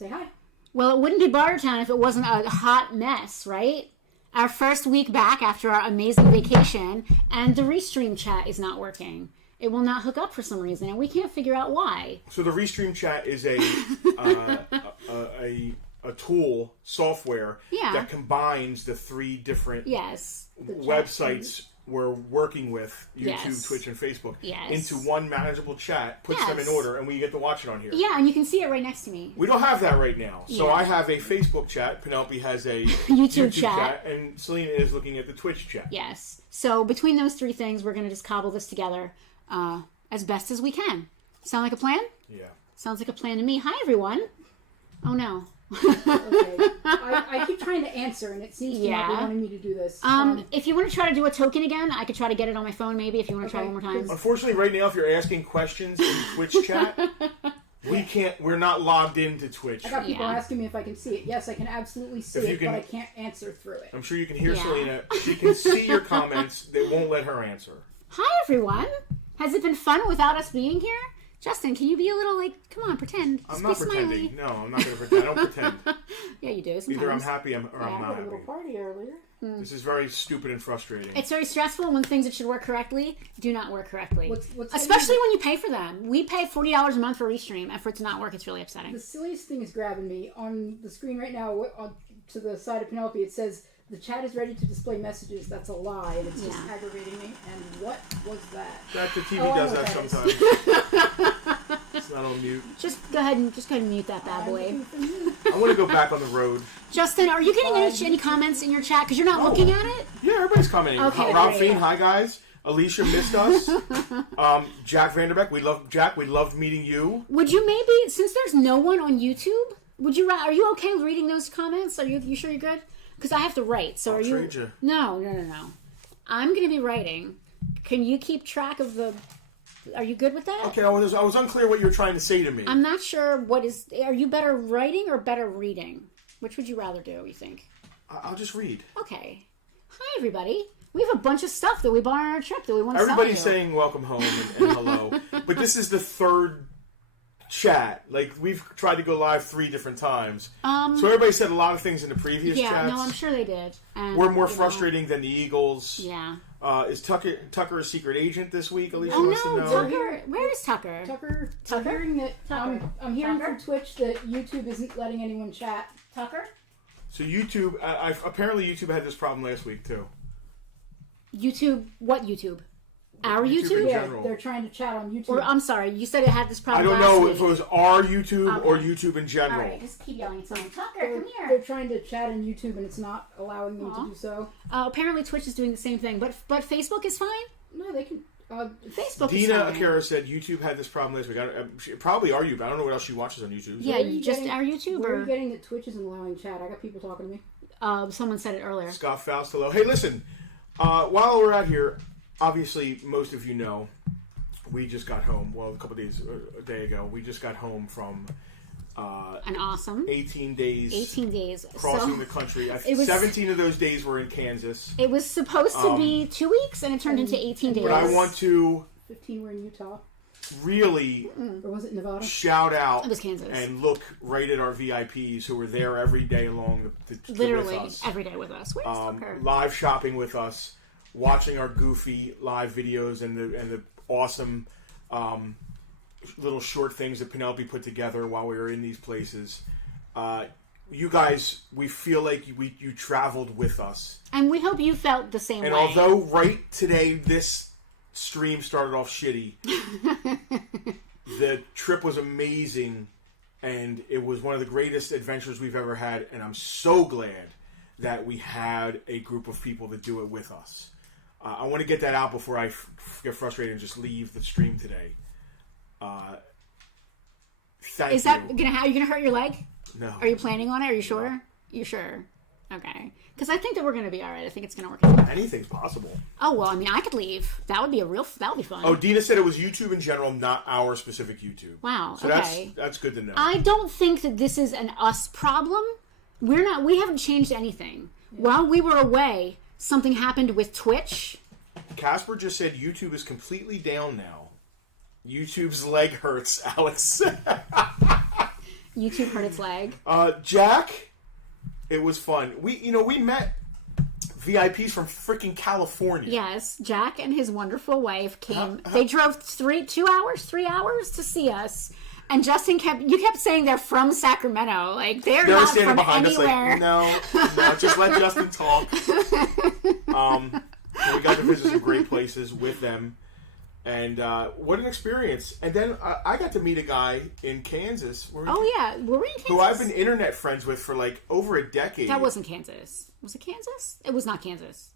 say hi. Well, it wouldn't be Bartertown if it wasn't a hot mess, right? Our first week back after our amazing vacation, and the Restream chat is not working. It will not hook up for some reason, and we can't figure out why. So the Restream chat is a tool, software, that combines the 3 different websites we're working with, YouTube, Twitch, and Facebook, into one manageable chat, puts them in order, and we get to watch it on here. Yeah, and you can see it right next to me. We don't have that right now. So I have a Facebook chat, Penelope has a YouTube chat, and Selena is looking at the Twitch chat. Yes. So between those 3 things, we're going to just cobble this together as best as we can. Sound like a plan? Yeah. Sounds like a plan to me. Hi, everyone. Oh, no. Okay. I keep trying to answer, and it seems to not be wanting me to do this. If you want to try to do a token again, I could try to get it on my phone, maybe, if you want to try one more time. Unfortunately, right now, if you're asking questions in Twitch chat, we're not logged into Twitch. I got people asking me if I can see it. Yes, I can absolutely see it, but I can't answer through it. I'm sure you can hear Selena. She can see your comments. They won't let her answer. Hi, everyone. Has it been fun without us being here? Justin, can you be a little, come on, pretend. I'm not pretending. No, I'm not going to pretend. I don't pretend. Yeah, you do. Sometimes. Either I'm happy or I'm not happy. I had a happy. little party earlier. This is very stupid and frustrating. It's very stressful when things that should work correctly do not work correctly. What's Especially when you pay for them. We pay $40 a month for Restream, and for it to not work, it's really upsetting. The silliest thing is grabbing me. On the screen right now, to the side of Penelope, it says, the chat is ready to display messages. That's a lie, and it's just aggravating me. And what was that? The TV does that sometimes. It's not on mute. Just go ahead and mute that bad boy. I want to go back on the road. Justin, are you getting any comments in your chat? Because you're not looking at it? Yeah, everybody's commenting. Okay, Rob Fiend, hi guys. Alicia missed us. Jack Vanderbeck, we loved meeting you. Would you maybe, since there's no one on YouTube, are you okay with reading those comments? Are you sure you're good? Because I have to write. So I'll trade you. No. I'm going to be writing. Can you keep track of the... Are you good with that? Okay, I was unclear what you were trying to say to me. I'm not sure are you better writing or better reading? Which would you rather do, you think? I'll just read. Okay. Hi, everybody. We have a bunch of stuff that we bought on our trip that we want to sell you. Everybody's saying welcome home and hello. But this is the 3rd chat. We've tried to go live 3 different times. So everybody said a lot of things in the previous chats. Yeah, no, I'm sure they did. And, we're more frustrating than the Eagles. Yeah. Is Tucker a secret agent this week? Alicia wants to know. Tucker. Where is Tucker? Tucker. I'm hearing from Twitch that YouTube isn't letting anyone chat. Tucker? So YouTube, apparently YouTube had this problem last week too. YouTube? What YouTube? Our YouTube? Yeah, they're trying to chat on YouTube. Or, I'm sorry, you said it had this problem I don't know if it was our YouTube or YouTube in general. Alright, just keep yelling. So, Tucker, come here. They're trying to chat on YouTube and it's not allowing them to do so. Apparently Twitch is doing the same thing, but Facebook is fine? No, they can... Facebook Dina is fine. Akira said YouTube had this problem last week. Probably our YouTube. I don't know what else she watches on YouTube. Yeah, our YouTube? Where are you getting that Twitch isn't allowing chat? I got people talking to me. Someone said it earlier. Scott Faust, hello. Hey, listen. While we're out here... Obviously, most of you know, we just got home. Well, a day ago, we just got home from an awesome 18 days. 18 days crossing the country. 17 of those days were in Kansas. It was supposed to be 2 weeks, and it turned into 18 days. But I want to 15 were in Utah. Really, or was it Nevada? Shout out. It was Kansas. And look right at our VIPs who were there every day along literally with us. Every day with us. Where's Tucker? Live shopping with us. Watching our goofy live videos and the awesome little short things that Penelope put together while we were in these places. You guys, we feel like you traveled with us. And we hope you felt the same way. And although right today this stream started off shitty, the trip was amazing and it was one of the greatest adventures we've ever had. And I'm so glad that we had a group of people that do it with us. I want to get that out before I get frustrated and just leave the stream today. Thank Is that gonna? Are you gonna hurt your leg? No. Are you planning on it? Are you sure? You sure? Okay. Because I think that we're gonna be all right. I think it's gonna work out. Anything's possible. Oh well, I mean, I could leave. That would be fun. Oh, Dina said it was YouTube in general, not our specific YouTube. Wow. So okay. that's good to know. I don't think that this is an us problem. We haven't changed anything. Yeah. While we were away, something happened with Twitch. Casper just said YouTube is completely down now. YouTube's leg hurts, Alex. YouTube hurt its leg. Jack, it was fun. We met VIPs from freaking California. Yes, Jack and his wonderful wife came. They drove 3 hours to see us. And Justin kept saying they're from Sacramento. Like, they're They were not standing from behind anywhere. us like, no, just let Justin talk. We got to visit some great places with them. And what an experience. And then I got to meet a guy in Kansas. Were we in Kansas? Who I've been internet friends with for like over a decade. That wasn't Kansas. Was it Kansas? It was not Kansas.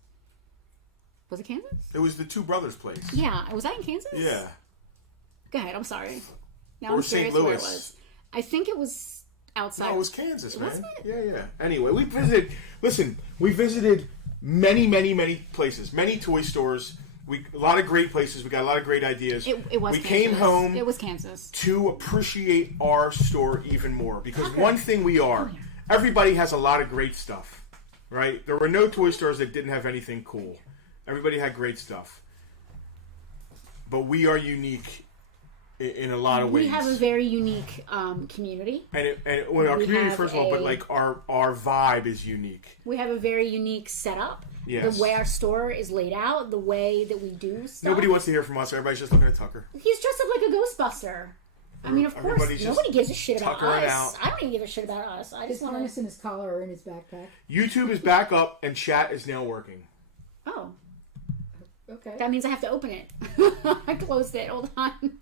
Was it Kansas? It was the Two Brothers place. Yeah. Was that in Kansas? Yeah. Go ahead. I'm sorry. Now or I'm St. curious Louis. where it was. I think it was outside. No, it was Kansas, man. Wasn't it? Yeah. Anyway, we visited many, many, many places. Many toy stores. A lot of great places. We got a lot of great ideas. It was. We Kansas. came home. It was Kansas. To appreciate our store even more, because one thing we are, everybody has a lot of great stuff, right? There were no toy stores that didn't have anything cool. Everybody had great stuff, but we are unique in a lot of ways. We have a very unique community. And our community, first of all, but like our vibe is unique. We have a very unique setup. Yes. The way our store is laid out, the way that we do stuff. Nobody wants to hear from us. Everybody's just looking at Tucker. He's dressed up like a Ghostbuster. I mean, of course, nobody gives a shit about us. I don't even give a shit about us. I just want harness in his collar or in his backpack. YouTube is back up and chat is now working. Oh. Okay. That means I have to open it. I closed it. Hold on.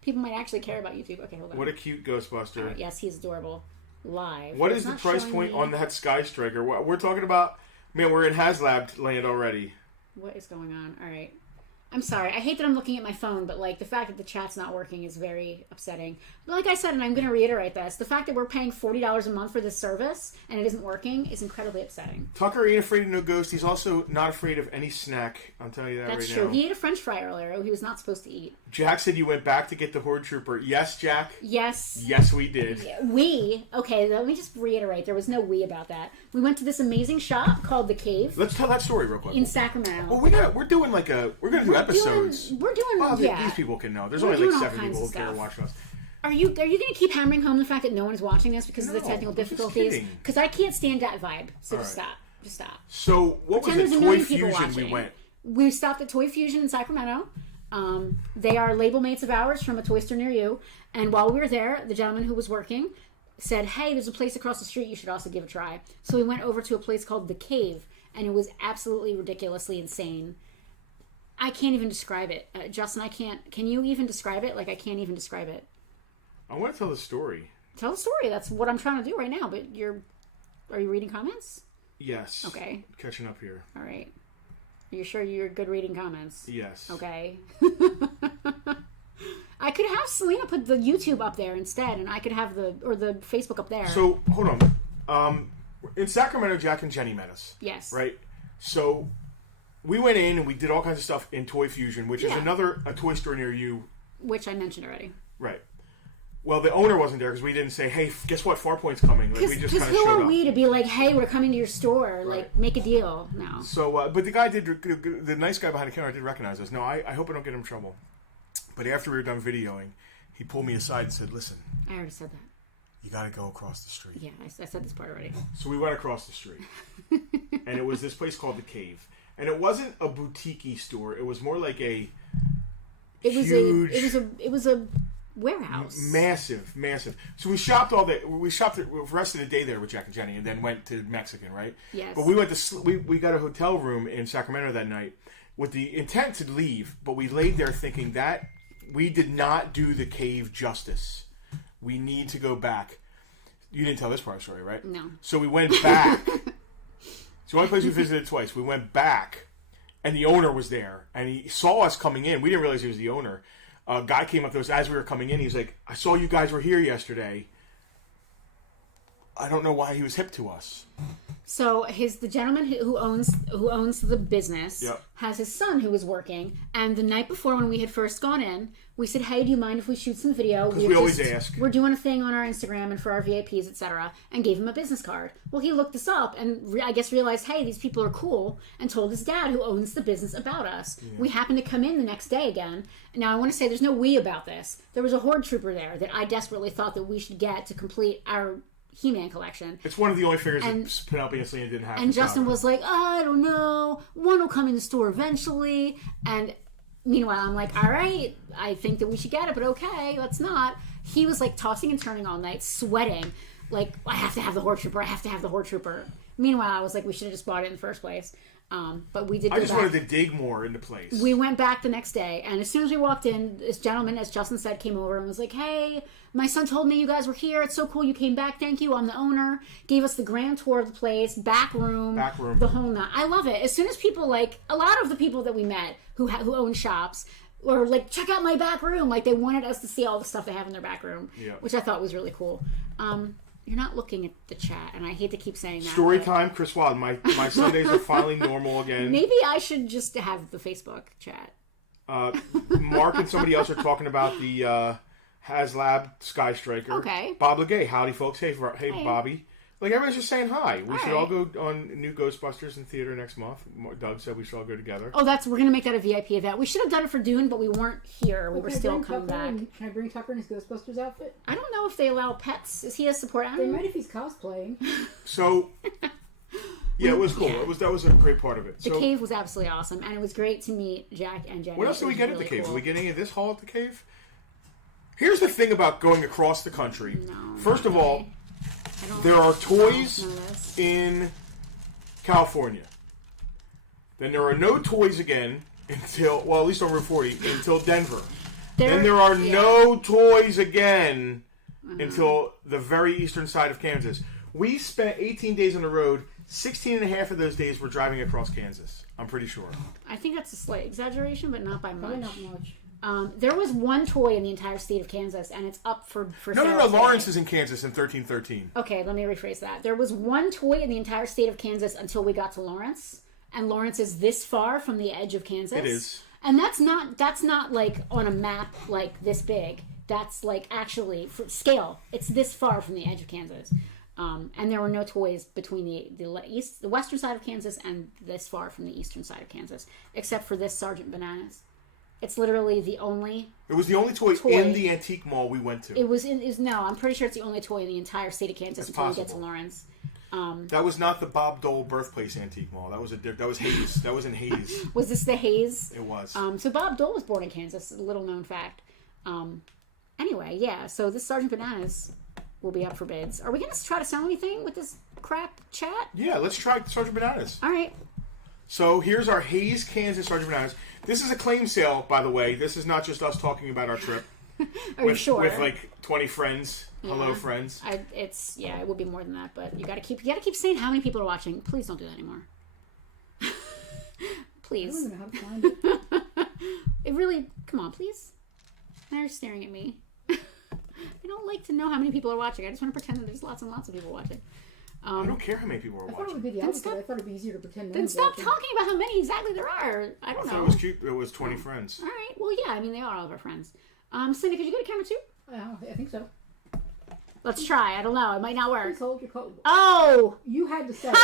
People might actually care about YouTube. Okay, hold on. What a cute Ghostbuster. Yes, he's adorable. Live. What is the price point on that Sky Striker? We're talking about... Man, we're in HasLab land already. What is going on? All right. I'm sorry. I hate that I'm looking at my phone, but like the fact that the chat's not working is very upsetting. But like I said, and I'm going to reiterate this, the fact that we're paying $40 a month for this service and it isn't working is incredibly upsetting. Tucker ain't afraid of no ghost. He's also not afraid of any snack. I'll tell you that right now. That's true. He ate a French fry earlier. He was not supposed to eat. Jack said you went back to get the Horde Trooper. Yes, Jack. Yes. Yes, we did. Okay, let me just reiterate. There was no we about that. We went to this amazing shop called The Cave. Let's tell that story real quick. In Sacramento. Well, we're doing we're going to do episodes. We're doing, these people can know. There's only like 7 people who care to watch us. Are you going to keep hammering home the fact that no one is watching this because of the technical difficulties? Because I can't stand that vibe. So just stop. Just stop. So what was it? Toy Fusion we went. We stopped at Toy Fusion in Sacramento. They are label mates of ours from a toy store near you. And while we were there, the gentleman who was working said, hey, there's a place across the street you should also give a try. So we went over to a place called The Cave. And it was absolutely ridiculously insane. I can't even describe it. Justin, I can't. Can you even describe it? Like, I can't even describe it. I want to tell the story. Tell the story. That's what I'm trying to do right now. But are you reading comments? Yes. Okay. Catching up here. All right. Are you sure you're good reading comments? Yes. Okay. I could have Selena put the YouTube up there instead, and I could have the Facebook up there. So, hold on. In Sacramento, Jack and Jenny met us. Yes. Right? So, we went in and we did all kinds of stuff in Toy Fusion, which is a toy store near you. Which I mentioned already. Right. Well, the owner wasn't there because we didn't say, hey, guess what? Farpoint's coming. Like, we just kind of showed up. Who are we to be like, hey, we're coming to your store. Right. Like, make a deal. No. So, but the guy the nice guy behind the counter did recognize us. No, I hope I don't get him in trouble. But after we were done videoing, he pulled me aside and said, listen. I already said that. You got to go across the street. Yeah, I said this part already. So we went across the street. And it was this place called The Cave. And it wasn't a boutique-y store. It was more like a huge... It was a warehouse. Massive. So we shopped the rest of the day there with Jack and Jenny and then went to Mexican, right? Yes. But we went to... We got a hotel room in Sacramento that night with the intent to leave. But we laid there thinking that we did not do The Cave justice. We need to go back. You didn't tell this part of the story, right? No. So we went back. It's the only place we visited twice. We went back, and the owner was there, and he saw us coming in. We didn't realize he was the owner. A guy came up to us as we were coming in. He's like, I saw you guys were here yesterday. I don't know why he was hip to us. So the gentleman who owns the business Yep. has his son who was working, and the night before when we had first gone in, we said, "Hey, do you mind if we shoot some video?" Because we always ask. We're doing a thing on our Instagram and for our VIPs, etc. And gave him a business card. Well, he looked us up and I guess realized, hey, these people are cool, and told his dad who owns the business about us. Yeah. We happened to come in the next day again. Now I want to say there's no we about this. There was a horde trooper there that I desperately thought that we should get to complete our He-Man collection. It's one of the only figures that Penelope and Selena didn't have. And Justin was like, I don't know. One will come in the store eventually. And meanwhile, I'm like, all right, I think that we should get it, but okay, let's not. He was like tossing and turning all night, sweating. Like, I have to have the Horde Trooper. I have to have the Horde Trooper. Meanwhile, I was like, we should have just bought it in the first place. But we did. I just wanted to dig more into place. We went back the next day, and as soon as we walked in, this gentleman, as Justin said, came over and was like, "Hey, my son told me you guys were here. It's so cool you came back. Thank you. I'm the owner." Gave us the grand tour of the place, back room, the whole nut. I love it. As soon as people like a lot of the people that we met who own shops were like, "Check out my back room!" Like they wanted us to see all the stuff they have in their back room, which I thought was really cool. You're not looking at the chat, and I hate to keep saying that. Story time, Chris Wild. My Sundays are finally normal again. Maybe I should just have the Facebook chat. Mark and somebody else are talking about the HasLab Sky Striker. Okay. Bob Legay. Howdy, folks. Hey, Bobby. Like, everyone's just saying hi. We should all go on New Ghostbusters in theater next month. Doug said we should all go together. Oh, we're going to make that a VIP event. We should have done it for Dune, but we weren't here. We were still coming back. Can I bring Tucker in his Ghostbusters outfit? I don't know if they allow pets. Is he a support animal? They might if he's cosplaying. So, yeah, it was cool. Yeah. That was a great part of it. The cave was absolutely awesome, and it was great to meet Jack and Jenny. What else did we get at the cave? Cool. Are we getting any of this haul at the cave? Here's the thing about going across the country. First of all, there are toys in California. Then there are no toys again until, well, at least on Route 40, until Denver. Then there are no toys again until the very eastern side of Kansas. We spent 18 days on the road. 16 and a half of those days were driving across Kansas. I'm pretty sure. I think that's a slight exaggeration, but not by much. Probably not much. There was one toy in the entire state of Kansas, and it's up for sale. No. Lawrence is in Kansas in 1313. Okay, let me rephrase that. There was one toy in the entire state of Kansas until we got to Lawrence, and Lawrence is this far from the edge of Kansas. It is, and that's not like on a map like this big. That's like actually for scale. It's this far from the edge of Kansas, and there were no toys between the western side of Kansas and this far from the eastern side of Kansas, except for this Sergeant Bananas. It's literally the only. It was the only toy in the antique mall we went to. No, I'm pretty sure it's the only toy in the entire state of Kansas until we get to Lawrence. That was not the Bob Dole Birthplace Antique Mall. That was Hayes. That was in Hayes. Was this the Hayes? It was. So Bob Dole was born in Kansas. A little known fact. Anyway, yeah. So this Sergeant Bananas will be up for bids. Are we going to try to sell anything with this crap chat? Yeah, let's try Sergeant Bananas. All right. So here's our Hayes, Kansas Sergeant Bananas. This is a claim sale, by the way. This is not just us talking about our trip. You sure? With like 20 friends. Yeah. Hello, friends. It would be more than that, but you gotta keep saying how many people are watching. Please don't do that anymore. Please. I don't even know how to find it. It really. Come on, please. Now you're staring at me. I don't like to know how many people are watching. I just want to pretend that there's lots and lots of people watching. I don't care how many people are watching. I thought it would be the opposite. I thought it'd be easier to pretend. Then stop talking about how many exactly there are. I don't know. It was cute. It was 20 friends. All right. Well, yeah. I mean, they are all of our friends. Cindy, could you go to camera 2? Yeah, I think so. Let's try. I don't know. It might not work. Please hold your coat. Oh! You had to say it.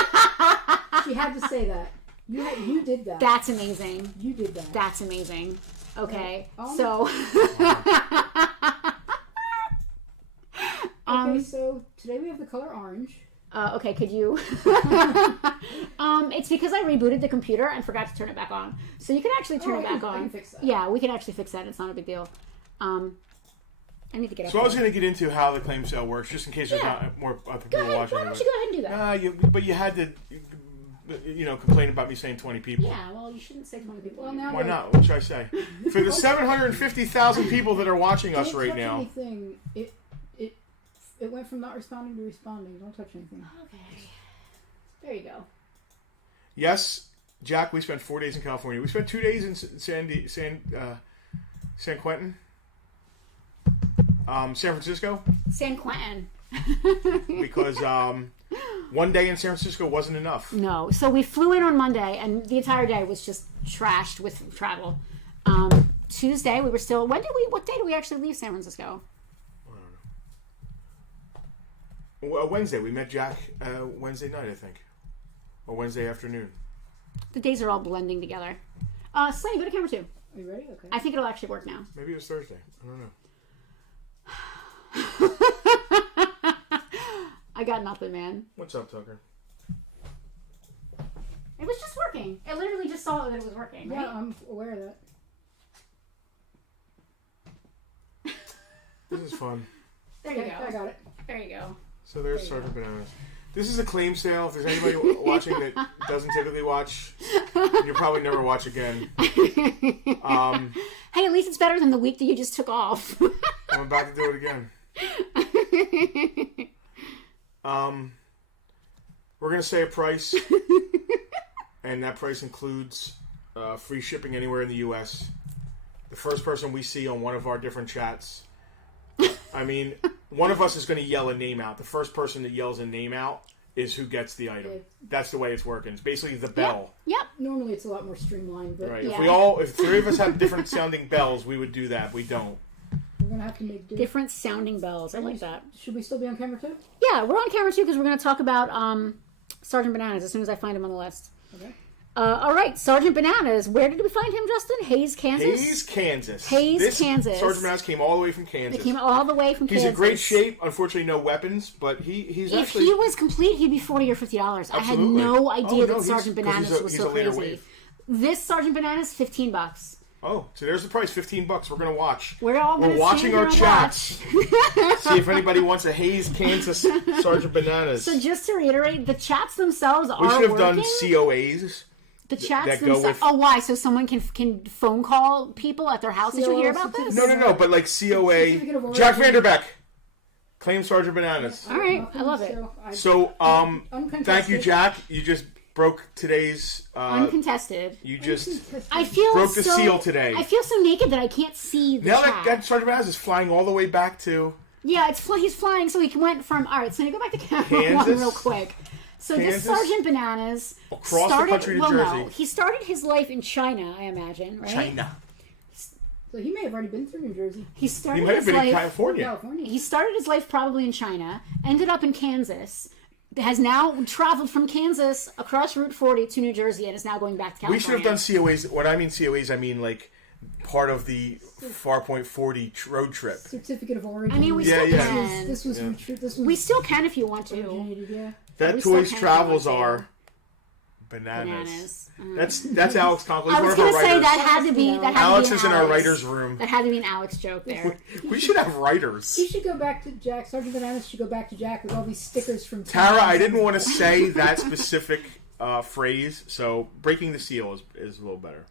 She had to say that. You did that. That's amazing. You did that. That's amazing. Okay. So. Okay, so today we have the color orange. Okay, could you? It's because I rebooted the computer and forgot to turn it back on. So you can actually turn it back on. I can fix that. Yeah, we can actually fix that. It's not a big deal. I need to get up. So I was going to get into how the claim sale works, just in case there's not more people watching. Why don't you go ahead and do that? But you had to, complain about me saying 20 people. Yeah, well, you shouldn't say 20 people. Well, now why not? What should I say? For the 750,000 people that are watching us right now. Anything. It went from not responding to responding. Don't touch anything. Okay. There you go. Yes, Jack, we spent 4 days in California. We spent 2 days in San Quentin. San Francisco. San Quentin. because one day in San Francisco wasn't enough. No. So we flew in on Monday, and the entire day was just trashed with travel. Tuesday, we were still... What day did we actually leave San Francisco? I don't know. Wednesday. We met Jack Wednesday night, I think. Or Wednesday afternoon. The days are all blending together. Slaney, go to camera 2. Are you ready? Okay. I think it'll actually work now. Maybe it was Thursday. I don't know. I got nothing, man. What's up, Tucker? It was just working. I literally just saw that it was working, right? Yeah, I'm aware of that. This is fun. There you Okay, go. I got it. There you go. So there's Sergeant Bananas. This is a claim sale. If there's anybody watching that doesn't typically watch, you'll probably never watch again. Hey, at least it's better than the week that you just took off. I'm about to do it again. We're going to say a price, and that price includes free shipping anywhere in the U.S. The first person we see on one of our different chats, I mean, one of us is going to yell a name out. The first person that yells a name out is who gets the item. That's the way it's working. It's basically the bell. Yep. Normally it's a lot more streamlined, but Right. Yeah. If three of us had different sounding bells, we would do that. We don't. we're gonna have to make do. Different sounding bells. I like that. Should we still be on camera too? Yeah, we're on camera too because we're going to talk about Sergeant Bananas as soon as I find him on the list. Okay. All right, Sergeant Bananas. Where did we find him, Justin? Hayes, Kansas? Hayes, Kansas. Kansas. Sergeant Bananas came all the way from Kansas. They came all the way from He's Kansas. in great shape. Unfortunately, no weapons, but he's If actually... he was complete, he'd be $40 or $50. I had Absolutely. no idea that he's- Sergeant 'cause Bananas was he's so a later crazy. wave. This Sergeant Bananas, $15. Oh, so there's the price, $15. We're going to watch. We're all going to watching our chats. See if anybody wants a Hayes, Kansas Sergeant Bananas. So just to reiterate, the chats themselves are We should have working. done COAs. The chats that go themselves. with- Oh, why? So someone can phone call people at their house. Did you hear about this? No, but like Certificate of COA. origin. Jack Vanderbeck. Claim Sergeant Bananas. All right, I love it. So, Uncontested. thank you, Jack. You just broke today's... Uncontested. you just... I feel broke the so, seal today. I feel so naked that I can't see the Now chat. that Sergeant Bananas is flying all the way back to... Yeah, he's flying, so he went from... All right, so you go back to camera Kansas? one real quick. So this Kansas? Sergeant Bananas Across started, the country to well, Jersey. No, he started his life in China, I imagine, right? China. So he may have already been through New Jersey. He started He might have his been in life. California. California. He started his life probably in China, ended up in Kansas, has now traveled from Kansas across Route 40 to New Jersey, and is now going back to California. We should have done COAs. When I mean COAs, I mean like part of the Farpoint 40 road trip. Certificate of origin. I mean, we Yeah, still yeah. can. This was We still can if you want to. originated, yeah. That We still Toys can Travels if you want are to. bananas. Bananas. That's Alex Conklin. I He's was one going of to our say writers. that had to be. That had Alex to be is an in our Alex. writers' room. That had to be an Alex joke there. We should have writers. He should go back to Jack. Sergeant Bananas should go back to Jack with all these stickers from Tara, I didn't want to say that specific phrase, so breaking the seal is a little better.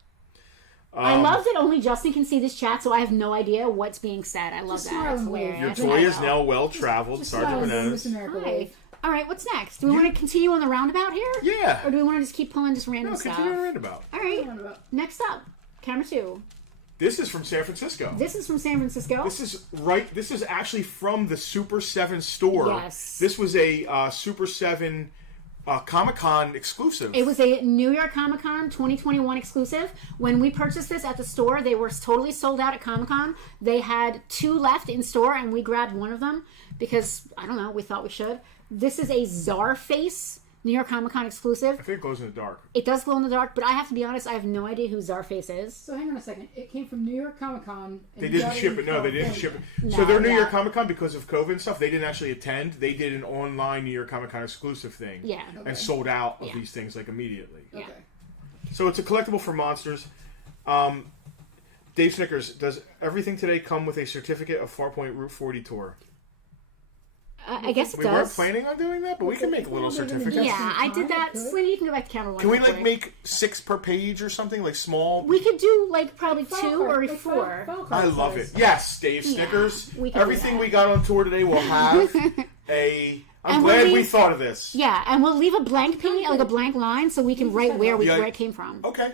I love that only Justin can see this chat, so I have no idea what's being said. I love Just that. smile It's and wave. hilarious. Your I toy is know. now well traveled, Just Sergeant smile and Bananas. Miss America Hi. wave. All right, what's next? Do we want to continue on the roundabout here? Yeah. Or do we want to just keep pulling just random No, stuff? continue to read about. All right, Roundabout. next up, camera 2. This is from San Francisco. This is from San Francisco. This is actually from the Super 7 store. Yes. This was a Super 7 Comic-Con exclusive. It was a New York Comic Con 2021 exclusive. When we purchased this at the store, they were totally sold out at Comic Con. They had 2 left in store, and we grabbed one of them because, I don't know, we thought we should. This is a Zarface New York Comic Con exclusive. I think it glows in the dark. It does glow in the dark, but I have to be honest, I have no idea who Zarface is. So hang on a second. It came from New York Comic Con. They didn't ship it. No, they didn't ship it. So No, their New yeah. York Comic Con, because of COVID and stuff, they didn't actually attend. They did an online New York Comic Con exclusive thing. Yeah. And sold out of Yeah. these things like immediately. Okay. So it's a collectible for monsters. Dave Snickers, does everything today come with a certificate of Farpoint Route 40 tour? I guess it We does. weren't planning on doing that, but we can make little certificates. Yeah, I did that. Could. Slinny, you can go back to camera 1. Can we real like quick. make 6 per page or something, like small? We could do like probably File 2 card, or like 4. file I card love it. size. Yes, Dave Yeah, Snickers. we can do Everything that. we got on tour today will have a. I'm And we'll glad we leave- thought of this. Yeah, and we'll leave a blank page, like a blank line, so we can write where Yeah. it came from. Okay,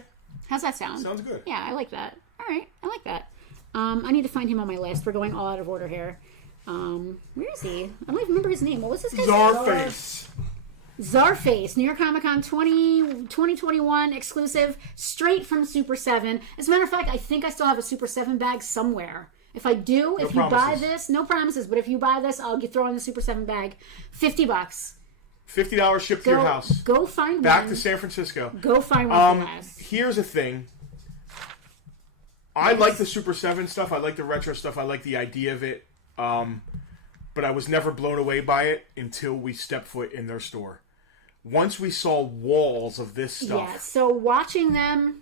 How's that sound? sounds good. Yeah, I like that. All right, I like that. I need to find him on my list. We're going all out of order here. Where is he? I don't even remember his name. What was this guy's Zarface. Zarface, New York Comic Con 2021 exclusive, straight from Super 7. As a matter of fact, I think I still have a Super 7 bag somewhere. If I do, if you buy this, no promises, but if you buy this, I'll throw in the Super 7 bag. $50. $50 shipped to your house. Go find one. Back to San Francisco. Go find one for us. Here's the thing. I like the Super 7 stuff. I like the retro stuff. I like the idea of it. But I was never blown away by it until we stepped foot in their store. Once we saw walls of this stuff. Yeah, so watching them...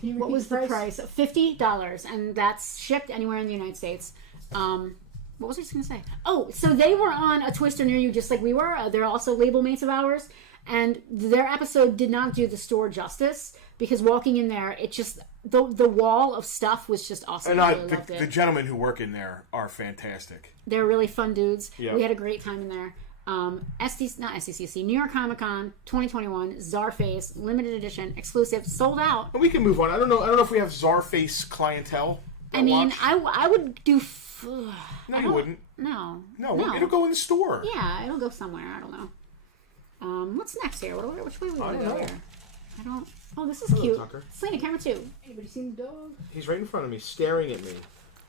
What was the price? $50, and that's shipped anywhere in the United States. What was I just going to say? Oh, so they were on a Twister near you just like we were. They're also label mates of ours. And their episode did not do the store justice because walking in there, it just... The wall of stuff was just awesome. And the gentlemen who work in there are fantastic. They're really fun dudes. Yep. We had a great time in there. SDCC, New York Comic Con 2021, Zarface, limited edition, exclusive, sold out. And we can move on. I don't know if we have Zarface clientele. I mean, I would do... No, you wouldn't. No. It'll go in the store. Yeah, it'll go somewhere. I don't know. What's next here? Which way we want to go here? I don't... Oh, this is cute. Tucker. Selena, camera 2. Anybody seen the dog? He's right in front of me, staring at me.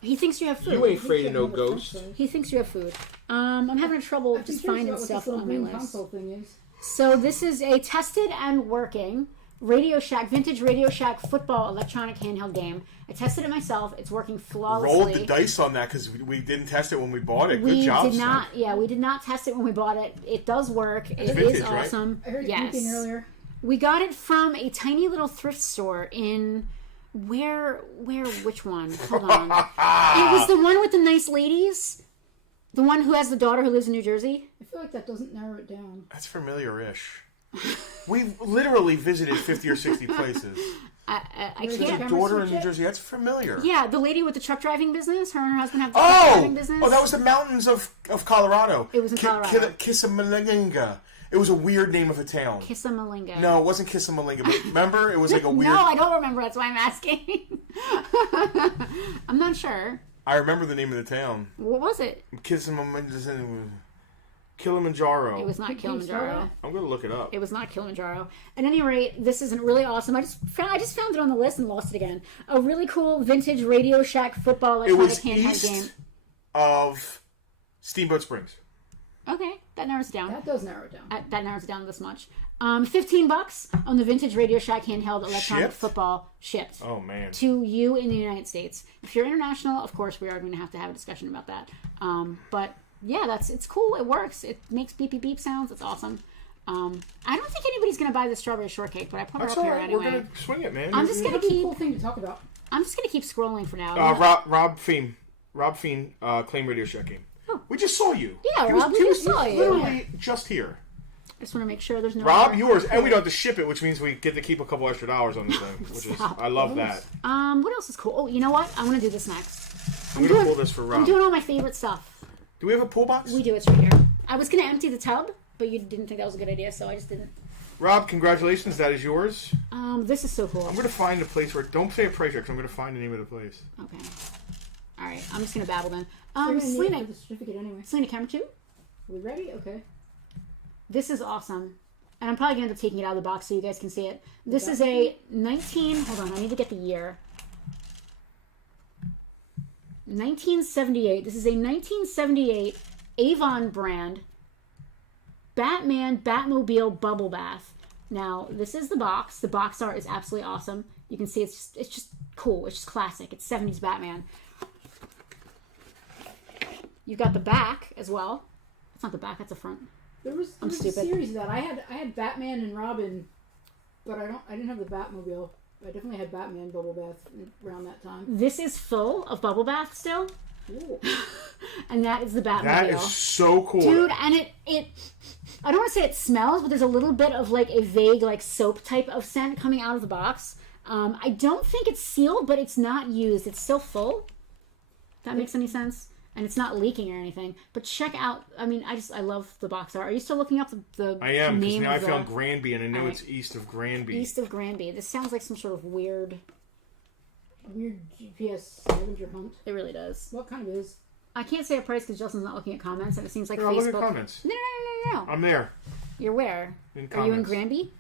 He thinks you have food. You ain't afraid of no ghost. He thinks you have food. I'm having trouble just finding stuff on my list. Console thing is. So this is a tested and working vintage Radio Shack football electronic handheld game. I tested it myself. It's working flawlessly. Rolled the dice on that because we didn't test it when we bought it. Good job, did not. Yeah, we did not test it when we bought it. It does work. It vintage, is awesome. Right? I heard it beeping earlier. We got it from a tiny little thrift store in which one? Hold on. It was the one with the nice ladies. The one who has the daughter who lives in New Jersey. I feel like that doesn't narrow it down. That's familiar-ish. We've literally visited 50 or 60 places. I can't. Your daughter in New Jersey, that's familiar. Yeah, the lady with the truck driving business. Her and her husband have the truck driving business. Oh, that was the mountains of Colorado. It was in Colorado. Kissamalinga. It was a weird name of a town. Kissamalinga. No, it wasn't Kissamalinga. But remember, it was like a weird... No, I don't remember. That's why I'm asking. I'm not sure. I remember the name of the town. What was it? Kilimanjaro. It was not Kilimanjaro. I'm going to look it up. It was not Kilimanjaro. At any rate, this isn't really awesome. I just found it on the list and lost it again. A really cool vintage Radio Shack football electronic handheld game. Of Steamboat Springs. Okay, that narrows it down. That does narrow it down. That narrows it down this much. $15 on the vintage Radio Shack handheld electronic football shipped. Oh, man. To you in the United States. If you're international, of course, we are going to have a discussion about that. But yeah, it's cool. It works. It makes beep beep beep sounds. It's awesome. I don't think anybody's going to buy the strawberry shortcake, but I put her up here anyway. We're going to swing it, man. I'm just going to keep. Cool thing to talk about. I'm just going to keep scrolling for now. Rob Fiend, Claim Radio Shack game. Oh. We just saw you. Yeah, Rob, we just saw you. Literally just here. I just want to make sure there's no... Rob, yours, and we don't have to ship it, which means we get to keep a couple extra dollars on this thing, which is I love that. What else is cool? Oh, you know what? I want to do this next. I'm going to pull this for Rob. I'm doing all my favorite stuff. Do we have a pull box? We do. It's right here. I was going to empty the tub, but you didn't think that was a good idea, so I just didn't. Rob, congratulations. That is yours. This is so cool. I'm going to find a place where... Don't say a price yet, because I'm going to find the name of the place. Okay. All right. I'm just going to babble then. Selena, the certificate anyway. Selena, camera 2? We ready? Okay. This is awesome. And I'm probably going to end up taking it out of the box so you guys can see it. This is a 19... Hold on, I need to get the year. 1978. This is a 1978 Avon brand Batmobile bubble bath. Now, this is the box. The box art is absolutely awesome. You can see it's just cool. It's just classic. It's 70s Batman. You've got the back as well. That's not the back, that's the front. There was a series of that. I had Batman and Robin, but I didn't have the Batmobile. I definitely had Batman Bubble Bath around that time. This is full of bubble bath still. Cool. And that is the Batmobile. That is so cool. Dude, and it I don't want to say it smells, but there's a little bit of like a vague like soap type of scent coming out of the box. I don't think it's sealed, but it's not used. It's still full. If that makes any sense? And it's not leaking or anything. But check out, I mean, I love the box art. Are you still looking up the I am, because now I the... found Granby, and I knew it's east of Granby. East of Granby. This sounds like some sort of weird GPS scavenger hunt. It really does. What kind of is? I can't say a price because Justin's not looking at comments, and it seems like No, Facebook. look at comments. No. I'm there. You're where? In Are you in comments. Granby?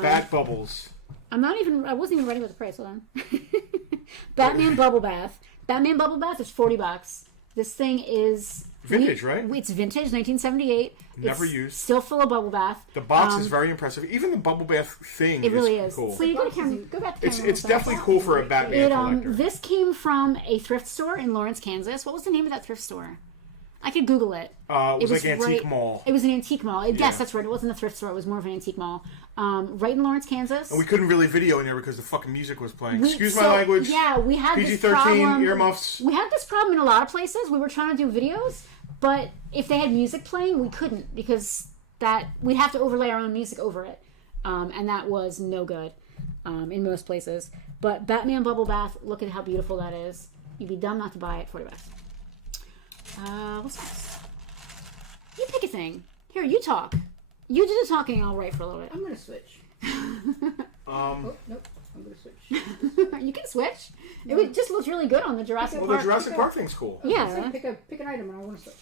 Bat bubbles. I wasn't even ready with the price. Hold on. Batman Bubble Bath. Batman Bubble Bath is $40. This thing is Vintage, right? It's vintage, 1978. Never It's used. Still full of bubble bath. The box is very impressive. Even the bubble bath thing It really is. cool. So you go back to camera. It's definitely cool for a Batman collector. This came from a thrift store in Lawrence, Kansas. What was the name of that thrift store? I could Google it. It was like Antique Mall. It was an antique mall. Yeah. Yes, that's right. It wasn't a thrift store. It was more of an antique mall. Right in Lawrence, Kansas. And we couldn't really video in there because the fucking music was playing. Excuse my language. Yeah, we had this PG-13, problem. earmuffs. We had this problem in a lot of places. We were trying to do videos, but if they had music playing, we couldn't because we'd have to overlay our own music over it, and that was no good in most places. But Batman Bubble Bath, look at how beautiful that is. You'd be dumb not to buy it. $40. What's next? You pick a thing. Here, you talk. You do the talking. I'll write for a little bit. I'm gonna switch. Oh, nope. I'm gonna switch. You can switch. It just looks really good on the Jurassic Well, Park. the Jurassic Park thing's cool. Yeah. Pick an item and I want to switch.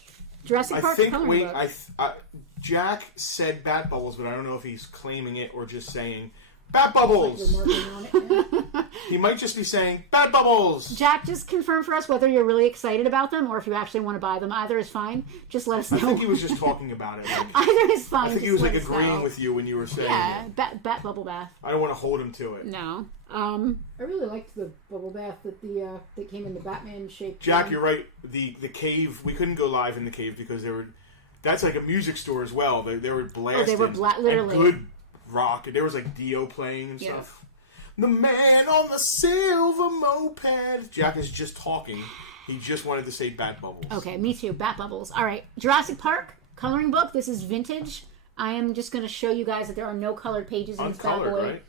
Jurassic Park coloring book. Jack said Bat Bubbles, but I don't know if he's claiming it or just saying Bat Bubbles. Like we're marking on it. Yeah. He might just be saying Bat Bubbles. Jack, just confirm for us whether you're really excited about them or if you actually want to buy them. Either is fine. Just let us know. I think he was just talking about it. Like, Either is fine. I think he just was like let us agreeing know. with you when you were saying Yeah, it. bat bubble bath. I don't want to hold him to it. No. I really liked the bubble bath that came in the Batman shape. Jack, you're right. The cave, we couldn't go live in the cave because that's like a music store as well. They were blasted. they were literally. And good rock. And there was like Dio playing and stuff. The man on the silver moped. Jack is just talking. He just wanted to say Bat Bubbles. Okay, me too. Bat bubbles. All right. Jurassic Park coloring book. This is vintage. I am just going to show you guys that there are no colored pages in this bad Uncolored, boy. right?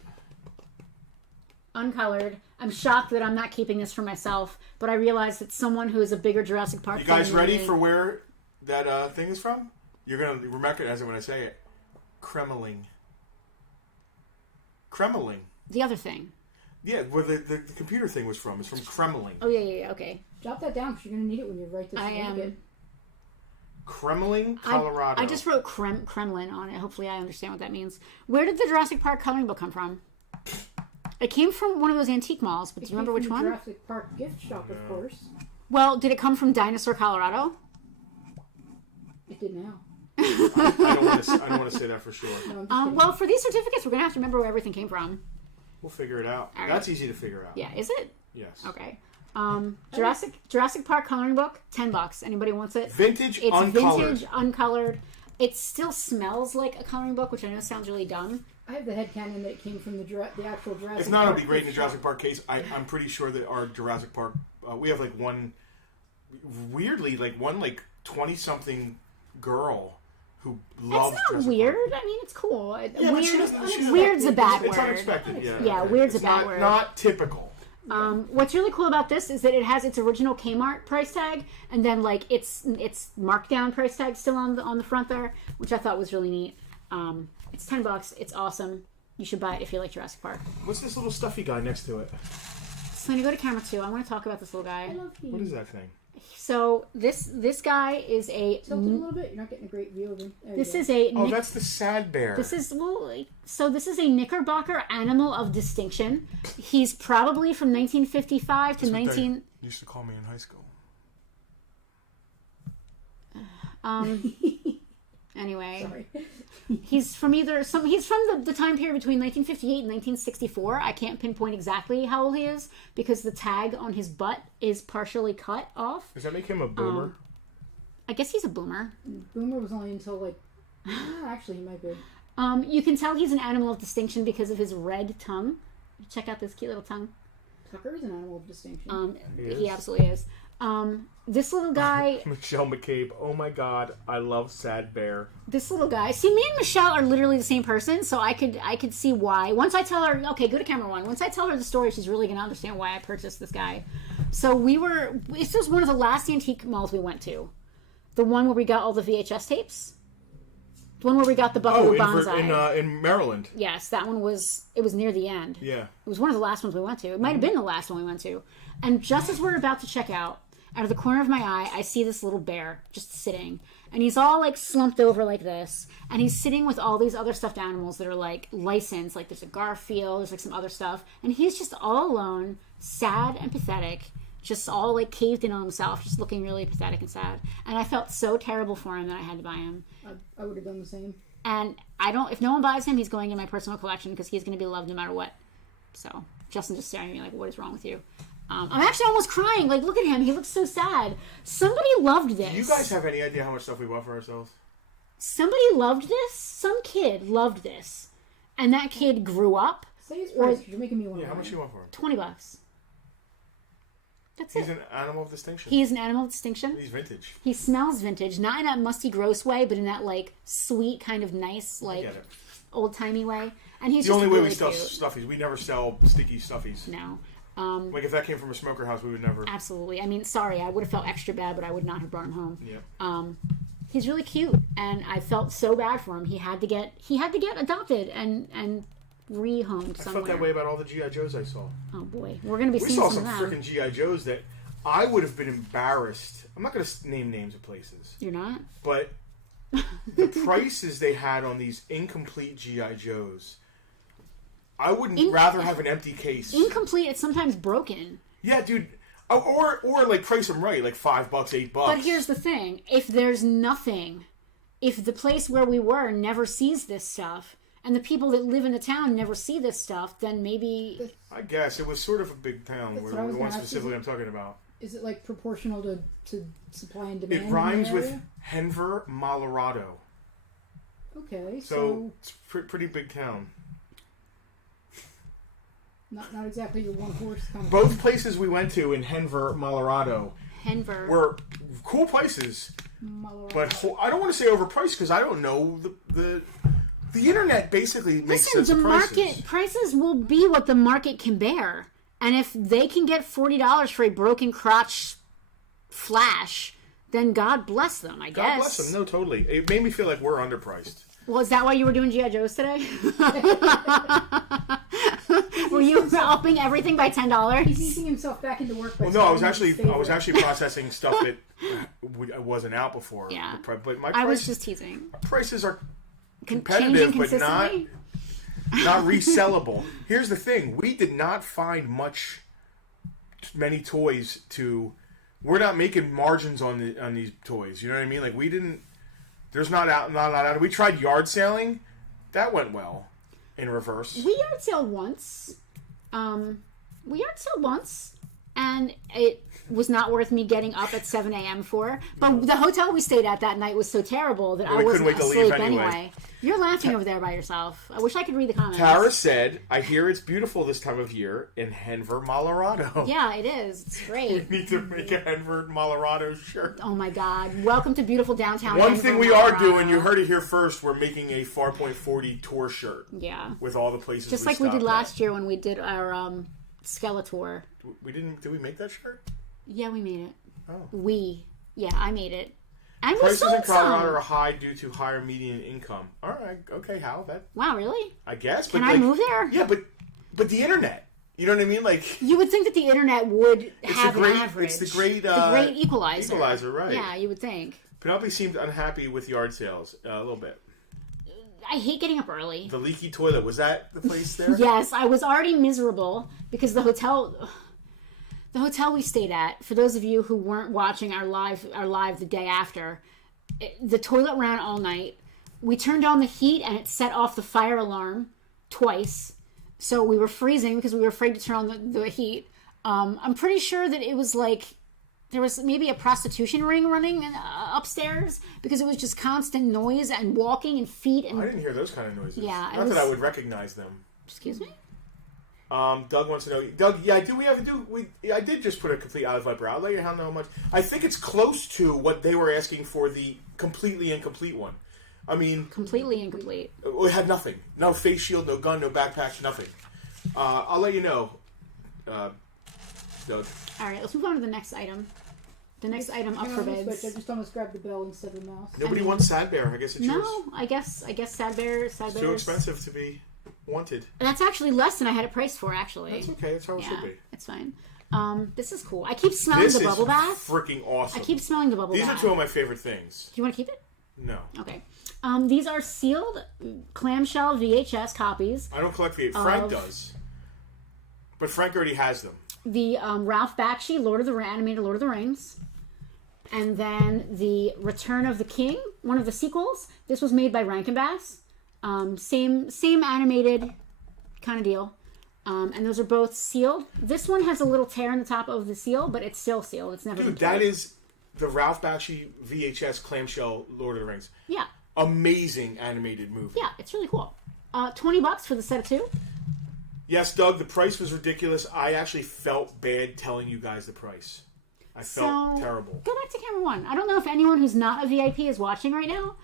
Uncolored. I'm shocked that I'm not keeping this for myself, but I realize that someone who is a bigger Jurassic Park You guys fan than ready me- for where that thing is from? You're going to recognize it when I say it. Kremling. Kremling. the other thing? Yeah, where the computer thing was from. It's from Kremling. Oh yeah. Okay. Drop that down because you're gonna need it when you write this. I am. again. Kremling, Colorado. I just wrote Kremlin on it. Hopefully, I understand what that means. Where did the Jurassic Park coloring book come from? It came from one of those antique malls, but do you remember which one? Jurassic Park gift shop, of course. Well, did it come from Dinosaur, Colorado? It did now. I don't want to say that for sure. No, I'm just kidding. Well, for these certificates, we're gonna have to remember where everything came from. We'll figure it out. All right. That's easy to figure out. Yeah, is it? Yes. Okay. Jurassic Park coloring book, $10. Anybody wants it? Vintage, It's uncolored. vintage, uncolored. It still smells like a coloring book, which I know sounds really dumb. I have the headcanon that it came from the actual Jurassic If not, Park it'll be great in the gift shop. Jurassic Park case. I'm pretty sure that our Jurassic Park, we have like one, weirdly, like 20-something girl who loves That's not Jurassic weird. Park. I mean, it's cool. Yeah, but she doesn't- Weird's a bad It's word. unexpected, yeah. Yeah, weird's It's a bad not, word. Not typical. What's really cool about this is that it has its original Kmart price tag, and then like its markdown price tag still on the front there, which I thought was really neat. It's $10. It's awesome. You should buy it if you like Jurassic Park. What's this little stuffy guy next to it? So I'm gonna go to camera 2. I want to talk about this little guy. I love you. What is that thing? So this guy is a. Tilt it a little bit. You're not getting a great view of him. There This you is a. Oh, that's the sad bear. This is this is a Knickerbocker animal of distinction. He's probably from 1955 to That's what they 19. used to call me in high school. Anyway, Sorry. he's from He's from the time period between 1958 and 1964. I can't pinpoint exactly how old he is because the tag on his butt is partially cut off. Does that make him a boomer? I guess he's a boomer. Boomer was only until like. Actually, he might be. You can tell he's an animal of distinction because of his red tongue. Check out this cute little tongue. Tucker is an animal of distinction. He absolutely is. This little guy. Michelle McCabe. Oh my God, I love Sad Bear. This little guy. See, me and Michelle are literally the same person, so I could see why. Once I tell her, okay, go to camera 1. Once I tell her the story, she's really gonna understand why I purchased this guy. So this was one of the last antique malls we went to. The one where we got all the VHS tapes. The one where we got the Buffalo Bonsai. In Maryland. Yes, that one was. It was near the end. Yeah. It was one of the last ones we went to. It might have been the last one we went to. And just as we're about to check out, out of the corner of my eye, I see this little bear just sitting. And he's all like slumped over like this. And he's sitting with all these other stuffed animals that are like licensed. Like there's a Garfield, there's like some other stuff. And he's just all alone, sad and pathetic. Just all like caved in on himself, just looking really pathetic and sad. And I felt so terrible for him that I had to buy him. I would have done the same. And if no one buys him, he's going in my personal collection because he's going to be loved no matter what. So Justin just staring at me like, what is wrong with you? I'm actually almost crying. Like, look at him. He looks so sad. Somebody loved this. Do you guys have any idea how much stuff we bought for ourselves? Somebody loved this. Some kid loved this. And that kid grew up. Say his price. You're making me want to how much you want for him? $20. That's He's it. an animal of distinction. He's an animal of distinction. He's vintage. He smells vintage. Not in that musty, gross way, but in that, like, sweet, kind of nice, like, old-timey way. And he's the just only way really we sell cute. stuffies. We never sell sticky stuffies. No. Like, if that came from a smoker house, we would never... Absolutely. I mean, sorry, I would have felt extra bad, but I would not have brought him home. Yeah. He's really cute, and I felt so bad for him. He had to get adopted and rehomed somewhere. I felt that way about all the G.I. Joes I saw. Oh, boy. We're going to be We seeing saw some some of them. freaking G.I. Joes that I would have been embarrassed. I'm not going to name names of places. You're not? But the prices they had on these incomplete G.I. Joes, I wouldn't rather have an empty case. Incomplete, it's sometimes broken. Yeah, dude. Or like price them right, like $5, $8. But here's the thing. If there's nothing, if the place where we were never sees this stuff, and the people that live in the town never see this stuff, then maybe... I guess. It was sort of a big town, where the one specifically I'm talking about. Is it like proportional to supply and demand? It rhymes with Denver, Colorado. Okay, so it's a pretty big town. Not exactly your one horse kind of Both thing. places we went to in Denver, Colorado were cool places. But I don't want to say overpriced because I don't know the internet basically makes sense. Listen, the prices. market prices will be what the market can bear. And if they can get $40 for a broken crotch flash, then God bless them, I guess. God bless them. No, totally. It made me feel like we're underpriced. Well, is that why you were doing G.I. Joes today? Were you upping everything by $10? He's easing himself back into work. Well, no, I was actually processing stuff that wasn't out before. Yeah, but I was just teasing. Prices are competitive, but not resellable. Here's the thing: we did not find many toys to. We're not making margins on these toys. You know what I mean? Like we didn't. There's not a lot out. We tried yard selling. That went well. In reverse. We yard sale once. And it was not worth me getting up at 7 a.m. for. But the hotel we stayed at that night was so terrible that I wasn't asleep anyway. You're laughing over there by yourself. I wish I could read the comments. Tara said, I hear it's beautiful this time of year in Denver, Colorado. Yeah, it is. It's great. We need to make a Denver, Colorado shirt. Oh my God. Welcome to beautiful downtown One Denver, thing we Colorado. are doing, you heard it here first, we're making a Farpoint 40 tour shirt. Yeah. With all the places just like we did last year when we did our Skeletor. Did we make that shirt? Yeah, we made it. Oh. I made it. And prices we sold in Colorado some. are high due to higher median income. All right, okay, how that? Wow, really? I guess. Can I move there? Yeah, but the internet. You know what I mean? Like you would think that the internet would have an average. It's the great equalizer. Equalizer, right? Yeah, you would think. Penelope seemed unhappy with yard sales a little bit. I hate getting up early. The leaky toilet, was that the place there? Yes, I was already miserable because the hotel we stayed at, for those of you who weren't watching our live the day after, the toilet ran all night. We turned on the heat and it set off the fire alarm twice. So we were freezing because we were afraid to turn on the heat. I'm pretty sure that it was like there was maybe a prostitution ring running upstairs because it was just constant noise and walking and feet. And I didn't hear those kind of noises. Yeah, not that I would recognize them. Excuse me? Doug wants to know. Doug, yeah, I did just put a complete out of Viper. I'll let you know how much. I think it's close to what they were asking for the completely incomplete one. I mean, completely incomplete. It had nothing. No face shield, no gun, no backpack, nothing. I'll let you know, Doug. All right, let's move on to the next item. The next item up for bids. I just almost grabbed the bell instead of the mouse. Nobody wants Sad Bear. I guess it's yours. No, I guess Sad Bear. It's too expensive to be wanted. That's actually less than I had it priced for. Actually, that's okay. That's how it should be. It's fine. This is cool. I keep smelling the bubble bath. Freaking awesome. I keep smelling the bubble bath. These are two of my favorite things. Do you want to keep it? No. Okay. These are sealed clamshell VHS copies. I don't collect VHS. Frank does. But Frank already has them. The Ralph Bakshi animated Lord of the Rings. And then the Return of the King, one of the sequels. This was made by Rankin Bass. Same animated kind of deal. And those are both sealed. This one has a little tear in the top of the seal, but it's still sealed. It's never been that is the Ralph Bakshi VHS clamshell Lord of the Rings. Yeah. Amazing animated movie. Yeah, it's really cool. $20 for the set of 2. Yes, Doug, the price was ridiculous. I actually felt bad telling you guys the price. I felt terrible. Go back to camera 1. I don't know if anyone who's not a VIP is watching right now,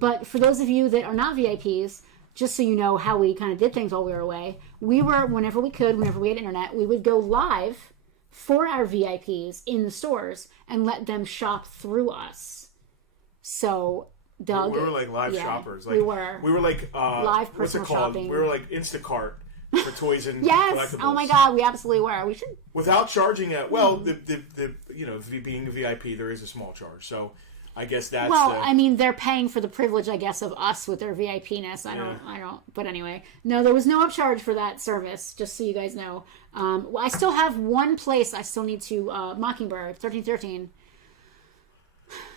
but for those of you that are not VIPs, just so you know how we kind of did things while we were away, we were, whenever we could, whenever we had internet, we would go live for our VIPs in the stores and let them shop through us. So, Doug... We were like live shoppers. Like, we were. We were like... live personal what's it called? shopping. We were like Instacart for toys and yes! collectibles. Oh my god, we absolutely were. We should... Without charging it... Well, the being a VIP, there is a small charge. So, I guess that's... Well, I mean, they're paying for the privilege, I guess, of us with their VIP-ness. I don't... But anyway. No, there was no upcharge for that service, just so you guys know. Well, I still have one place I still need to... Mockingbird, 1313.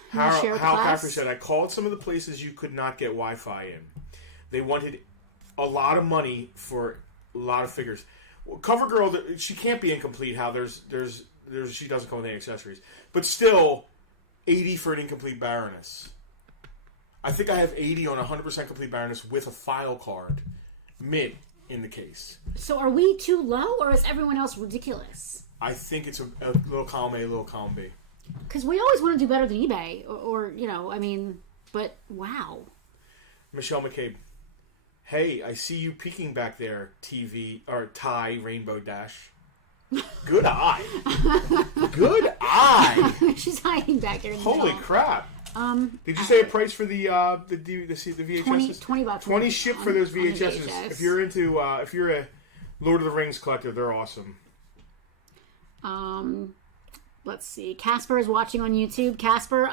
Hal Caffrey said, I called some of the places you could not get Wi-Fi in. They wanted a lot of money for a lot of figures. Well, CoverGirl, she can't be incomplete, Hal. She doesn't come with any accessories. But still... 80 for an incomplete Baroness. I think I have 80 on 100% complete Baroness with a file card. Mint in the case. So are we too low, or is everyone else ridiculous? I think it's a little column A, a little column B. Because we always want to do better than eBay. Or I mean, but wow. Michelle McCabe. Hey, I see you peeking back there, Ty Rainbow Dash. Good eye. Good eye. She's hiding back there. Holy crap! Did you say a price for the VHSs? $20. 20 shipped for those VHSs. If you're a Lord of the Rings collector, they're awesome. Let's see. Casper is watching on YouTube. Casper,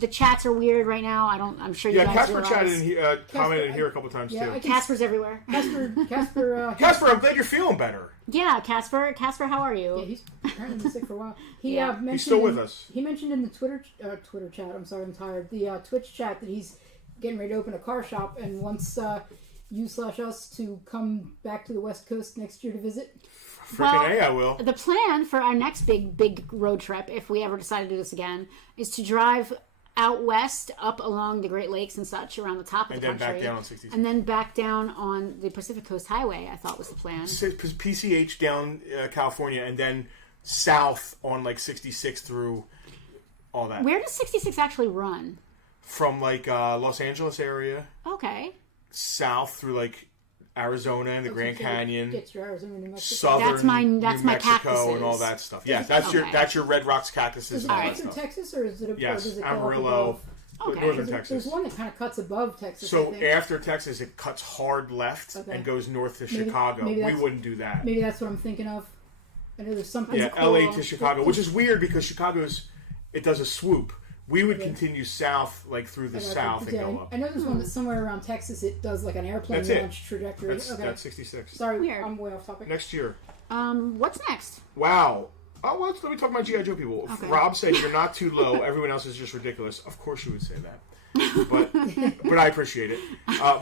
the chats are weird right now. I'm sure you guys Casper realize. chatted commented here a couple times too. Casper's everywhere. Casper, I'm glad you're feeling better. Yeah, Casper, how are you? Yeah, he's apparently been sick for a while. He's still with us. He mentioned in the Twitter chat. I'm sorry, I'm tired. The Twitch chat that he's getting ready to open a car shop and wants you/us to come back to the West Coast next year to visit. I will. The plan for our next big road trip, if we ever decide to do this again, is to drive out west, up along the Great Lakes and such, around the top of the country. And then back down on 66. And then back down on the Pacific Coast Highway, I thought was the plan. PCH down California, and then south on like 66 through all that. Where does 66 actually run? From like Los Angeles area. Okay. South through like Arizona and the Grand Canyon. Get your Arizona, New Mexico. Southern that's New my Mexico cactuses. And all that stuff. Yeah, that's your Red Rocks cactuses and all that stuff. Texas, or is it yes, Amarillo? Okay. Northern Texas. There's one that kind of cuts above Texas. So after Texas, it cuts hard left and goes north to Chicago. We wouldn't do that. Maybe that's what I'm thinking of. I know there's something. Yeah, cool. LA to Chicago, which is weird because it does a swoop. We would continue south, like through the south, and go up. I know there's one that's somewhere around Texas. It does like an airplane launch trajectory. That's 66. Sorry, weird. I'm way off topic. Next year. What's next? Wow. Oh, well, let me talk about G.I. Joe people. Okay. Rob said you're not too low. Everyone else is just ridiculous. Of course you would say that. But I appreciate it.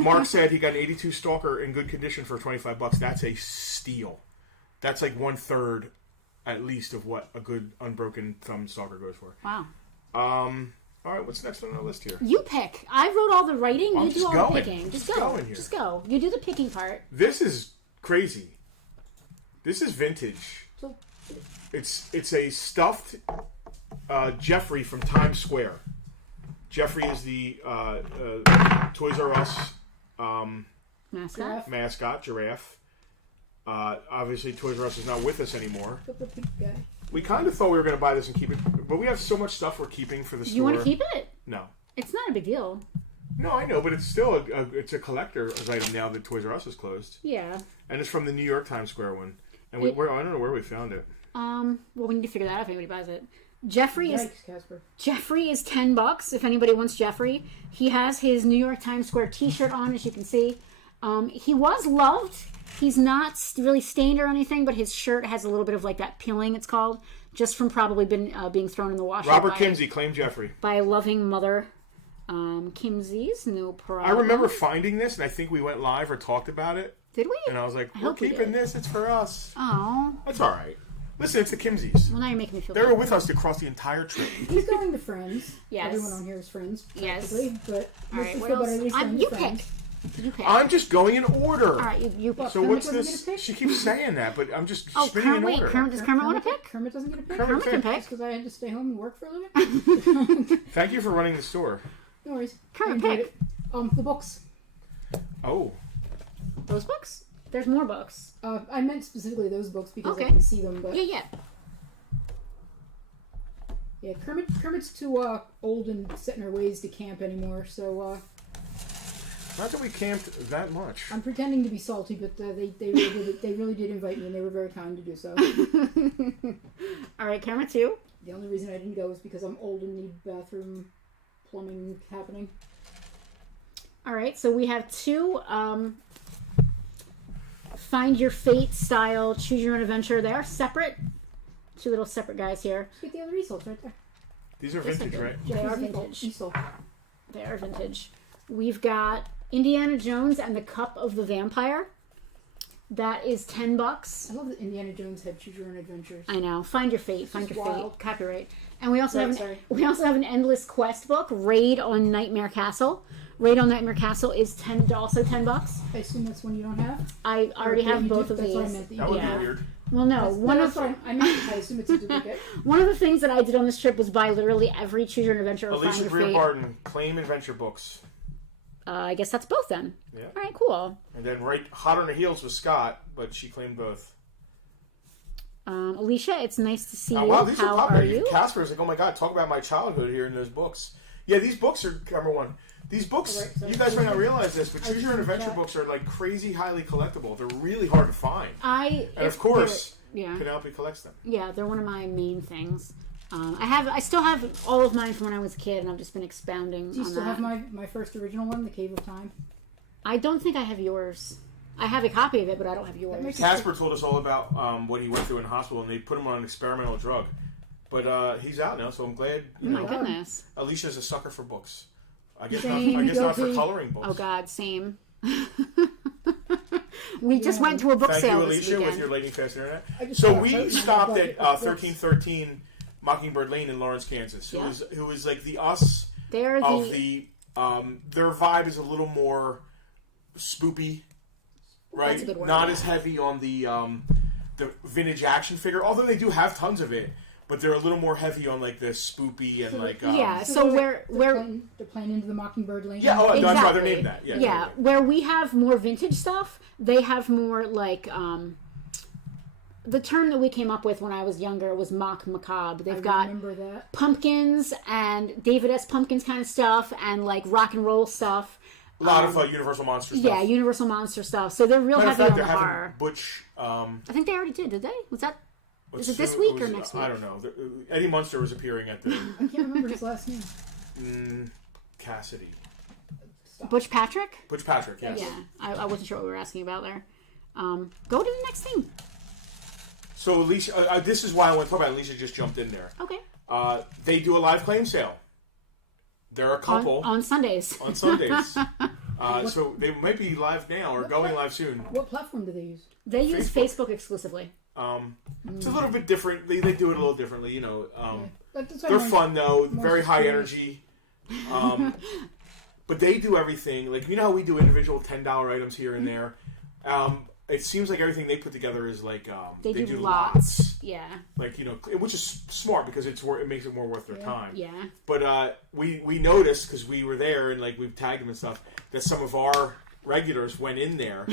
Mark said he got an 82 Stalker in good condition for $25. That's a steal. That's like 1/3 at least of what a good unbroken thumb Stalker goes for. Wow. All right, what's next on our list here? You pick. I wrote all the writing. You do all the picking. Just go. Just go. You do the picking part. This is crazy. This is vintage. It's a stuffed Jeffrey from Times Square. Jeffrey is the Toys R Us mascot, giraffe. Obviously, Toys R Us is not with us anymore. We kind of thought we were going to buy this and keep it, but we have so much stuff we're keeping for the store. You want to keep it? No. It's not a big deal. No, I know, but it's still it's a collector's item now that Toys R Us is closed. Yeah. And it's from the New York Times Square one. And I don't know where we found it. Well, we need to figure that out if anybody buys it. Jeffrey is Yikes, Casper. Jeffrey is $10 if anybody wants Jeffrey. He has his New York Times Square t-shirt on, as you can see. He was loved. He's not really stained or anything, but his shirt has a little bit of like that peeling, it's called, just from probably being thrown in the washer. Robert Kimsey claimed Jeffrey. By a loving mother. Kimsey's, no problem. I remember finding this, and I think we went live or talked about it. Did we? And I was like, we're keeping this. It's for us. Oh. That's all right. Listen, it's the Kimseys. Well, now you're making me feel They bad. were with us across the entire trip. He's going to Friends. Yes. Everyone on here is Friends, Yes. practically. But All right, let's what go, but else? at least going You to pick. Friends. You pick. I'm just going in order. All right, you pick. So Kermit what's doesn't this? get a pick? She keeps saying that, but I'm just Oh, spinning in Kermit, order. does Kermit want to pick? Kermit doesn't get a pick? Kermit can pick. pick. Because I had to stay home and work for a living? Thank you for running the store. No worries. Kermit, I enjoyed pick. it. The books. Oh. Those books? There's more books. I meant specifically those books because Okay. I can see them. But Yeah. yeah, Kermit's too old and set in her ways to camp anymore. So Not that we camped that much. I'm pretending to be salty, but they really did invite me, and they were very kind to do so. All right, Kermit 2. The only reason I didn't go is because I'm old and need bathroom plumbing happening. All right, so we have 2 Find Your Fate style Choose Your Own Adventure. They are separate. 2 little separate guys here. Just get the other easels right there. These are vintage, right? They are Jeffrey's vintage. Easel. They are vintage. We've got Indiana Jones and the Cup of the Vampire. That is $10. I love that Indiana Jones had Choose Your Own Adventures. I know. Find Your Fate. Find Your wild. Fate. Copyright. And we also Sorry. have an Endless Quest book. Raid on Nightmare Castle. Raid on Nightmare Castle is also $10. I assume that's one you don't have. I already Okay, have you both do- of that's these. what I meant that you That would Yeah. be weird. Well, no. That's what I meant. I assume it's a duplicate. One of the things that I did on this trip was buy literally every Choose Your Own Adventure or Find Alicia Your Greer Fate. Barton, claim adventure books. I guess that's both then. Yeah. All right, cool. And then right hot on her heels was Scott, but she claimed both. Alicia, it's nice to see you. Wow, these How are are popular. you? Casper's like, oh my god, talk about my childhood here in those books. Yeah, these books are number one. These books, Right, so you guys might not realize this, but I Choose Your Own was in the Adventure chat. books are like crazy highly collectible. They're really hard to find. And of course, yeah, Penelope collects them. yeah, they're one of my main things. I still have all of mine from when I was a kid, and I've just been expounding. Do you on still that. have my first original one, The Cave of Time? I don't think I have yours. I have a copy of it, but I don't have yours. makes- Casper told us all about what he went through in hospital, and they put him on an experimental drug. But he's out now, so I'm glad. Oh my goodness! Alicia's a sucker for books. I guess Same, not. I guess not for guilty. coloring books. Oh God, same. We just went to a book Thank sale you, this Alicia, weekend. with your lightning fast internet. I just So got we hurt stopped and I at bought it. 1313 Mockingbird Lane in Lawrence, Kansas. Yeah. Who was like the us They're of the their vibe is a little more spoopy, right? That's a good word. Not as heavy on the vintage action figure, although they do have tons of it. But they're a little more heavy on like the spoopy and like yeah. So they're we're playing into the Mockingbird Lane. yeah. Oh, that's why Exactly. they're named that. Yeah. yeah, right. where we have more vintage stuff, they have more like the term that we came up with when I was younger was mock macabre. They've I got remember that. pumpkins and David S. Pumpkins kind of stuff and like rock and roll stuff. A lot of Universal Monster stuff. Yeah, Universal Monster stuff. So they're real Matter of heavy fact, on they're the having horror. Butch. I think they already did they? Was that? Is it this who- week or was- next I week? don't know. Eddie Munster was appearing at the I can't remember his last name. Cassidy. Butch Patrick? Butch Patrick, yes. Yeah, I wasn't sure what we were asking about there. Go to the next thing. So Alicia, this is why I want to talk about. Alicia just jumped in there. Okay. They do a live claim sale. They're a couple On Sundays. on Sundays. So they might be live now or going live soon. What platform do they use? They use Facebook exclusively. It's a little bit different. They do it a little differently, you know. That's what They're I meant. fun though, More very high secure. energy. But they do everything. Like you know how we do individual $10 items here and there. It seems like everything they put together is like They do lots. lots. Yeah. Like you know, which is smart because it makes it more worth their time. Yeah. But we noticed because we were there and like we've tagged them and stuff that some of our regulars went in there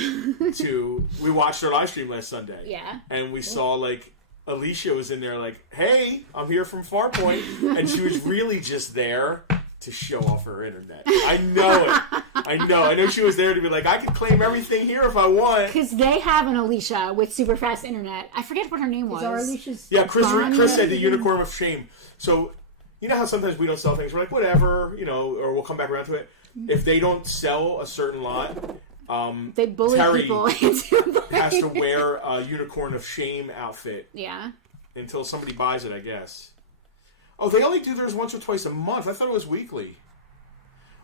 to. We watched their live stream last Sunday. Yeah. And we saw like Alicia was in there like, hey, I'm here from Farpoint, and she was really just there to show off her internet. I know it. I know she was there to be like, I can claim everything here if I want. Because they have an Alicia with super fast internet. I forget what her name was. Is our Alicia's Chris said the unicorn of shame. So, you know how sometimes we don't sell things? We're like, whatever, or we'll come back around to it. If they don't sell a certain lot, they bully Terry people into has to wear a unicorn of shame outfit. Yeah. Until somebody buys it, I guess. Oh, they only do theirs once or twice a month. I thought it was weekly.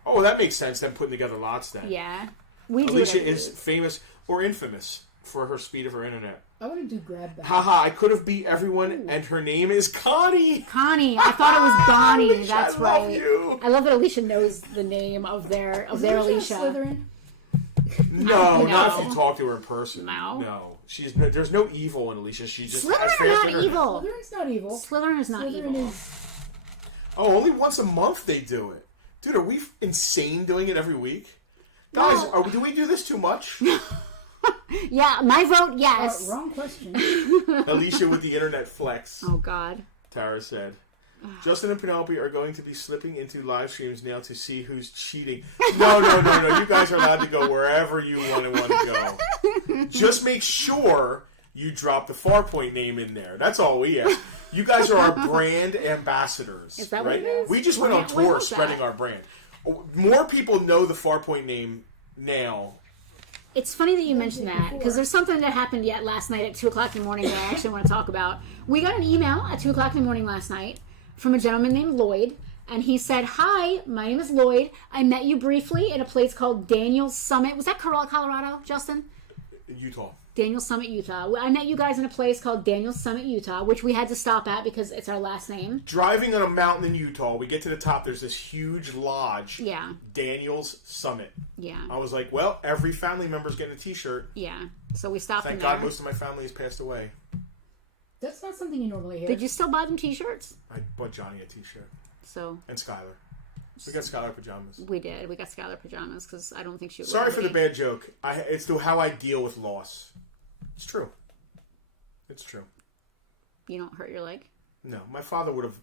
Oh, that makes sense, them putting together lots then. Yeah. We do. Alicia is famous or infamous for her speed of her internet. I want to do grab bag. Haha, I could have beat everyone, and her name is Connie. Connie. I thought it was Bonnie. Alicia, That's I right. love you. I love that Alicia knows the name of their Alicia. Slytherin? No, not if you talk to her in person. No. There's no evil in Alicia. She just has Slytherin fast not internet. evil. Slytherin's not evil. Slytherin is not Slytherin evil. Oh, only once a month they do it. Dude, are we insane doing it every week? Guys, do we do this too much? Yeah, my vote, yes. Wrong question. Alicia with the internet flex. Oh, God. Tara said. Justin and Penelope are going to be slipping into live streams now to see who's cheating. No. You guys are allowed to go wherever you want to go. Just make sure you drop the Farpoint name in there. That's all we ask. You guys are our brand ambassadors. Is that right? what it is? We just went on What tour was spreading that? our brand. More people know the Farpoint name now. It's funny that you mentioned that, because there's something that happened yet last night at 2 o'clock in the morning that I actually want to talk about. We got an email at 2 o'clock in the morning last night from a gentleman named Lloyd, and he said, "Hi, my name is Lloyd. I met you briefly at a place called Daniel's Summit." Was that Colorado, Justin? Utah. Daniel's Summit, Utah. I met you guys in a place called Daniel's Summit, Utah, which we had to stop at because it's our last name. Driving on a mountain in Utah, we get to the top, there's this huge lodge. Yeah. Daniel's Summit. Yeah. I was like, well, every family member's getting a t-shirt. Yeah. So we stopped Thank in there. God most of my family has passed away. That's not something you normally hear. Did you still buy them t-shirts? I bought Johnny a t-shirt. So. And Skylar. We got Skylar pajamas. We did. We got Skylar pajamas because I don't think she would. Sorry for the bad joke. It's how I deal with loss. It's true. It's true. You don't hurt your leg? No. My father would have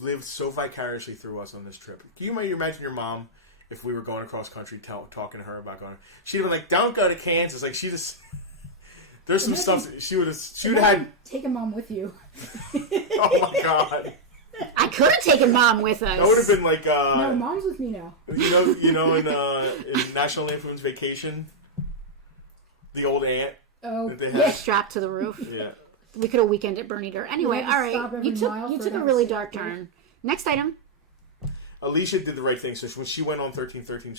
lived so vicariously through us on this trip. Can you imagine your mom, if we were going across country, talking to her about going? She'd have been like, "Don't go to Kansas." Like, she just... There's some stuff she would have had... Take a mom with you. Oh, my God. I could have taken Mom with us. That would have been like... No, Mom's with me now. In National Lampoon's Vacation, the old aunt... Oh, that they had. Strapped to the roof. Yeah. We could have weekended Bernie Dirt. Anyway, We had to all stop right. every You took mile for a an really accident. dark turn. Next item. Alicia did the right thing. So when she went on 1313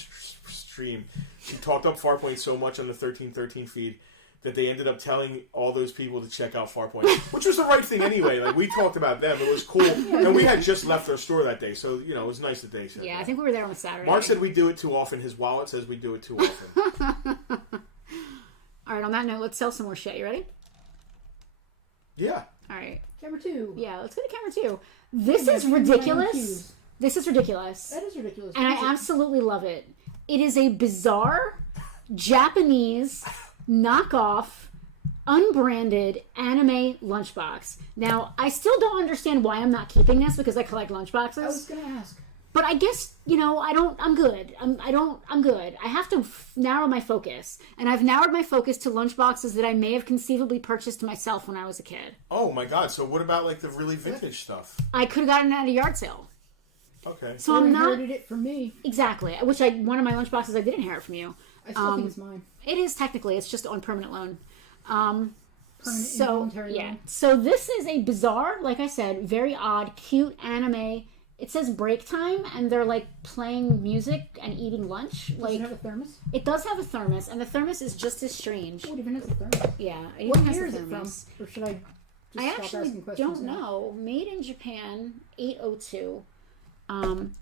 stream, she talked up Farpoint so much on the 1313 feed that they ended up telling all those people to check out Farpoint, which was the right thing anyway. Like, we talked about them. It was cool. And we had just left our store that day. So, it was nice that they said Yeah, that. I think we were there on Saturday. Mark said we do it too often. His wallet says we do it too often. All right, on that note, let's sell some more shit. You ready? Yeah. All right. Camera 2. Yeah, let's go to camera 2. This is ridiculous. This is ridiculous. That is ridiculous. And I absolutely love it. It is a bizarre, Japanese, knockoff, unbranded anime lunchbox. Now, I still don't understand why I'm not keeping this because I collect lunchboxes. I was going to ask. But I guess, I'm good. I'm good. I have to narrow my focus. And I've narrowed my focus to lunchboxes that I may have conceivably purchased myself when I was a kid. Oh, my God. So what about, like, the really vintage stuff? I could have gotten it at a yard sale. Okay. So I'm not... inherited it from me. Exactly. One of my lunchboxes I did inherit from you. I still think it's mine. It is technically. It's just on permanent loan. Permanent involuntary loan. So this is a bizarre, like I said, very odd, cute anime. It says break time, and they're like playing music and eating lunch. Does Like it have a thermos? it does have a thermos, and the thermos is just as strange. Oh, it even has a thermos. Yeah, it What even has year a is it from? thermos. Or should I just I stop actually asking questions don't now? know. Made in Japan, 802.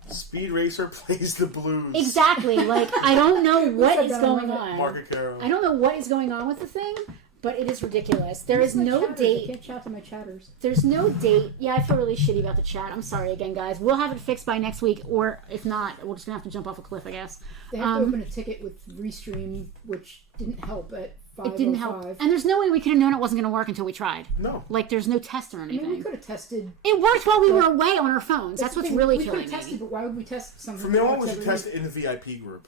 Speed Racer plays the blues. Exactly. Like I don't know what said is that? going I on. Margaret Carroll. I don't know what is going on with the thing, but it is ridiculous. There is My no chatters. I date. can't chat to my chatters. There's no date. Yeah, I feel really shitty about the chat. I'm sorry again, guys. We'll have it fixed by next week, or if not, we're just gonna have to jump off a cliff, I guess. They have to open a ticket with Restream, which didn't help at 505. It didn't help. And there's no way we could have known it wasn't going to work until we tried. No. Like, there's no test or I mean, anything. we could have tested. It worked while we were away on our phones. That's what's really we killing could have tested, me. but why would we test something? From now on, we should test it in the VIP group.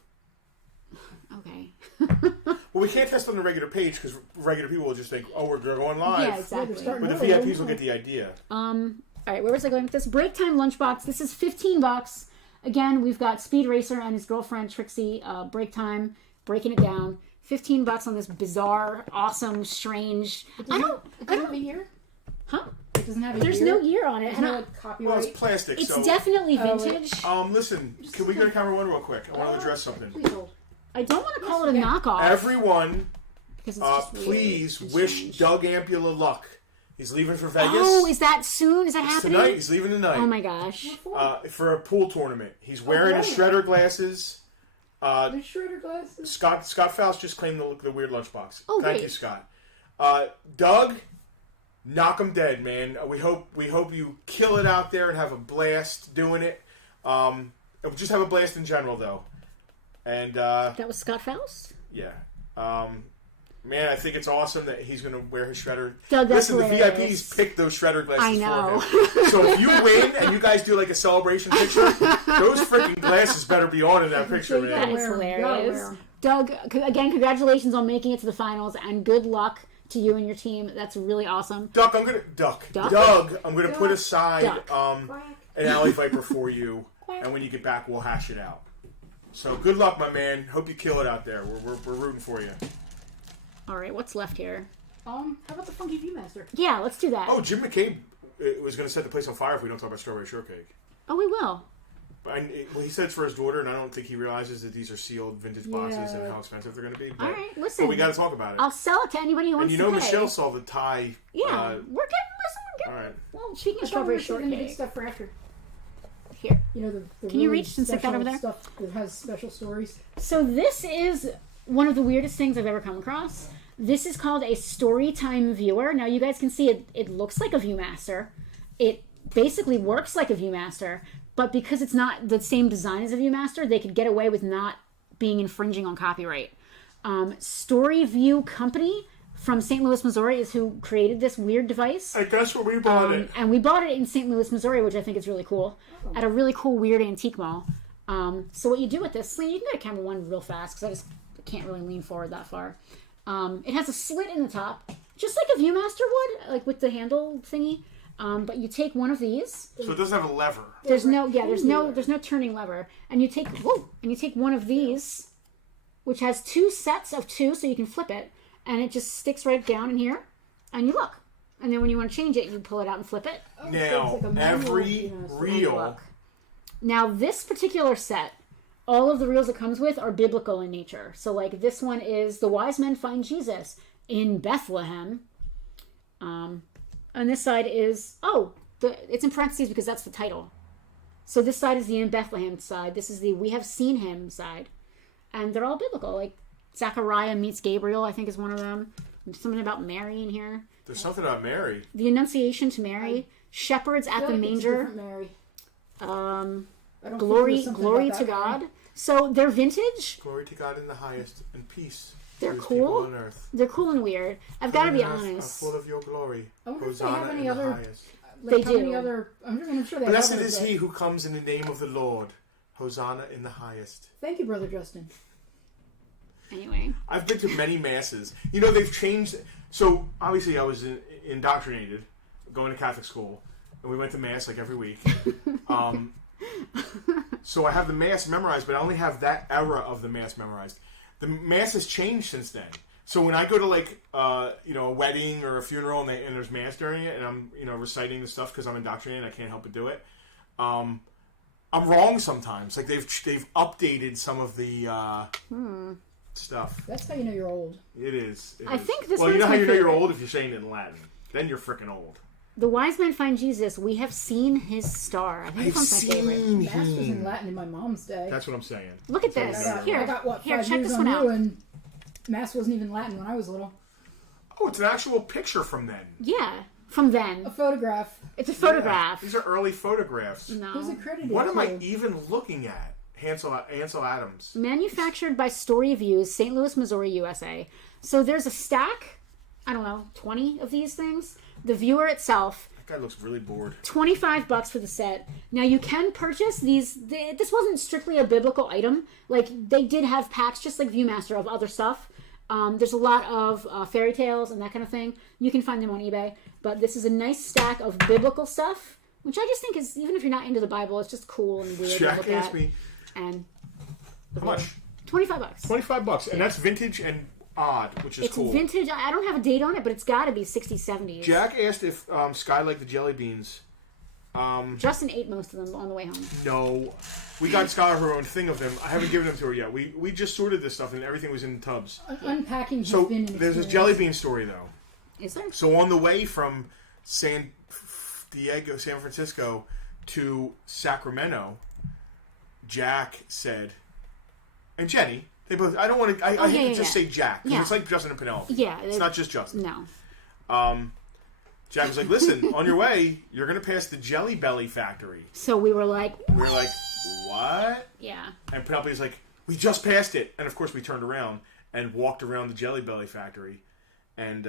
Okay. Well, we can't test on the regular page because regular people will just think, "Oh, we're going live." Yeah, exactly. Yeah, But the VIPs will get the idea. All right, where was I going with this? Break time lunchbox. This is $15. Again, we've got Speed Racer and his girlfriend Trixie. Break time, breaking it down. $15 on this bizarre, awesome, strange. It doesn't have a year. Huh? It doesn't have a There's year. no year on it. There's And no copyright. Well, it's plastic. it's so definitely Oh, vintage. listen, can we go to camera one real quick? I want to address something. Please hold. I don't want to call it a Yeah. knockoff. Everyone, because it's just weird please and wish strange. Doug Ampula luck. He's leaving for Vegas. Oh, is that soon? Is that It's happening? tonight. He's leaving tonight. Oh my gosh. For a pool tournament. He's wearing his great. shredder glasses. The shredder glasses. Scott Faust just claimed the weird lunchbox. Oh, Thank great. you, Scott. Doug, knock him dead, man. We hope you kill it out there and have a blast doing it. Just have a blast in general, though. And That was Scott Faust? yeah, man, I think it's awesome that he's going to wear his shredder. Doug, that's Listen, the hilarious. VIPs picked those shredder glasses I know. for him. So if you win and you guys do like a celebration picture, those freaking glasses better be on in that picture, you That man. gotta is wear 'em. You gotta hilarious. wear 'em. Doug, again, congratulations on making it to the finals, and good luck to you and your team. That's really awesome. Doug, Duck? Doug, I'm gonna put aside Duck. an alley viper for you, and when you get back, we'll hash it out. So good luck, my man. Hope you kill it out there. We're rooting for you. All right, what's left here? How about the Funky Viewmaster? Yeah, let's do that. Oh, Jim McCabe was gonna set the place on fire if we don't talk about strawberry shortcake. Oh, we will. Well, he said it's for his daughter, and I don't think he realizes that these are sealed vintage boxes and Yeah. how expensive they're going to be. All right, listen. But we got to talk about it. I'll sell it to anybody who And wants you know, to pay. Michelle saw the tie. Yeah, we're getting. All right. Well, speaking I of thought we strawberry were saving the big shortcake, stuff for after. here. You know the Can you really reach and stick that over there? Stuff that has special stories. So this is one of the weirdest things I've ever come across. This is called a Storytime Viewer. Now you guys can see it. It looks like a ViewMaster. It basically works like a ViewMaster, but because it's not the same design as a ViewMaster, they could get away with not being infringing on copyright. Storyview Company from St. Louis, Missouri is who created this weird device. I guess where we bought it. And we bought it in St. Louis, Missouri, which I think is really cool, at a really cool, weird antique mall. So what you do with this, you can go to camera one real fast, because I just can't really lean forward that far. It has a slit in the top, just like a ViewMaster would, like with the handle thingy. But you take one of these. So it doesn't have a lever. There's no turning lever, and you take one of these, which has two sets of two, so you can flip it, and it just sticks right down in here, and you look. And then when you want to change it, you pull it out and flip it. Now, it's like a every manual, reel. Look. Now, this particular set, all of the reels it comes with are biblical in nature. So, like, this one is the wise men find Jesus in Bethlehem. And this side is, it's in parentheses because that's the title. So this side is the in Bethlehem side. This is the we have seen him side. And they're all biblical. Like, Zechariah meets Gabriel, I think, is one of them. There's something about Mary in here. There's something about Mary. The Annunciation to Mary. Shepherds at the manger. Mary. Glory to God. So they're vintage. Glory to God in the highest, and peace. They're to his people cool. on earth. They're cool and weird. I've got to be Heaven and earth honest. are full of your glory. I wonder if they Hosanna have any in the other. highest. Like, They how many do. other? I'm sure they have. Blessed others, is but- he who comes in the name of the Lord. Hosanna in the highest. Thank you, Brother Justin. Anyway. I've been to many masses. You know, they've changed. So, obviously, I was indoctrinated, going to Catholic school, and we went to Mass like every week. So I have the Mass memorized, but I only have that era of the Mass memorized. The Mass has changed since then. So when I go to, like, a wedding or a funeral and there's Mass during it, and I'm, reciting the stuff because I'm indoctrinated and I can't help but do it, I'm wrong sometimes. Like, they've updated some of the stuff. That's how you know you're old. It is. I think this Well, you one's know how my you know you're favorite. old if you're saying it in Latin. Then you're freaking old. The wise men find Jesus. We have seen his star. I think this one's my favorite. Mass was in Latin in my mom's day. That's what I'm saying. Look at That's this. what Here, I got what, here, 5 check years this on one you, out. and Mass wasn't even Latin when I was little. Oh, it's an actual picture from then. Yeah, from A then. photograph. It's a photograph. Yeah, these are early photographs. No. Who's it credited What am to? I even looking at? Hansel Adams. Manufactured by Story Views, St. Louis, Missouri, USA. So there's a stack, I don't know, 20 of these things. The viewer itself, That guy looks really bored. $25 for the set. Now you can purchase these. This wasn't strictly a biblical item. Like they did have packs, just like Viewmaster, of other stuff. There's a lot of fairy tales and that kind of thing. You can find them on eBay. But this is a nice stack of biblical stuff, which I just think is, even if you're not into the Bible, it's just cool and weird to look at. Me. And how much? $25. $25, and that's vintage and odd, which is cool. It's vintage. I don't have a date on it, but it's got to be 60s, 70s. Jack asked if Sky liked the jelly beans. Justin ate most of them on the way home. No. We got Skylar her own thing of them. I haven't given them to her yet. We just sorted this stuff, and everything was in tubs. Unpacking has So been an there's a experience. jelly bean story, though. Is there? So on the way from San Francisco to Sacramento, Jack said, and Jenny, they both. I don't want to. I hate to just say Jack because it's like Justin and Penelope. Yeah, it's not just Justin. No. Jack was like, "Listen, on your way, you're gonna pass the Jelly Belly factory." So we were like, "What?" Yeah. And Penelope was like, "We just passed it," and of course we turned around and walked around the Jelly Belly factory, and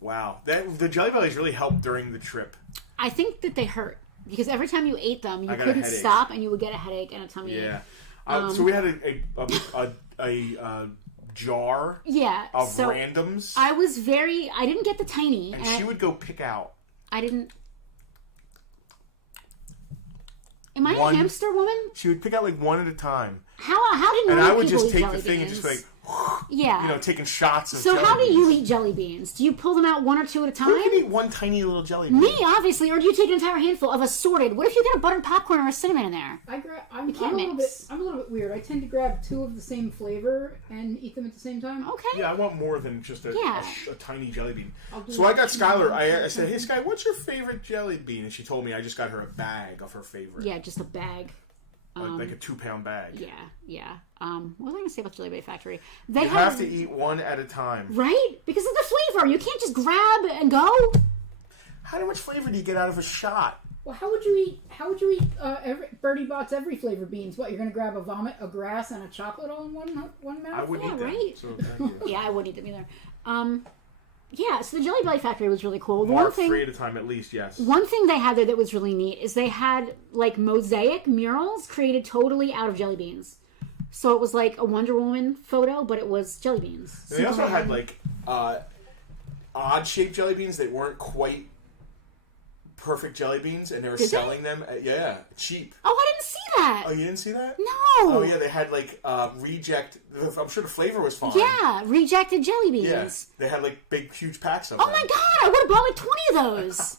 wow, the Jelly Bellies really helped during the trip. I think that they hurt because every time you ate them, you got a couldn't headache. stop, and you would get a headache and a tummy ache. Yeah. So we had a jar of randoms. I didn't get the tiny. And she would go pick out. I didn't. Am I a hamster woman? She would pick out like one at a time. How did And normal I would people just eat take jelly the thing beans? and just like, yeah, taking shots of So jelly how do you beans. eat jelly beans? Do you pull them out one or two at a time? Who can eat one tiny little jelly bean? Me, obviously. Or do you take an entire handful of assorted? What if you get a buttered popcorn or a cinnamon in there? I'm a little bit weird. I tend to grab two of the same flavor and eat them at the same time. Okay. Yeah, I want more than just a tiny jelly bean. So I I got Skylar. I said, "Hey, Sky, what's your favorite jelly bean?" And she told me I just got her a bag of her favorite. Yeah, just a bag. Like a 2-pound bag. Yeah. What was I going to say about Jelly Belly Factory? You have to eat one at a time. Right? Because of the flavor. You can't just grab and go. How much flavor do you get out of a shot? Well, how would you eat Birdie Bot's every flavor beans? What, you're going to grab a vomit, a grass, and a chocolate all in one mouth? I wouldn't eat them. Right? So thank you. Yeah, I wouldn't eat them either. Yeah, so the Jelly Belly Factory was really cool. Mark 3 at a time, at least, yes. One thing they had there that was really neat is they had, like, mosaic murals created totally out of jelly beans. So it was like a Wonder Woman photo, but it was jelly beans. And they also had, like, odd-shaped jelly beans that weren't quite perfect jelly beans, and they were selling them at, cheap. Oh, I didn't see that! Oh, you didn't see that? No! Oh, yeah, they had, like, reject... I'm sure the flavor was fine. Yeah, rejected jelly beans. Yeah, they had, like, big, huge packs of Oh them. my god, I would have bought like 20 of those!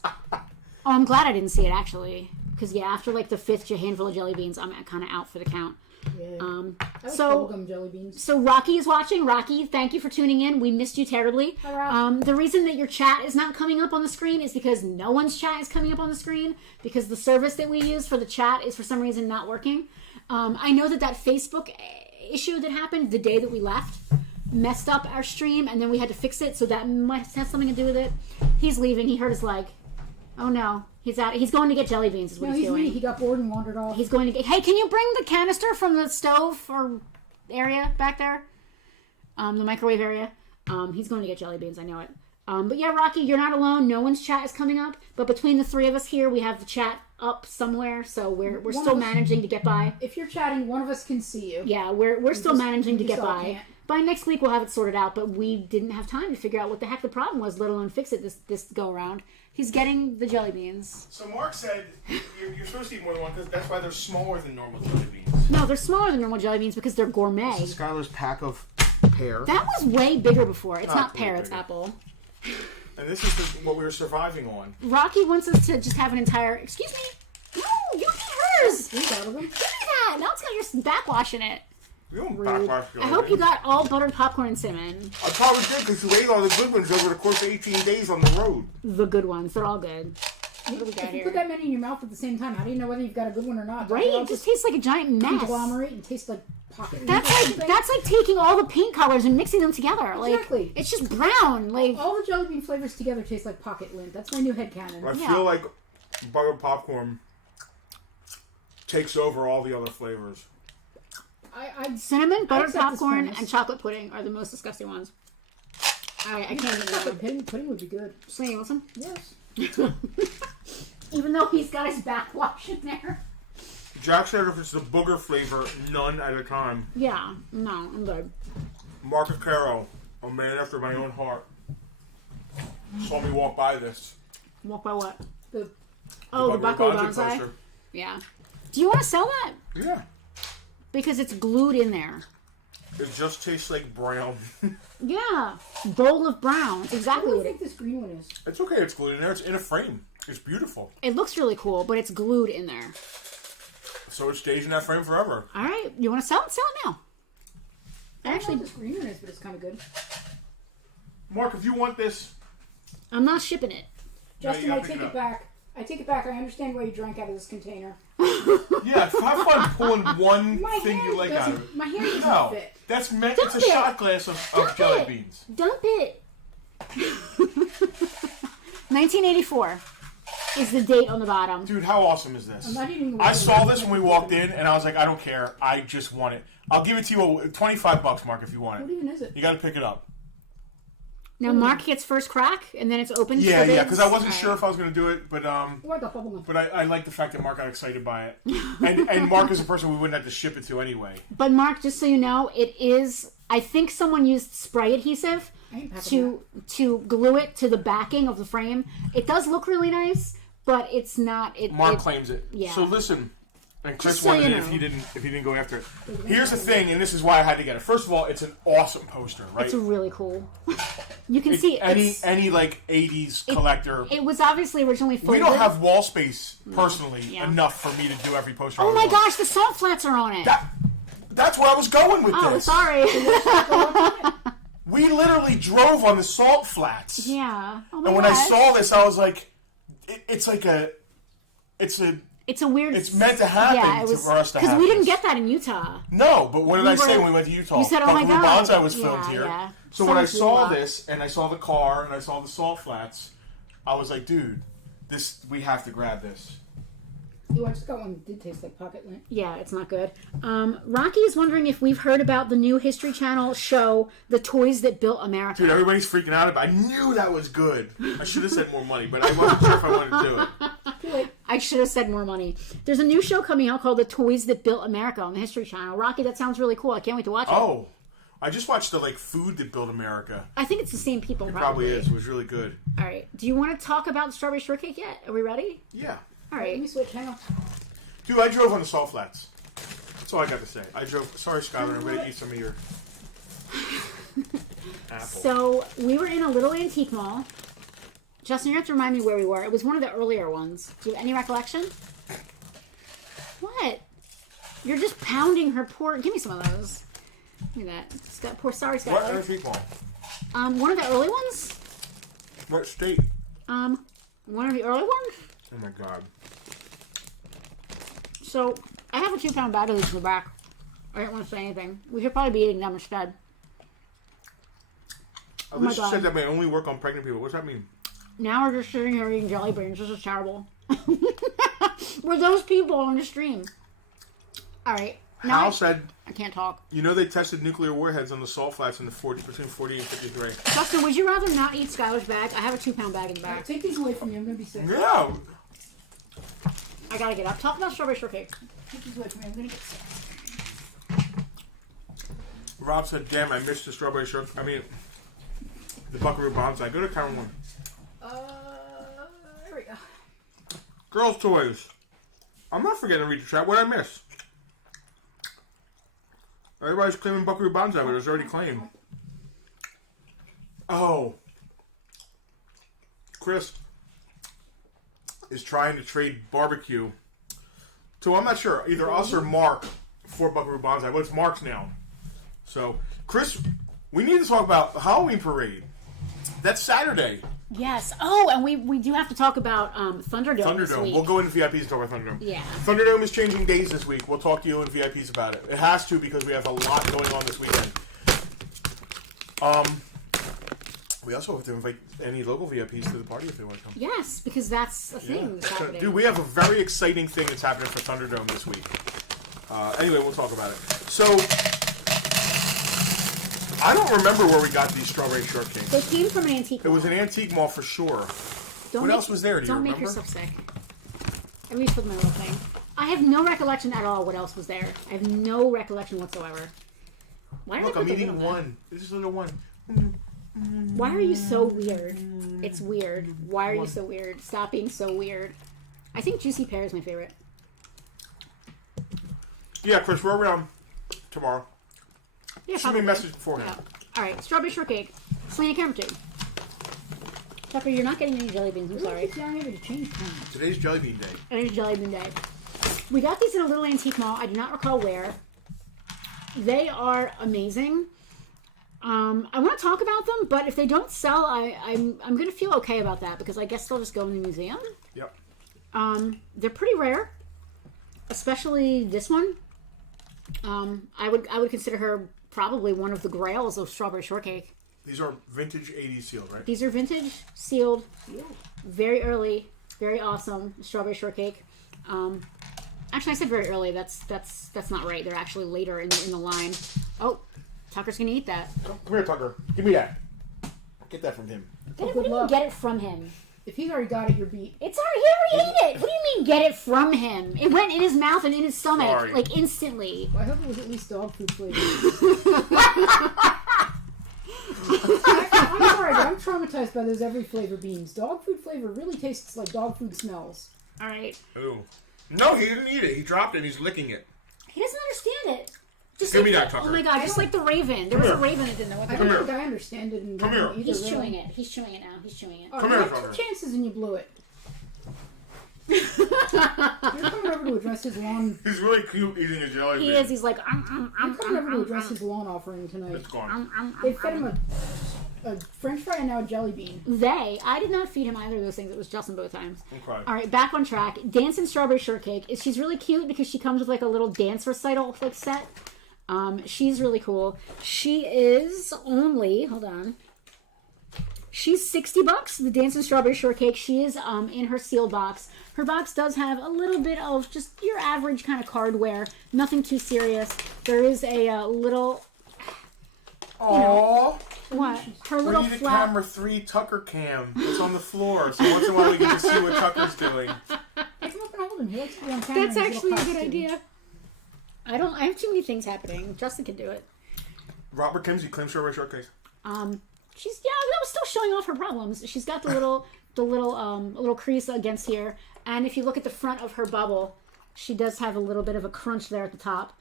Oh, I'm glad I didn't see it, actually. Because, after, like, the 5th handful of jelly beans, I'm kind of out for the count. Yeah. I like So, bubblegum jelly beans. So Rocky is watching. Rocky, thank you for tuning in. We missed you terribly. Hi, Rock. The reason that your chat is not coming up on the screen is because no one's chat is coming up on the screen because the service that we use for the chat is for some reason not working. I know that Facebook issue that happened the day that we left messed up our stream, and then we had to fix it, so that must have something to do with it. He's leaving. He hurt his leg. Oh no. He's out. He's going to get jelly beans is what he's doing. He got bored and wandered off. He's going to get... Hey, can you bring the canister from the stove or area back there? The microwave area. He's going to get jelly beans. I know it. But yeah, Rocky, you're not alone. No one's chat is coming up. But between the three of us here, we have the chat up somewhere. So we're still managing to get by. If you're chatting, one of us can see you. Yeah, we're still managing to get by. Can't. By next week, we'll have it sorted out. But we didn't have time to figure out what the heck the problem was, let alone fix it this go around. He's getting the jelly beans. So Mark said you're supposed to eat more than one because that's why they're smaller than normal jelly beans. No, they're smaller than normal jelly beans because they're gourmet. This is Skylar's pack of pear. That was way bigger before. It's not Way pear, it's bigger. apple. And this is what we were surviving on. Rocky wants us to just have an entire... Excuse me? No, you eat hers! He's out of them. Give me that! Now it's got your backwash in it. You don't Rude. backwash I hope you got all buttered popcorn and cinnamon. I probably did because you ate all the good ones over the course of 18 days on the road. The good ones. They're all good. What do we got If you here? put that many in your mouth at the same time, how do you know whether you've got a good one or not? Right? They all It just tastes like a giant mess. conglomerate and taste like pocket. That's like taking all the paint colors and mixing them together. Like, Exactly. it's just brown. Like, all the jelly bean flavors together taste like pocket lint. That's my new headcanon. I Yeah. feel like buttered popcorn takes over all the other flavors. Cinnamon, buttered accept this popcorn, premise. and chocolate pudding are the most disgusting ones. I can't even Chocolate pudding would be good. Slinky, want some? Yes. Even though he's got his backwash in there. Jack said if it's the booger flavor, none at a time. Yeah, no, I'm good. Mark Caro, a man after my own heart, saw me walk by this. Walk by what? The The Bucko Bonsai Bonsai? poster. Yeah. Do you want to sell that? Yeah. Because it's glued in there. It just tastes like brown. Yeah. Bowl of browns. What Exactly do you what think this green one is? It's okay, it's glued in there. It's in a frame. It's beautiful. it looks really cool, but it's glued in there. So it stays in that frame forever. All right. You want to sell it? Sell it now. I don't know Actually, what this green one is, but it's kind of good. Mark, if you want this, I'm not shipping it. Justin, gotta I pick take it it up. back. I take it back. I understand why you drank out of this container. yeah, have fun pulling one My thing hand you like out of doesn't. it. My hand doesn't No, fit. that's meant. Dump It's a it. shot glass of jelly it. beans. Dump it. 1984 is the date on the bottom. Dude, how awesome is this? I'm not eating the I one saw that- this when we walked in, and I was like, I don't care. I just want it. I'll give it to you $25, Mark, if you want What it. even is it? You got to pick it up. Now Mark gets first crack, and then it's open. Yeah, for bids. because I wasn't All sure right. if I was going to do it, but What the bubble gum? but I like the fact that Mark got excited by it, and Mark is a person we wouldn't have to ship it to anyway. But Mark, just so you know, it is. I think someone used spray adhesive I ain't packing to glue it to the backing of the frame. It does look really nice, but it's not. Mark claims it. yeah. So listen, and Chris Just so wanted you it if know. he didn't go after it. Here's the thing, and this is why I had to get it. First of all, it's an awesome poster, right? It's really cool. You can see any like '80s collector. It was obviously originally folded. We don't have wall space personally Yeah. enough for me to do every poster. Oh I my want. gosh, the salt flats are on it. That's where I was going with Oh, this. sorry. We literally drove on the salt flats. Yeah. Oh my And when I gosh. saw this, I was like, it's It's a weird. It's meant to happen Yeah, it was for us to because have we didn't this. get that in Utah. No, but what did We I say were- when we went to Utah? You said, "Oh my Buckaroo God." Bonsai was filmed Yeah, here. yeah. So when I Sounds saw cool. this, and I saw the car, and I saw the salt flats, I was like, dude, we have to grab this. You I just got one that did taste like pocket lint. Yeah, it's not good. Rocky is wondering if we've heard about the new History Channel show, The Toys That Built America. Dude, everybody's freaking out about it. I knew that was good. I should have said more money, but I wasn't sure if I wanted to do it. Too late. I should have said more money. There's a new show coming out called The Toys That Built America on the History Channel. Rocky, that sounds really cool. I can't wait to watch it. Oh, I just watched the food that built America. I think it's the same people, Probably is. It was really good. All right. Do you want to talk about the strawberry shortcake yet? Are we ready? Yeah. All Let right. me switch. Hang on. Dude, I drove on the salt flats. That's all I got to say. I drove. Sorry, Skylar. I'm going to eat some of your apple. So we were in a little antique mall. Justin, you have to remind me where we were. It was one of the earlier ones. Do you have any recollection? What? You're just pounding her poor. Give me some of those. Give me that. Poor sorry, What Skylar. antique mall? One of the early ones. What state? One of the early ones. Oh my god. So I have a 2-pound bag of these in the back. I didn't want to say anything. We should probably be eating them instead. I my wish you God. said that may only work on pregnant people. What's that mean? Now we're just sitting here eating jelly beans. This is terrible. We're those people on the stream. All right. Now Hal said, I can't talk. you know they tested nuclear warheads on the salt flats in between 40 and 53. Justin, would you rather not eat Skylar's bag? I have a 2-pound bag in the back. Take these away from me. I'm gonna be sick. Yeah. I gotta get up. Talk about strawberry shortcake. Take these away from me. I'm gonna get sick. Rob said, damn, I missed the strawberry short. I mean, the Buckaroo Bonsai. Go to Karen 1. There we go. Girls' toys. I'm not forgetting to read the chat. What did I miss? Everybody's claiming Buckaroo Bonsai, but it was already claimed. Oh. Chris is trying to trade barbecue. So I'm not sure. Either us or Mark for Buckaroo Bonsai. But it's Mark's now. So, Chris, we need to talk about the Halloween parade. That's Saturday. Yes. Oh, and we do have to talk about Thunderdome this Thunderdome. week. We'll go into VIPs and talk about Thunderdome. Yeah. Thunderdome is changing days this week. We'll talk to you in VIPs about it. It has to because we have a lot going on this weekend. We also have to invite any local VIPs to the party if they want to come. Yes, because that's a thing that's happening. Dude, we have a very exciting thing that's happening for Thunderdome this week. Anyway, we'll talk about it. So, I don't remember where we got these strawberry shortcakes. They came from an antique mall. It was an antique mall for sure. What else was there? Do you remember? Don't make yourself sick. I reached with my little thing. I have no recollection at all what else was there. I have no recollection whatsoever. Why did Look, I put I'm the eating little one. This is a little one. Why are you so weird? It's weird. Why are you so weird? Stop being so weird. I think Juicy Pear is my favorite. Yeah, Chris, we're around tomorrow. Yeah, Send me a message beforehand. Yeah. All right, strawberry shortcake. Selena camera tube. Tucker, you're not getting any jelly beans. I'm sorry. To change time. Today's Jelly Bean Day. It is Jelly Bean Day. We got these in a little antique mall. I do not recall where. They are amazing. I want to talk about them, but if they don't sell, I'm going to feel okay about that because I guess they'll just go in the museum. Yep. They're pretty rare, especially this one. I would consider her probably one of the grails of strawberry shortcake. These are vintage 80s sealed, right? These are vintage, sealed, very early, very awesome strawberry shortcake. Actually, I said very early. That's not right. They're actually later in the line. Oh, Tucker's gonna eat that. Come here, Tucker. Give me that. Get that from him. What do you mean get it from him? If he's already got it, you're beat. It's already, he already ate it. What do you mean get it from him? It went in his mouth and in his stomach, Sorry. like instantly. Well, I hope it was at least dog food flavored. I'm sorry, but I'm traumatized by those every flavor beans. Dog food flavor really tastes like dog food smells. All right. Ooh. No, he didn't eat it. He dropped it and he's licking it. He doesn't understand it. Just Give like me that, Tucker. Oh my god, just like the raven. There was a raven that didn't know what I that don't was. think I understand it. And Come here. either, He's really. chewing it. He's chewing it now. He's chewing it. Oh, Come you here, had Tucker. 2 chances and you blew it. You're coming over to address his lawn. He's really cute eating a jelly bean. He is. He's like, I'm coming over to address his lawn offering tonight. It's gone. They fed him a French fry and now a jelly bean. I did not feed him either of those things. It was Justin both times. Okay. All right, back on track. Dancing Strawberry Shortcake. She's really cute because she comes with like a little dance recital like set. She's really cool. She is only, hold on. She's $60. The Dancing Strawberry Shortcake. She is in her sealed box. Her box does have a little bit of just your average kind of cardware. Nothing too serious. There is a little. Aww. What? Her We little need a flat. camera 3 Tucker cam. It's on the floor, so once in a while we get to see what Tucker's doing. Come up and hold him. He likes to be on camera. That's in his actually a little good costume. idea. I have too many things happening. Justin can do it. Robert Kimsey claims strawberry shortcake. She's that was still showing off her problems. She's got the little crease against here, and if you look at the front of her bubble, she does have a little bit of a crunch there at the top.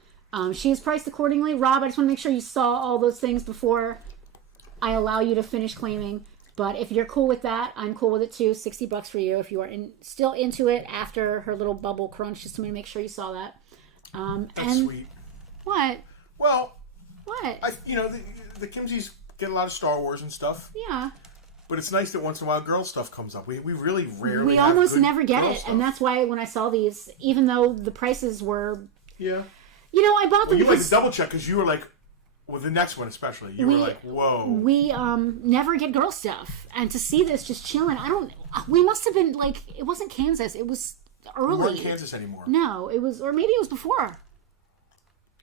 She is priced accordingly. Rob, I just want to make sure you saw all those things before I allow you to finish claiming. But if you're cool with that, I'm cool with it too. $60 for you if you are still into it after her little bubble crunch. Just to make sure you saw that. That's sweet. What? Well, What? the Kimseys get a lot of Star Wars and stuff, Yeah. but it's nice that once in a while girl stuff comes up. We really rarely We have almost good never get girl it, stuff. and that's why when I saw these, even though the prices were, Yeah. I bought them Well, you like because to double check because you were like, well, the next one especially, you were like, whoa. we never get girl stuff, and to see this just chilling, we must have been like, it wasn't Kansas, it was early. We weren't in Kansas anymore. No, it was, or maybe it was before.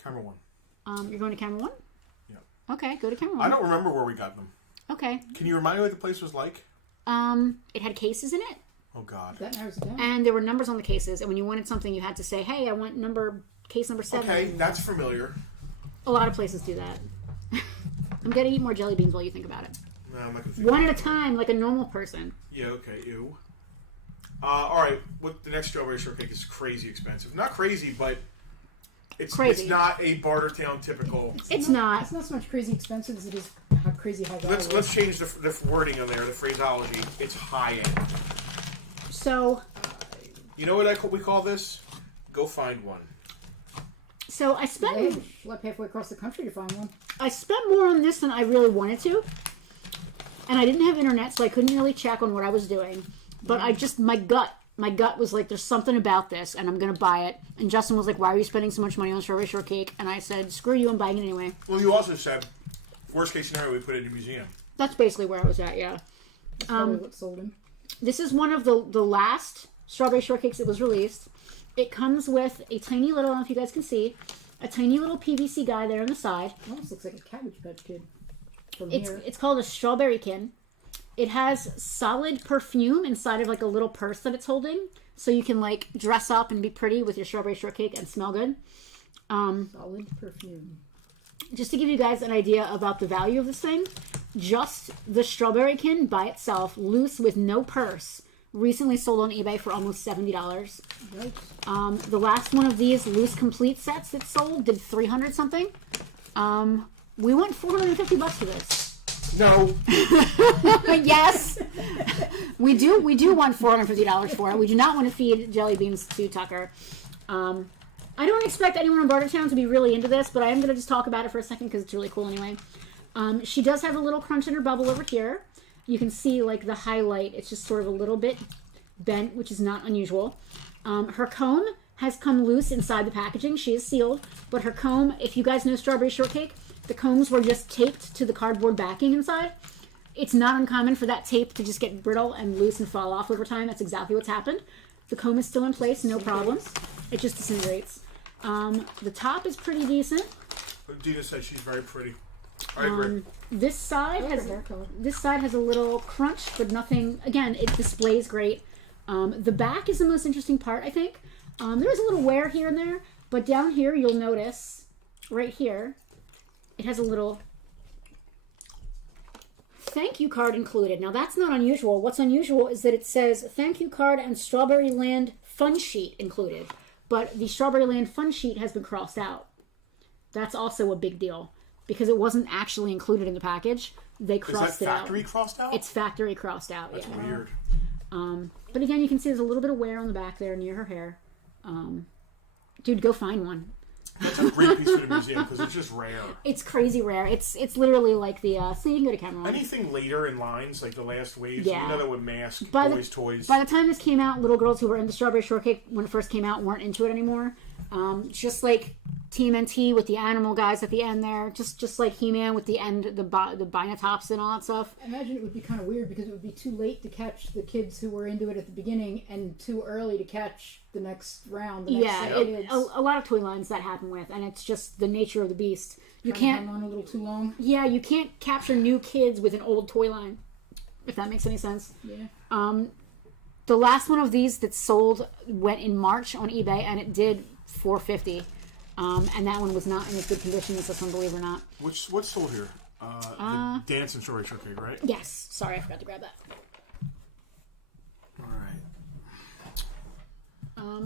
Camera 1. You're going to camera 1? Yeah. Okay, go to camera 1. I don't remember where we got them. Okay. Can you remind me what the place was like? It had cases in it, Oh, God. That narrows it down. and there were numbers on the cases, and when you wanted something, you had to say, hey, I want case number 7. Okay, that's familiar. A lot of places do that. I'm going to eat more jelly beans while you think about it. No, I'm not going to One at a time, like a normal person. Yeah, okay, ew. All right, the next strawberry shortcake is crazy expensive. Not crazy, but it's Crazy. It's not a Bartertown typical. It's not. It's not so much crazy expensive as it is crazy high value. Let's change the wording on there, the phraseology. It's high end. So You know what we call this? Go find one. I I had spent to schlep halfway across the country to find one. more on this than I really wanted to, and I didn't have internet, so I couldn't really check on what I was doing. But my gut was like, there's something about this, and I'm gonna buy it. And Justin was like, why are you spending so much money on strawberry shortcake? And I said, screw you, I'm buying it anyway. Well, you also said, worst case scenario, we put it in a museum. That's basically where I was at, yeah. That's probably what sold him. This is one of the last strawberry shortcakes that was released. It comes with a tiny little, I don't know if you guys can see, a tiny little PVC guy there on the side. It almost looks like a Cabbage Patch Kid from here. It's called a strawberry kin. It has solid perfume inside of like a little purse that it's holding. So you can like dress up and be pretty with your strawberry shortcake and smell good. Solid perfume. Just to give you guys an idea about the value of this thing, just the strawberry kin by itself, loose with no purse, recently sold on eBay for almost $70. Yikes. The last one of these loose complete sets that sold did 300 something. We went $450 for this. No. Yes, we do want $450 for it. We do not want to feed jelly beans to Tucker. I don't expect anyone in Bartertown to be really into this, but I am going to just talk about it for a second because it's really cool anyway. She does have a little crunch in her bubble over here. You can see like the highlight. It's just sort of a little bit bent, which is not unusual. Her comb has come loose inside the packaging. She is sealed, but her comb, if you guys know strawberry shortcake, the combs were just taped to the cardboard backing inside. It's not uncommon for that tape to just get brittle and loose and fall off over time. That's exactly what's happened. The comb is still in place, no problems. It just disintegrates. The top is pretty decent. Dina said she's very pretty. I agree. This side has a little crunch, but nothing. Again, it displays great. The back is the most interesting part, I think. There is a little wear here and there, but down here you'll notice right here it has a little thank you card included. Now that's not unusual. What's unusual is that it says thank you card and Strawberry Land fun sheet included, but the Strawberry Land fun sheet has been crossed out. That's also a big deal because it wasn't actually included in the package. They crossed it out. Is that factory crossed out? It's factory crossed out. That's yeah. weird. But again, you can see there's a little bit of wear on the back there near her hair. Dude, go find one. That's a great piece for the museum because it's just rare. It's crazy rare. It's literally like the so you can go to camera. Anything later in lines, like the last waves, Yeah. you know that would mask boys' toys. By the time this came out, little girls who were into Strawberry Shortcake when it first came out weren't into it anymore. Just like TMNT with the animal guys at the end there, just like He-Man with the end, the Binotops and all that stuff. I imagine it would be kind of weird because it would be too late to catch the kids who were into it at the beginning and too early to catch the next round. The next set of kids. A lot of toy lines that happen with, and it's just the nature of the beast. You Trying to can't hang on a little too long. Yeah, you can't capture new kids with an old toy line, if that makes any sense. Yeah. The last one of these that sold went in March on eBay, and it did $450. And that one was not in as good condition as this one, believe it or not. What's sold here? The Dance and Strawberry Shortcake, right? Yes. Sorry, I forgot to grab that. All right.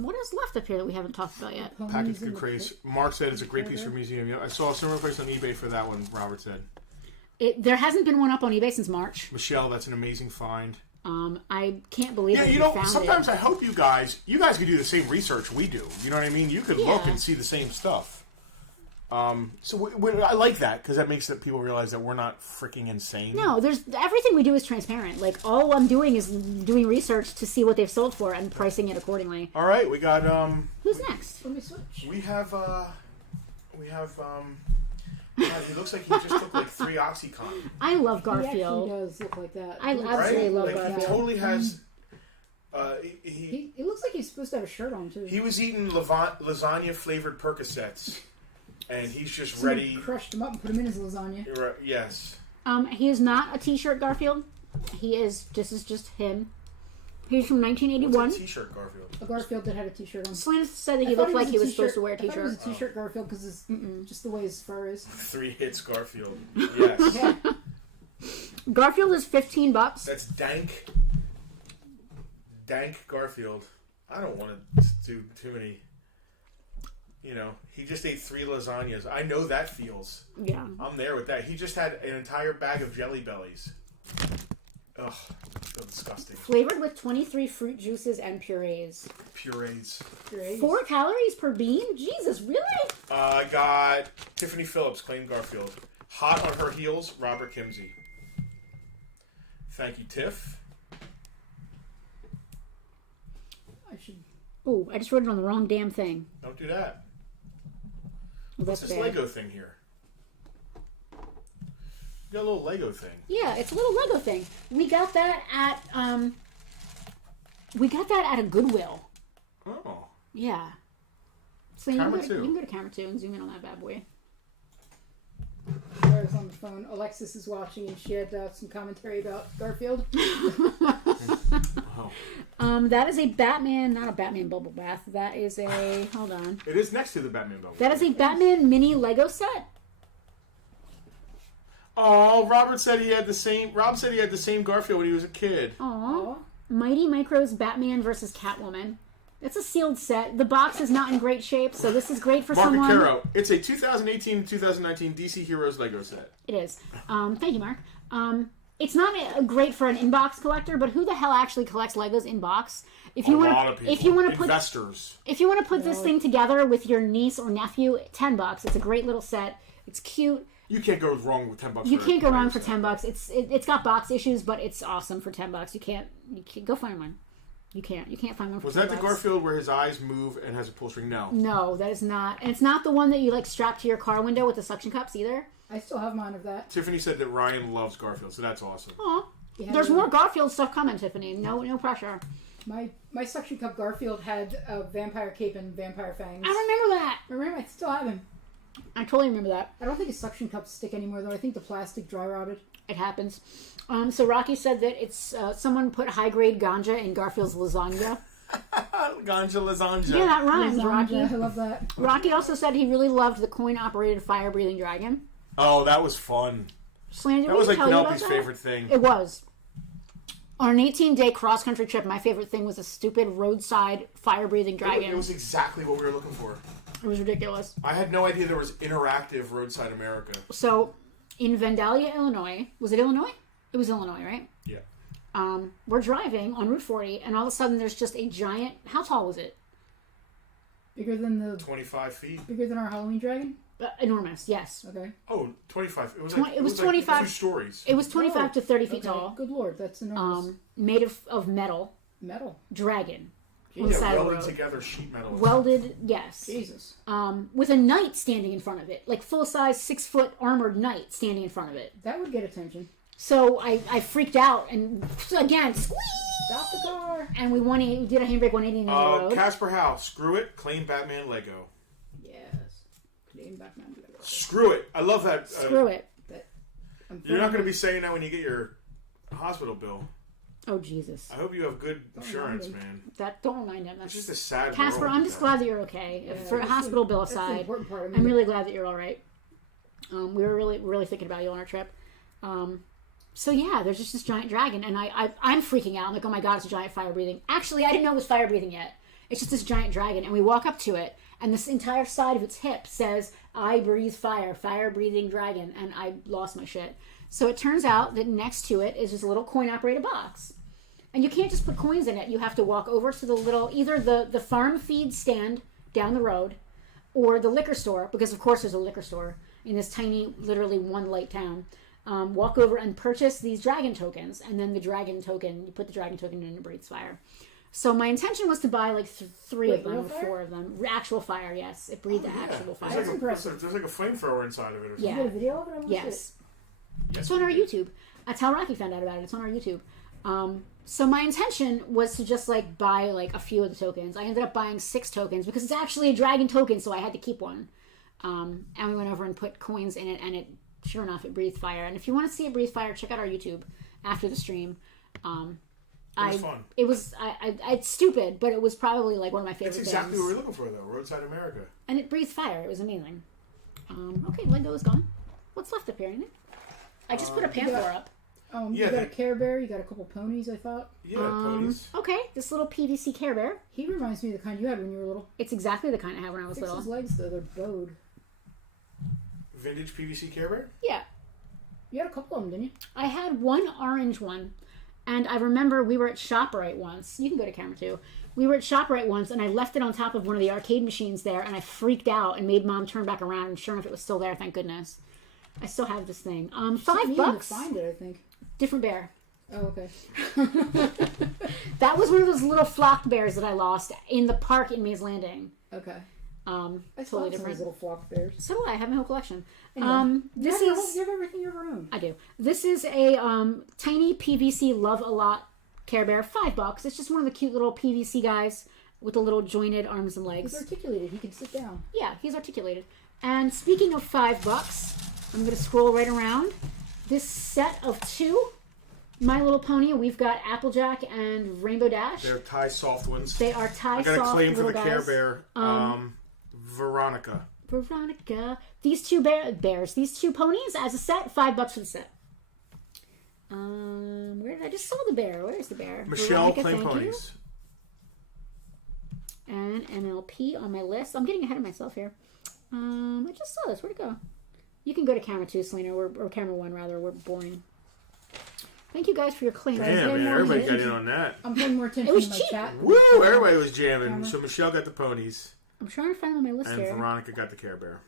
What is left up here that we haven't talked about yet? Package good craze. Mark said it's a great piece for a museum. I saw a similar place on eBay for that one, Robert said. There hasn't been one up on eBay since March. Michelle, that's an amazing find. I can't believe Yeah, that you we know, found sometimes it. I hope you guys could do the same research we do. You know what I mean? You could look and see the same stuff. So I like that because that makes people realize that we're not freaking insane. No, everything we do is transparent. Like, all I'm doing is doing research to see what they've sold for and pricing it accordingly. All right, we got Who's next? Let me switch. we have he looks like he just took like 3 OxyContin. I love He actually Garfield. does look like that. I Right? absolutely love Like Garfield. he totally has. It looks like he's supposed to have a shirt on too. He was eating lasagna flavored Percocets, and he's just Someone ready. crushed him up and put him in his lasagna. Yes. He is not a t-shirt Garfield. This is just him. He's from 1981. What's a t-shirt, Garfield? A Garfield that had a t-shirt on. Selena said that I he thought looked like he was a supposed to t-shirt. wear a I thought it t-shirt. was a t-shirt Garfield because just the way his fur is. 3 hits, Garfield. Yes. Yeah. Garfield is $15. That's dank Garfield. I don't want to do too many. You know, he just ate 3 lasagnas. I know that feels. Yeah. I'm there with that. He just had an entire bag of Jelly Bellies. Ugh, so disgusting. Flavored with 23 fruit juices and purees. Purees. 4 calories per bean? Jesus, really? I got Tiffany Phillips, claimed Garfield. Hot on her heels, Robert Kimsey. Thank you, Tiff. I should. Ooh, I just wrote it on the wrong damn thing. Don't do that. Well, What's that's this bad. Lego thing here? got a little Lego thing. Yeah, it's a little Lego thing. We got that at a Goodwill. Oh. Yeah. So you can go to camera 2 and zoom in on that bad boy. Claire's on the phone. Alexis is watching and she had some commentary about Garfield. Wow. That is a Batman, not a Batman bubble bath. That is a, hold on. It is next to the Batman bubble. That is a Batman mini Lego set. Oh, Rob said he had the same Garfield when he was a kid. Aww. Mighty Micro's Batman versus Catwoman. It's a sealed set. The box is not in great shape, so this is great for someone. Mark Caro. It's a 2018-2019 DC Heroes Lego set. It is. Thank you, Mark. It's not great for an inbox collector, but who the hell actually collects Legos in box? If you want to, investors. If you want to put this thing together with your niece or nephew, $10. It's a great little set. It's cute. You can't go wrong with $10. You can't go wrong for $10. It's got box issues, but it's awesome for $10. You can't go find one. You can't find one for $10. Was that the Garfield where his eyes move and has a pull string? No. No, that is not. And it's not the one that you like strap to your car window with the suction cups either. I still have mine of that. Tiffany said that Ryan loves Garfield, so that's awesome. Aw. There's more Garfield stuff coming, Tiffany. No pressure. My suction cup Garfield had a vampire cape and vampire fangs. I remember that. Remember, I still have him. I totally remember that. I don't think his suction cups stick anymore, though. I think the plastic dry rotted. It happens. So Rocky said that it's someone put high-grade ganja in Garfield's lasagna. Ganja lasagna. Yeah, that rhymes, Lasagna, Rocky. I love that. Rocky also said he really loved the coin-operated fire-breathing dragon. Oh, that was fun. Slaney, that was like Penelope's favorite thing. It was. On an 18-day cross-country trip, my favorite thing was a stupid roadside fire-breathing dragon. It was exactly what we were looking for. It was ridiculous. I had no idea there was interactive roadside America. So, in Vandalia, Illinois, was it Illinois? It was Illinois, right? Yeah. We're driving on Route 40, and all of a sudden there's just a giant... How tall was it? Bigger than the... 25 feet. Bigger than our Halloween dragon? Enormous, yes. Okay. Oh, 25. It was, it was 25. Like 2 stories. It was 25 to 30 feet tall. Good lord, that's enormous. Made of metal. Metal. Dragon. Yeah, welded together sheet metal. Welded, yes. Jesus. With a knight standing in front of it. Like full-size 6-foot armored knight standing in front of it. That would get attention. So I freaked out and again, squeeze! Stop the car! And we did a handbrake 180 in the road. Casper Howe, screw it, claim Batman Lego. Yes. Claim Batman Lego. Screw it. I love that. Screw it. You're not going to be saying that when you get your hospital bill. Oh, Jesus. I hope you have good insurance, man. Don't remind him. That's just a sad Casper, world. I'm just glad that you're okay. Yeah, For a hospital bill aside, that's the important part. I'm really glad that you're all right. We were really thinking about you on our trip. So yeah, there's just this giant dragon, and I'm freaking out. I'm like, oh my god, it's a giant fire breathing. Actually, I didn't know it was fire breathing yet. It's just this giant dragon, and we walk up to it, and this entire side of its hip says, "I breathe fire, fire breathing dragon," and I lost my shit. So it turns out that next to it is just a little coin operated box. And you can't just put coins in it. You have to walk over to the little, either the farm feed stand down the road or the liquor store, because of course there's a liquor store in this tiny, literally one light town. Walk over and purchase these dragon tokens, and then you put the dragon token in and it breathes fire. So my intention was to buy like 3 of them or 4 of them. Actual fire, yes. It breathed actual fire. That's impressive. There's like a flamethrower inside of it or something. Yeah. You got a video of it? Yes. It's on our YouTube. That's how Rocky found out about it. It's on our YouTube. So my intention was to just like buy like a few of the tokens. I ended up buying 6 tokens because it's actually a dragon token, so I had to keep one. And we went over and put coins in it, and it, sure enough, it breathed fire. And if you want to see it breathe fire, check out our YouTube after the stream. It was fun. It's stupid, but it was probably like one of my favorite things. It's exactly things. what we're looking for, though. Roadside America. And it breathed fire. It was amazing. Okay, Lego is gone. What's left up here, anything? I just put a Panther up. You got a Care Bear. You got a couple ponies, I thought. Yeah, ponies. Okay, this little PVC Care Bear. He reminds me of the kind you had when you were little. It's exactly the kind I had when I was little. His legs, though, they're bowed. Vintage PVC Care Bear? Yeah. You had a couple of them, didn't you? I had one orange one. And I remember we were at ShopRite once. You can go to camera 2. We were at ShopRite once, and I left it on top of one of the arcade machines there, and I freaked out and made Mom turn back around, and sure enough, it was still there, thank goodness. I still have this thing. $5. To find it, I think. Different bear. Oh, okay. That was one of those little flock bears that I lost in the park in Mays Landing. Okay. I saw Totally some of different. those little flock bears. So do I have my whole collection. Anyway, This you is have everything of your own. I do. This is a tiny PVC Love a Lot Care Bear, $5. It's just one of the cute little PVC guys with the little jointed arms and legs. He's articulated. He can sit down. Yeah, he's articulated. And speaking of $5, I'm going to scroll right around. This set of 2 My Little Pony. We've got Applejack and Rainbow Dash. They're Thai soft ones. They are Thai I got soft a claim for little the Care guys. Bear. Veronica. Veronica. These 2 bears. These 2 ponies as a set. $5 for the set. Where did I just saw the bear? Where's the bear? Michelle Veronica, Claim thank Ponies. you. And MLP on my list. I'm getting ahead of myself here. I just saw this. Where'd it go? You can go to camera 2, Selena, or camera 1 rather. We're boring. Thank you guys for your claims. Damn, man, everybody got in on that. I'm paying more attention It was to my cheap. chat. Woo! Everybody was jamming. So Michelle got the ponies, I'm trying to find them on my list and here. Veronica got the Care Bear.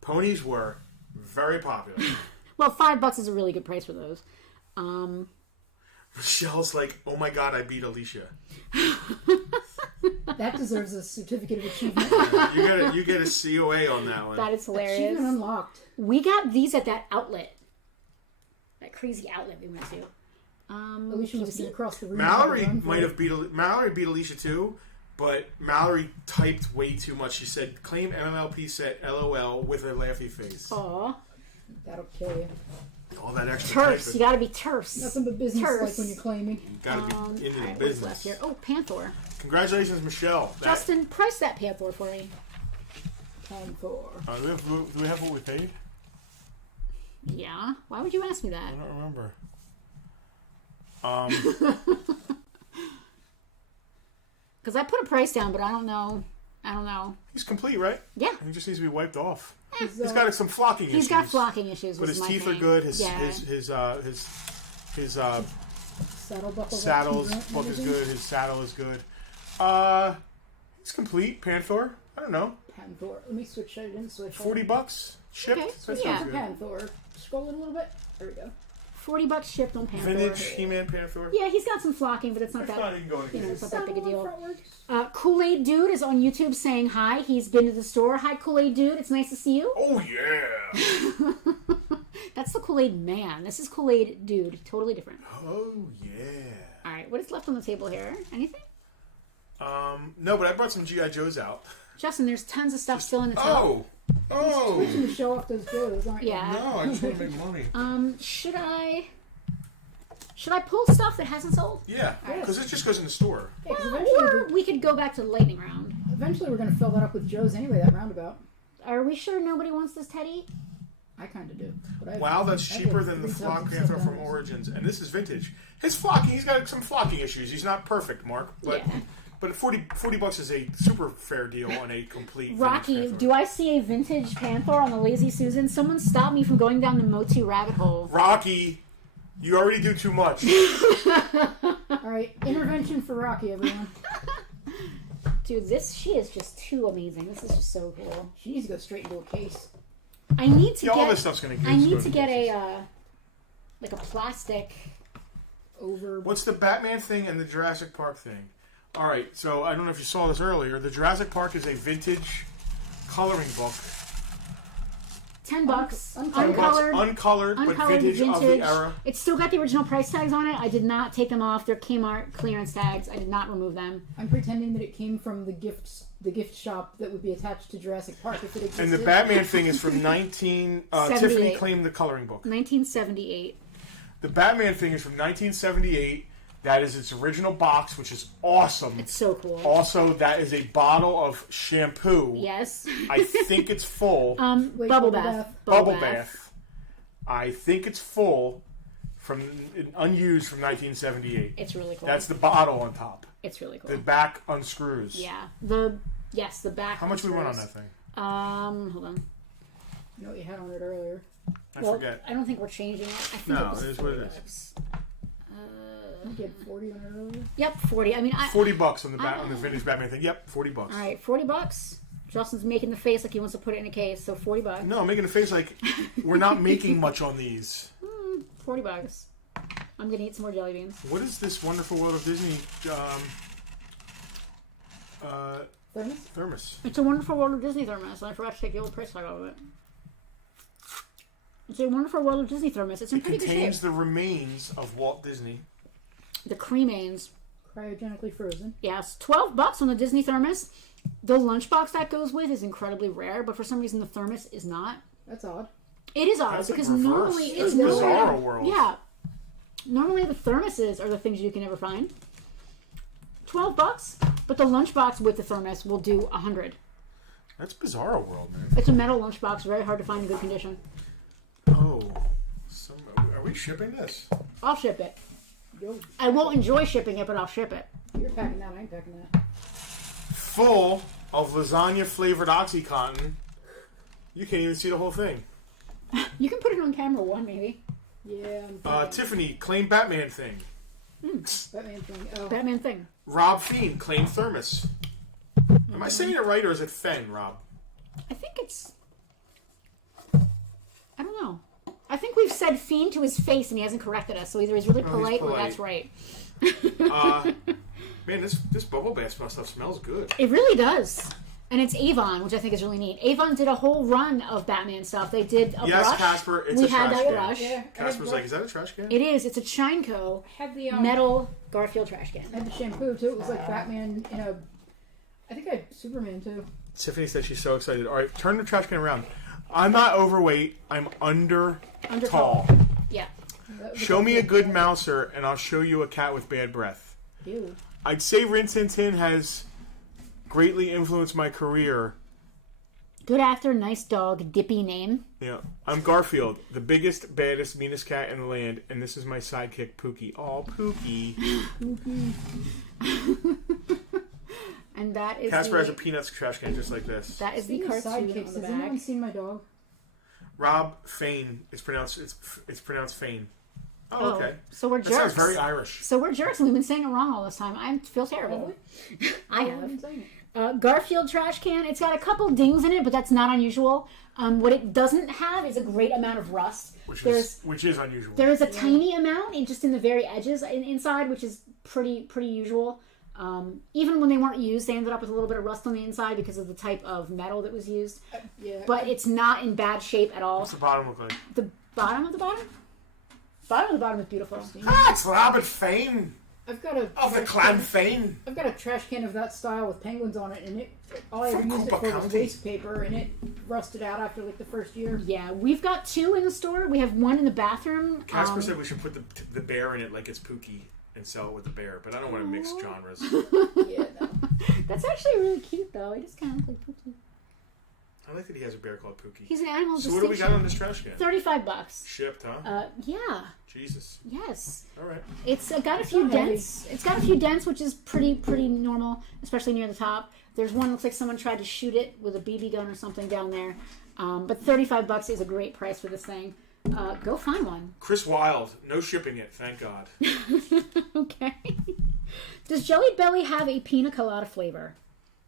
Ponies were very popular. Well, $5 is a really good price for those. Michelle's like, oh my god, I beat Alicia. That deserves a certificate of achievement. You get a COA on that one. That is hilarious. Achievement unlocked. We got these at that outlet. That crazy outlet we went to. Alicia must be across the room. Mallory might have beat Alicia too, but Mallory typed way too much. She said, "Claim MLP set LOL" with her laughy face. Aw. That'll kill you. All that extra Terse. typing. You gotta be terse. Nothing but business Terse. like when you're claiming. You gotta be into the Alright, what's business. left here? Oh, Panther. Congratulations, Michelle. That- Justin, price that Panther for me. Time for. do we have what we paid? Yeah. Why would you ask me that? I don't remember. Because I put a price down, but I don't know. He's complete, right? Yeah. He just needs to be wiped off. He's He's got some flocking issues. He's got flocking issues. But was his my teeth thing. are good. His saddle buckle. saddle's book is good. His saddle is good. He's complete. Panther. I don't know. Panther. Let me switch. I didn't switch. $40 shipped. Okay, That yeah. sounds good. Panther. Scroll in a little bit. There we go. $40 shipped on Panther. Vintage He-Man Panther. Yeah, he's got some flocking, but it's not It's that. not even going to You know, it's get not that big a deal. Frontwards. Kool-Aid Dude is on YouTube saying hi. He's been to the store. Hi, Kool-Aid Dude. It's nice to see you. Oh, yeah. That's the Kool-Aid Man. This is Kool-Aid Dude. Totally different. Oh, yeah. All right, what is left on the table here? Anything? No, but I brought some G.I. Joes out. Justin, there's tons of stuff still in the top. Switching to show off those Joes, aren't you? Yeah. No, I just want to make money. Should I pull stuff that hasn't sold? Yeah, because it just goes in the store. Yeah, 'cause Well, eventually, or we could go back to the lightning round. eventually we're going to fill that up with Joes anyway, that roundabout. Are we sure nobody wants this teddy? I kind of do. But Wow, that's I cheaper have than the 3 Flock tubs of Panther stuff from down. Origins. And this is vintage. His flocking, he's got some flocking issues. He's not perfect, Mark. But Yeah. but $40 is a super fair deal on a complete vintage Rocky, Panther. do I see a vintage Panther on the Lazy Susan? Someone stop me from going down the Motu rabbit hole. Rocky, you already do too much. All right, intervention for Rocky, everyone. Dude, she is just too amazing. This is just so cool. She needs to go straight into a case. I need to Yeah, all get. this stuff's gonna get. I need to get like a plastic. Over. What's the Batman thing and the Jurassic Park thing? All right, so I don't know if you saw this earlier. The Jurassic Park is a vintage coloring book. $10, Uncolored. uncolored, Uncolored, but vintage of the era. It's still got the original price tags on it. I did not take them off. They're Kmart clearance tags. I did not remove them. I'm pretending that it came from the gift shop that would be attached to Jurassic Park if it existed. And the Batman thing is from 19... Tiffany 78. claimed the coloring book. 1978. The Batman thing is from 1978. That is its original box, which is awesome. It's so cool. Also, that is a bottle of shampoo. Yes. I think it's full. Wait, Bubble bath. Bubble bath. I think it's full from unused from 1978. It's really cool. That's the bottle on top. It's really cool. The back unscrews. Yeah. The back. How much we went on that thing? Hold on. You know what you had on it earlier. I forget. I don't think we're changing it. I think No, it was it is what it $40. You had 40 on it earlier. Yep, 40. I mean, $40 on the vintage Batman thing. Yep, $40. All right, $40. Justin's making the face like he wants to put it in a case, so $40. No, I'm making a face like we're not making much on these. $40. I'm gonna eat some more jelly beans. What is this Wonderful World of Disney? Thermos. It's a Wonderful World of Disney thermos, and I forgot to take the old price tag off of it. It's a Wonderful World of Disney thermos. It's in pretty good shape. It contains the remains of Walt Disney. The cremains. Cryogenically frozen. Yes, $12 on the Disney thermos. The lunchbox that goes with is incredibly rare, but for some reason the thermos is not. That's odd. It is odd That's because like reverse. normally That's it's Bizarro World. Yeah, normally the thermoses are the things you can never find. $12, but the lunchbox with the thermos will do $100. That's Bizarro World, man. It's a metal lunchbox, very hard to find in good condition. Oh, are we shipping this? I'll ship it. Yo, I won't enjoy shipping it, but I'll ship it. you're packing that. I ain't packing that. Full of lasagna flavored OxyContin. You can't even see the whole thing. You can put it on camera one, maybe. Yeah. I'm Tiffany, claim Batman thing. Batman thing. Oh. Batman thing. Rob Fiend, claim thermos. Am I saying it right or is it Fen, Rob? I think it's... I don't know. I think we've said fiend to his face and he hasn't corrected us, so either he's really polite or that's right. Man, this bubble bath stuff smells good. It really does. And it's Avon, which I think is really neat. Avon did a whole run of Batman stuff. They did a Yes, brush. Casper, it's we a had trash that can. brush. Yeah, Casper's like, is that a trash can? It is. It's a Chineco had the metal Garfield trash can. I had the shampoo too. It was like Batman in a. I think I had Superman too. Tiffany said she's so excited. All right, turn the trash can around. I'm not overweight. I'm under tall. Yeah. Show me a good mouser, and I'll show you a cat with bad breath. Ew. I'd say Rin Tin Tin has greatly influenced my career. Good actor, nice dog, dippy name. Yeah, I'm Garfield, the biggest, baddest, meanest cat in the land, and this is my sidekick, Pookie. Oh, Pookie. And that is Casper has a Peanuts trash can just like this. That is the Speaking of cartoon sidekicks, on the has anyone bag. seen my dog? Rob Fane. It's pronounced Fane. Oh, okay. So we're That jerks. sounds very Irish. So we're jerks, and we've been saying it wrong all this time. I feel terrible. I I've have. been saying it. Garfield trash can. It's got a couple dings in it, but that's not unusual. What it doesn't have is a great amount of rust. Which is unusual. There is a tiny amount just in the very edges inside, which is pretty usual. Even when they weren't used, they ended up with a little bit of rust on the inside because of the type of metal that was used. Yeah. But it's not in bad shape at all. What's the bottom look like? The bottom of the bottom? Bottom of the bottom is beautiful. Ah, it's Robert Fane I've got a of the clan Fane. I've got a trash can of that style with penguins on it, and all I ever From used it Cooper for was County. waste paper, and it rusted out after like the first year. Yeah, we've got two in the store. We have one in the bathroom. Casper said we should put the bear in it like it's Pookie and sell it with the bear, but I don't want to mix genres. Yeah, no. That's actually really cute, though. He just kind of looks like Pookie. I like that he has a bear called Pookie. He's an animal. So what do we got on this trash can? $35. Shipped, huh? Yeah. Jesus. Yes. All right. It's got a few not heavy. dents. It's got a few dents, which is pretty normal, especially near the top. There's one that looks like someone tried to shoot it with a BB gun or something down there. But $35 is a great price for this thing. Go find one. Chris Wilde, no shipping it, thank God. Okay. Does Jelly Belly have a pina colada flavor?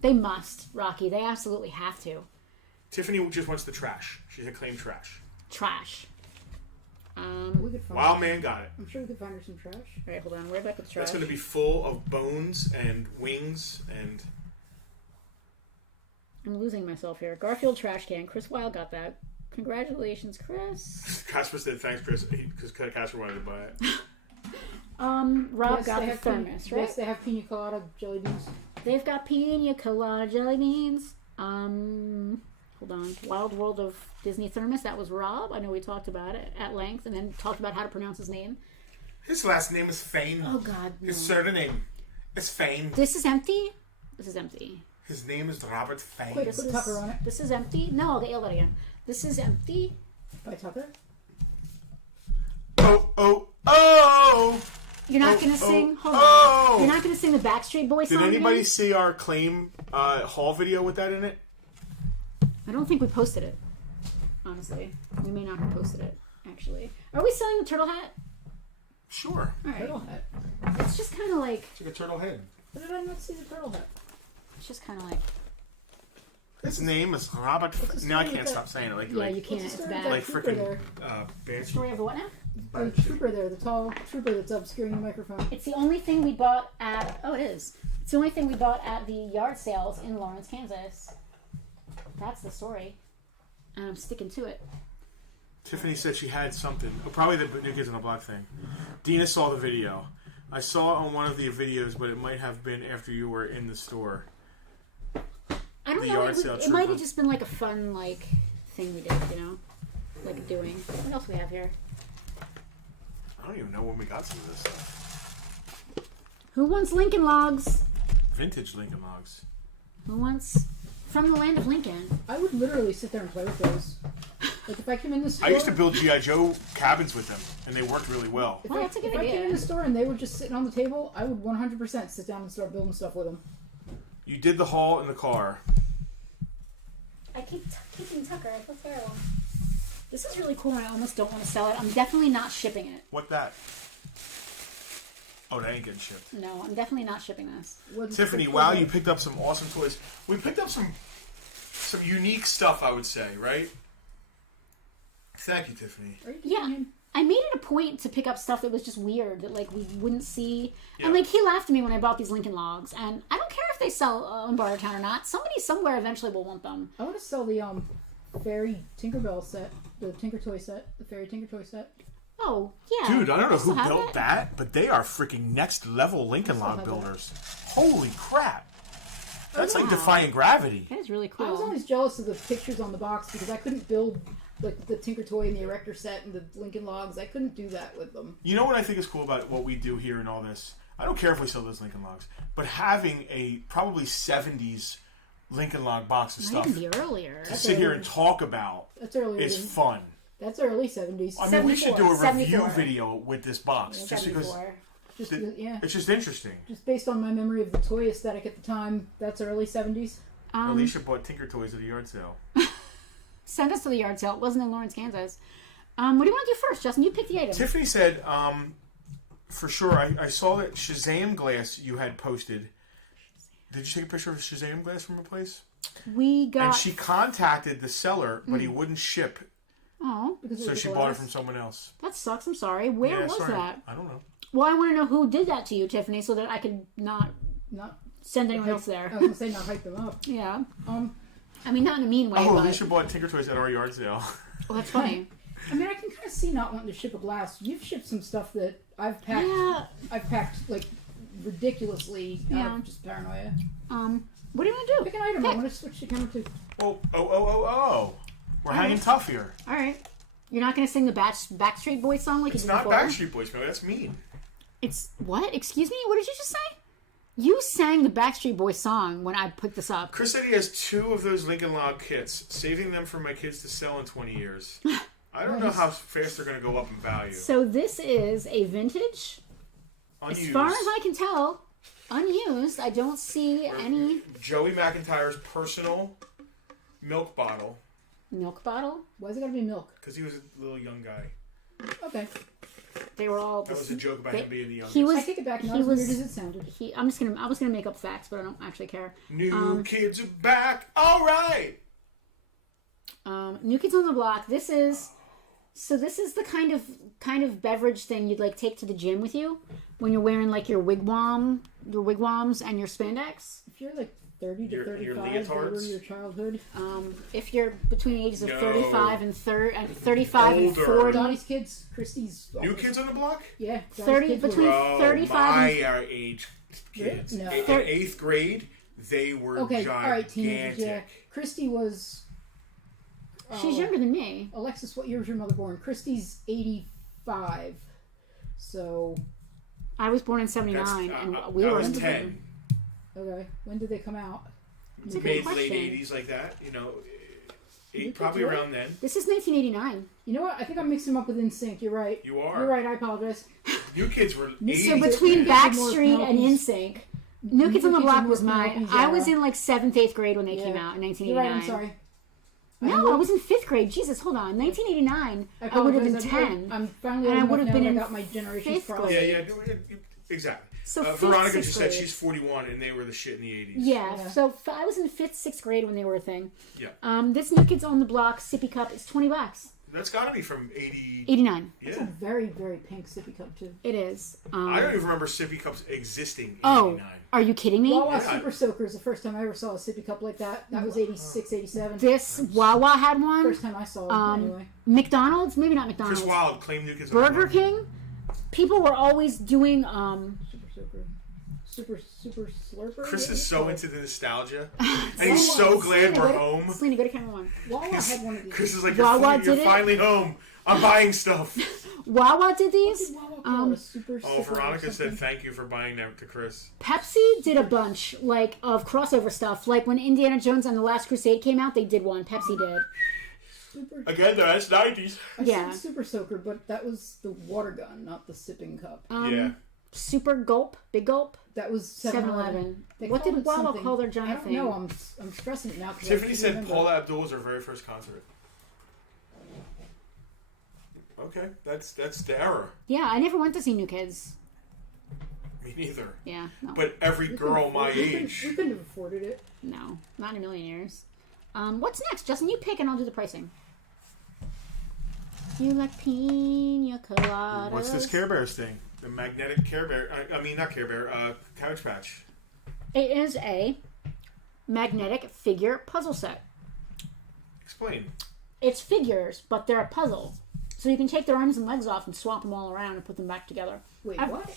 They must, Rocky. They absolutely have to. Tiffany just wants the trash. She said claim trash. Trash. We could find Wild Man got it. I'm sure we could find her some trash. All right, hold on. Where back with the trash? That's going to be full of bones and wings and... I'm losing myself here. Garfield trash can. Chris Wilde got that. Congratulations, Chris. Casper said thanks, Chris, because Casper wanted to buy it. Rob Yes, got they the have thermos, right? Yes, they have pina colada jelly beans. They've got pina colada jelly beans. Hold on. Wild World of Disney Thermos. That was Rob. I know we talked about it at length and then talked about how to pronounce his name. His last name is Fane. Oh, God. No. His surname is Fane. This is empty? This is empty. His name is Robert Fane. Quick, put Tucker on it. This is empty? No, the ale that again. This is empty. By Tucker? Oh, oh, oh! You're not Oh, going to oh, sing? Hold oh! on. You're not going to sing the Backstreet Boys song Did anybody again? see our claim haul video with that in it? I don't think we posted it. Honestly. We may not have posted it, actually. Are we selling the turtle hat? Sure. All right. Turtle hat. It's just kind of like... It's like a turtle head. Where did I not see the turtle hat? It's just kind of like... His name is Robert. the No, I story can't with stop saying it. Like, Yeah, like, you can't. What's It's the story bad. like Trooper freaking there. Banshee. Story of the what now? The trooper there, the tall trooper that's obscuring the microphone. It's the only thing we bought at... Oh, it is. It's the only thing we bought at the yard sales in Lawrence, Kansas. That's the story. And I'm sticking to it. Tiffany said she had something. Oh, probably the New Kids on the Block thing. Dina saw the video. I saw it on one of the videos, but it might have been after you were in the store. I don't know. It might have just been like a fun thing we did, like doing. What else do we have here? I don't even know when we got some of this stuff. Who wants Lincoln Logs? Vintage Lincoln Logs. Who wants From the Land of Lincoln? I would literally sit there and play with those. Like if I came in the store, I used to build G.I. Joe cabins with them, and they worked really well. If, Well, that's a good I idea. came in the store and they were just sitting on the table, I would 100% sit down and start building stuff with them. You did the haul in the car. I keep keeping Tucker. I feel terrible. This is really cool, and I almost don't want to sell it. I'm definitely not shipping it. What that? Oh, that ain't getting shipped. No, I'm definitely not shipping this. Tiffany, wow, you picked up some awesome toys. We picked up some unique stuff, I would say, right? Thank you, Tiffany. Yeah, I made it a point to pick up stuff that was just weird, that we wouldn't see. Yeah. And he laughed at me when I bought these Lincoln Logs, and I don't care if they sell on Bartertown or not. Somebody somewhere eventually will want them. I want to sell the Fairy Tinkerbell set, the Tinker Toy set, the Fairy Tinker Toy set. Oh, yeah. Dude, I don't know still who have built it. that, but they are freaking next level Lincoln Log builders. Holy crap. That's like defying gravity. That is really cool. I was always jealous of the pictures on the box because I couldn't build the Tinker Toy and the Erector set and the Lincoln Logs. I couldn't do that with them. You know what I think is cool about what we do here and all this? I don't care if we sell those Lincoln Logs, but having a probably 70s Lincoln Log box of stuff Might even be earlier. to sit here and talk about That's earlier. is fun. That's early 70s. I mean, we should do a 74. review video with this box just because 74. Just, yeah. it's just interesting. Just based on my memory of the toy aesthetic at the time, that's early 70s. Alicia bought Tinker Toys at a yard sale. Send us to the yard sale. It wasn't in Lawrence, Kansas. What do you want to do first, Justin? You pick the item. Tiffany said, for sure, I saw that Shazam glass you had posted. Did you take a picture of Shazam glass from a place? We got... And she contacted the seller, but he wouldn't ship. Oh, So she bought it from someone else. that sucks. I'm sorry. Where was sorry. that? I don't know. Well, I want to know who did that to you, Tiffany, so that I could not Not send anyone else there. I was going to say not hype them up. Yeah. I mean, not in a mean way, Oh, but... Alicia bought Tinker Toys at our yard sale. Well, that's funny. I mean, I can kind of see not wanting to ship a glass. You've shipped some stuff that I've packed. Yeah. I've packed ridiculously out Yeah. of just paranoia. What do you want to do? Pick an item. I want to switch the camera to. Oh. We're hanging tough here. All right. You're not going to sing the Backstreet Boys song like It's you did not before? Backstreet Boys, man. That's mean. It's... What? Excuse me? What did you just say? You sang the Backstreet Boys song when I put this up. Chris said he has 2 of those Lincoln Log kits, saving them for my kids to sell in 20 years. I don't know how fast they're going to go up in value. So this is a vintage... Unused. As far as I can tell, unused. I don't see any Joey McIntyre's personal milk bottle, milk bottle. Why is it got to be milk? because he was a little young guy. Okay. They were all. That was a joke about him being the youngest. He was. I take it back. Not he as was- weird as it sounded. I was gonna make up facts, but I don't actually care. New kids are back. All right. New Kids on the Block. This is the kind of beverage thing you'd take to the gym with you when you're wearing your wigwams and your spandex. If you're 30 to Your 35, leotards? they were your childhood. If you're between the ages of No. 35 and 35 and Older. 40. Donnie's kids, Christie's. New kids on the block? Yeah. 30 Donnie's kids between- Bro, 35 my age kids. No. In 8th grade, they were Okay, gigantic. all right, teenagers. Yeah. Christy was. She's younger than me. Alexis, what year was your mother born? Christy's 85. So, I was born in That's, 79, and I we were was in the 10. okay. When did they come out? It's a good Mid, question. late 80s, like that. Probably around then. This is 1989. You know what? I think I'm mixing them up with NSYNC. You're right. You are. You're right. I apologize. New kids were 80s. So between More Backstreet and Penalties. NSYNC, New Kids on the New Kids Block on was the mine. Block, I was yeah. in 7th, 8th grade when they Yeah. came out in You're 1989. right. I'm sorry. No, I was in 5th grade. Jesus, hold on. 1989, I would have been 10. I'm finally And I old would enough have now been that I in got my generation's 5th crossed. grade. Yeah, exactly. So fifth, Veronica sixth just said grade. she's 41 and they were the shit in the 80s. Yeah, so I was in 5th, 6th grade when they were a thing. Yeah. This New Kids on the Block sippy cup is $20. That's got to be from 80... 89. It's a Yeah. very, very pink sippy cup, too. It is. I don't even remember sippy cups existing in Oh, 89. are you kidding me? Wawa Yeah. Super Soaker is the first time I ever saw a sippy cup like that. That was 86, 87. This Wawa had one. First time I saw it, anyway. McDonald's, maybe not McDonald's. Chris Wilde claimed Nuke as a Burger winner. King. People were always doing Super Soaker. Super Slurper? Chris What is it so called? into the nostalgia. And he's so glad we're home. Selena, go to camera one. Wawa had one of these. Chris is like, Wawa you're did it? finally home. I'm buying stuff. Wawa did What these. did Wawa call it? A super Oh, Sipper or Veronica something? said thank you for buying that to Chris. Pepsi did a bunch of crossover stuff. Like when Indiana Jones and the Last Crusade came out, they did one. Pepsi did. Super... Again, though, that's 90s. I Yeah. said Super Soaker, but that was the water gun, not the sipping cup. Yeah. Super Gulp, Big Gulp. That was 7-Eleven. They What called did it Wawa something. call their I giant don't thing? know. I'm stressing it now. 'cause I Tiffany can't said remember. Paula Abdul was her very first concert. Okay, that's the error. Yeah, I never went to see New Kids. Me neither. Yeah, no. But every We girl couldn't my afford- we couldn't- age. We couldn't have afforded it. No, not in a million years. What's next? Justin, you pick and I'll do the pricing. You like pina coladas. What's this Care Bears thing? The magnetic Care Bear. I mean, not Care Bear. Couch Patch. It is a magnetic figure puzzle set. Explain. It's figures, but they're a puzzle. So you can take their arms and legs off and swap them all around and put them back together. Wait, I've- what?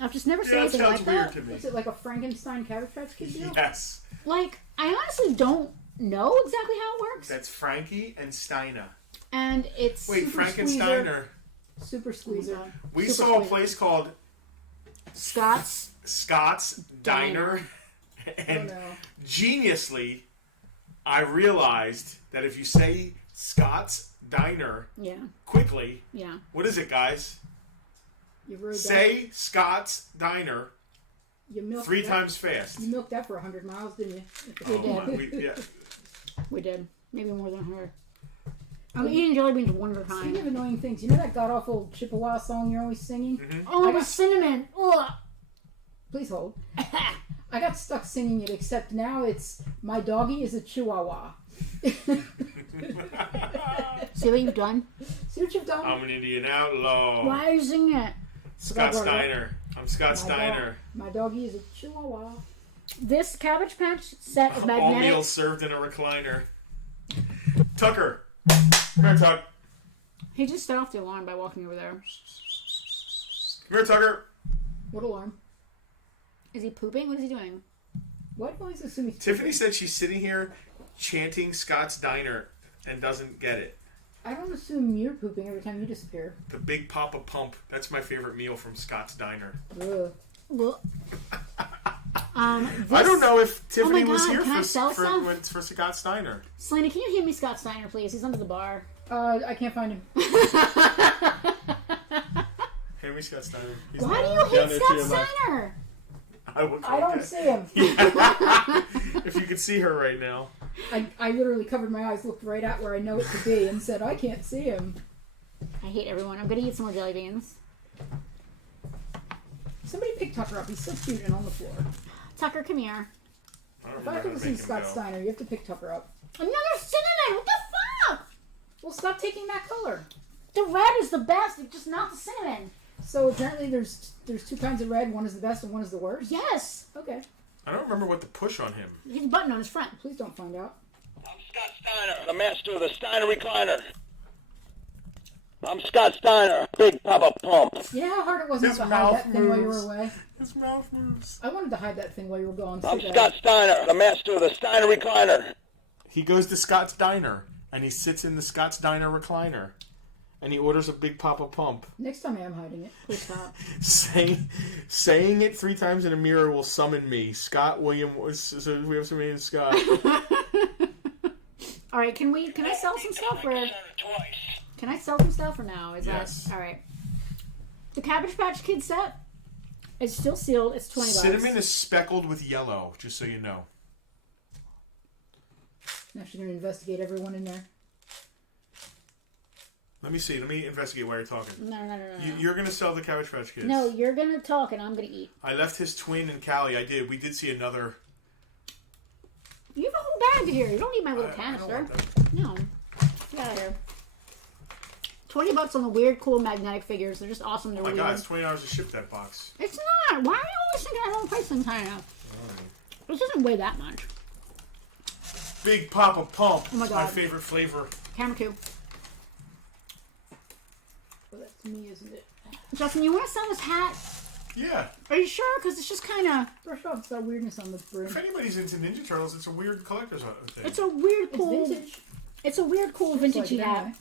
I've just never seen Yeah, that anything sounds like weird that. to me. Is it like a Frankenstein Cabbage Patch Kid deal? Yes. Like, I honestly don't know exactly how it works. That's Frankie and Steiner. And it's Wait, Super Frankensteiner. Super Squeezer. We Super saw a Squeezer. place called Scott's. Scott's Diner. Oh And no. geniusly, I realized that if you say Scott's Diner Yeah, quickly, yeah. what is it, guys? You rode that. Say Scott's Diner You milked 3 that. times fast. You milked that for 100 miles, didn't you? We did. Yeah. We did. Maybe more than 100. I'm eating jelly beans one at a Speaking time. of annoying things, you know that god awful Chippewa song you're always singing? Oh, I the got- cinnamon! Ugh. Please hold. I got stuck singing it, except now it's My Doggy is a Chihuahua. See what you've done? See what you've done? I'm an Indian outlaw. Why are you singing it? Scott Forgot what I- Steiner. I'm Scott My dog- Steiner. My doggy is a Chihuahua. This Cabbage Patch set is All magnetic. meals served in a recliner. Tucker. Come here, Tuck. He just set off the alarm by walking over there. Come here, Tucker. What alarm? Is he pooping? What is he doing? Why do I always assume he's Tiffany said she's sitting here chanting Scott's Diner and doesn't get it. I don't assume you're pooping every time you disappear. The Big Papa Pump. That's my favorite meal from Scott's Diner. Ugh. Well, I don't know if Tiffany Oh my was here God, can I sell stuff? for Scott's Diner. Selena, can you hand me Scott Steiner, please? He's under the bar. I can't find him. Hand me Scott Steiner. He's Why do down you there hate to Scott your left. Steiner? I don't see him. If you could see her right now. I literally covered my eyes, looked right at where I know it to be, and said, I can't see him. I hate everyone. I'm gonna eat some more jelly beans. Somebody pick Tucker up. He's so cute and on the floor. Tucker, come here. I don't If I remember could how to see make him Scott go. Steiner, you have to pick Tucker up. Another cinnamon! What the fuck? Well, stop taking that color. The red is the best, it's just not the cinnamon. So apparently there's 2 kinds of red. One is the best and one is the worst. Yes. Okay. I don't remember what to push on him. He has a button on his front. Please don't find out. I'm Scott Steiner, the master of the Steiner recliner. I'm Scott Steiner, Big Papa Pump. You know how hard it was not His to hide mouth that thing while you were moves. away? His mouth moves. I wanted to hide that thing while you were gone. So I'm bad. Scott Steiner, the master of the Steiner recliner. He goes to Scott's Diner and he sits in the Scott's Diner recliner and he orders a Big Papa Pump. Next time I am hiding it. Please stop. Saying it 3 times in a mirror will summon me. Scott William. So we have somebody named Scott. All right, can I sell some stuff or Twice. can I sell some stuff or no? Is Yes. that all right? The Cabbage Patch Kid set is still sealed. It's $20. Cinnamon is speckled with yellow, just so you know. Now she's going to investigate everyone in there. Let me see. Let me investigate while you're talking. No. You're going to sell the Cabbage Patch Kids. No, you're gonna talk and I'm gonna eat. I left his twin in Cali. I did. We did see another. You have a whole bag here. You don't need my little I don't canister. want that. No. Get out of here. $20 on the weird, cool magnetic figures. They're just awesome. They're Oh my weird. God, it's $20 to ship that box. It's not. Why are you always thinking I don't price them high enough? This doesn't weigh that much. Big Papa Pump. Oh my God. My favorite flavor. Camera 2. Well, that's me, isn't it? Justin, you want to sell this hat? Yeah. Are you sure? Because it's just kind of... Brush off, it's got weirdness on the brim. If anybody's into Ninja Turtles, it's a weird collector's thing. It's a weird, It's cool... vintage. It's a weird, cool Looks vintage like it hat. anyway.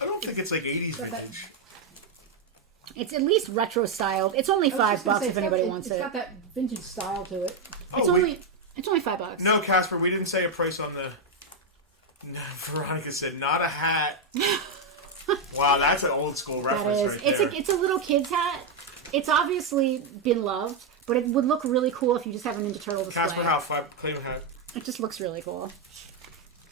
I don't think it's like 80s got that- vintage. It's at least retro styled. It's only I was just gonna $5 say, if it's got- anybody wants It's it. got that vintage style to it. It's Oh, only $5. No, Casper, we didn't say a price on the... No, Veronica said, not a hat. Wow, that's an old school That reference is. right there. It's a little kid's hat. It's obviously been loved, but it would look really cool if you just have a Ninja Turtle display. Casper House, claim hat. It just looks really cool.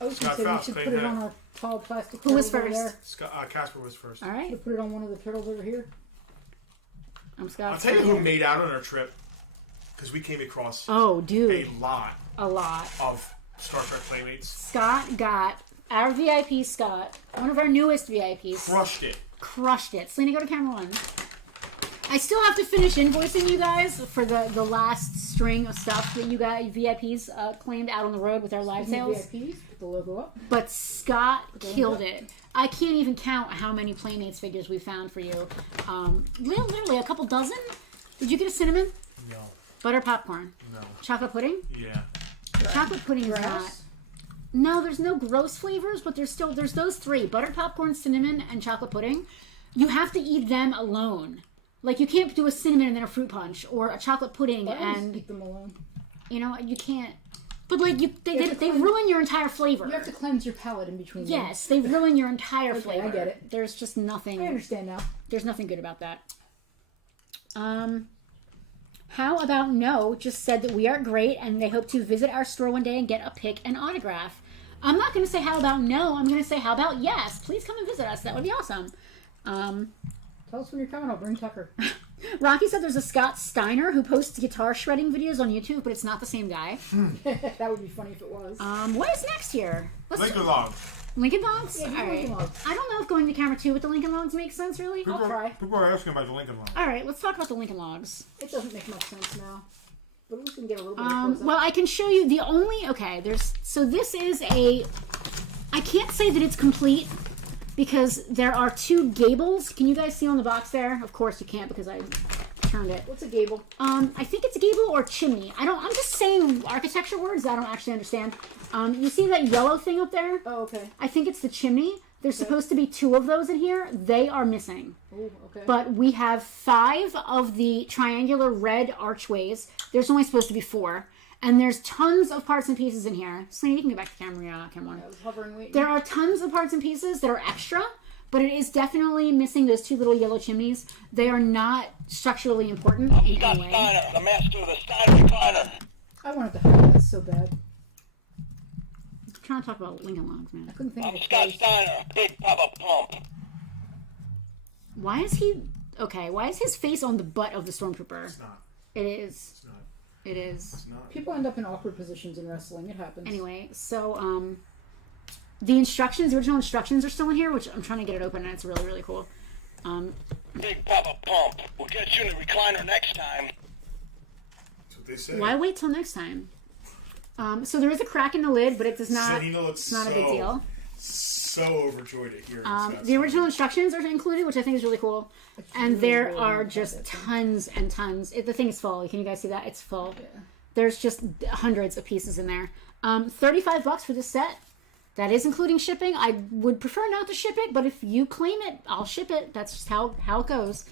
I was going Scott to say we Faust, should claim put it that. on our tall plastic Who was turtles over first? there. Casper was first. All right. Should put it on one of the turtles over here. I'm Scott. I'll tell you who made out on our trip, because we came across Oh, dude. a lot A lot. of Star Trek Playmates. Scott got our VIP, Scott, one of our newest VIPs. Crushed it. Selena, go to camera 1. I still have to finish invoicing you guys for the last string of stuff that you guys, VIPs, claimed out on the road with our live sales. VIPs, put the logo up. But Scott killed it. I can't even count how many Playmates figures we found for you. Literally a couple dozen. Did you get a cinnamon? No. Butter popcorn. No. Chocolate pudding? Yeah. Chocolate pudding is not. Grass? No, there's no gross flavors, but there's those 3: buttered popcorn, cinnamon, and chocolate pudding. You have to eat them alone. Like, you can't do a cinnamon and then a fruit punch, or a chocolate pudding I always and eat them alone. you can't. But like they cleanse- ruin your entire flavor. You have to cleanse your palate in between. them. Yes, they ruin your entire Okay, flavor. I get it. There's just nothing. I understand now. There's nothing good about that. How about no just said that we are great and they hope to visit our store one day and get a pic and autograph. I'm not going to say how about no. I'm going to say how about yes. Please come and visit us. That would be awesome. Tell us when you're coming. I'll bring Tucker. Rocky said there's a Scott Steiner who posts guitar shredding videos on YouTube, but it's not the same guy. That would be funny if it was. What is next here? Lincoln Log. Lincoln Logs? Yeah, do All right. Lincoln Logs. I don't know if going to camera 2 with the Lincoln Logs makes sense, really. I'll try. People are asking about the Lincoln Log. All right, let's talk about the Lincoln Logs. It doesn't make much sense now. But at least we can get a little bit of close up. Well, I can show you the only... Okay, so this is a... I can't say that it's complete because there are 2 gables. Can you guys see on the box there? Of course you can't because I turned it. What's a gable? I think it's a gable or chimney. I'm just saying architecture words that I don't actually understand. You see that yellow thing up there? Oh, okay. I think it's the chimney. There's supposed to be 2 of those in here. They are missing. Oh, okay. But we have 5 of the triangular red archways. There's only supposed to be 4. And there's tons of parts and pieces in here. Selena, you can go back to camera 1. I was hovering waiting. There are tons of parts and pieces that are extra, but it is definitely missing those 2 little yellow chimneys. They are not structurally important in Scott any way. Steiner, the master of the Steiner recliner. I wanted to hide this so bad. I'm trying to talk about Lincoln Logs, man. I couldn't think I'm of a Scott place. Steiner, Big Papa Pump. Why is he... Okay, why is his face on the butt of the Stormtrooper? It's not. It is. It's not. It is. It's not. People end up in awkward positions in wrestling. It happens. Anyway, so, the instructions, the original instructions are still in here, which I'm trying to get it open, and it's really, really cool. Big Papa Pump. We'll get you in the recliner next time. That's what they say. Why wait till next time? So there is a crack in the lid, but it does not. Selena looks It's not a big deal. so overjoyed to hear The original instructions are included, which I think is really cool. And there are just tons and tons. The thing is full. Can you guys see that? It's full. Yeah. There's just hundreds of pieces in there. $35 for this set. That is including shipping. I would prefer not to ship it, but if you claim it, I'll ship it. That's just how it goes.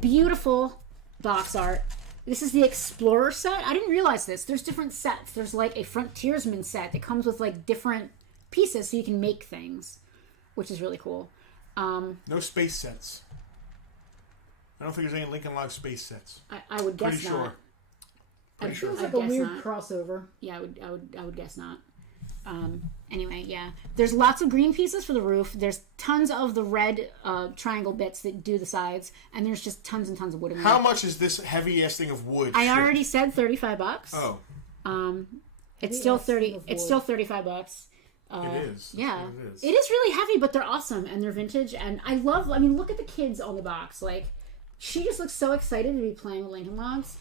Beautiful box art. This is the Explorer set. I didn't realize this. There's different sets. There's like a Frontiersman set that comes with like different pieces so you can make things, which is really cool. No space sets. I don't think there's any Lincoln Log space sets. I would guess Pretty not. sure. Pretty It sure. feels I like a guess weird not. crossover. Yeah, I would guess not. Anyway, yeah. There's lots of green pieces for the roof. There's tons of the red triangle bits that do the sides, and there's just tons and tons of wood in there. How much is this heavy ass thing of wood? I shipped? already said $35. Oh. It's still Heavy-ass thing 30. of It's wood. still $35. It is. Yeah. It is. It is really heavy, but they're awesome and they're vintage. And I mean, look at the kids on the box. Like, she just looks so excited to be playing with Lincoln Logs.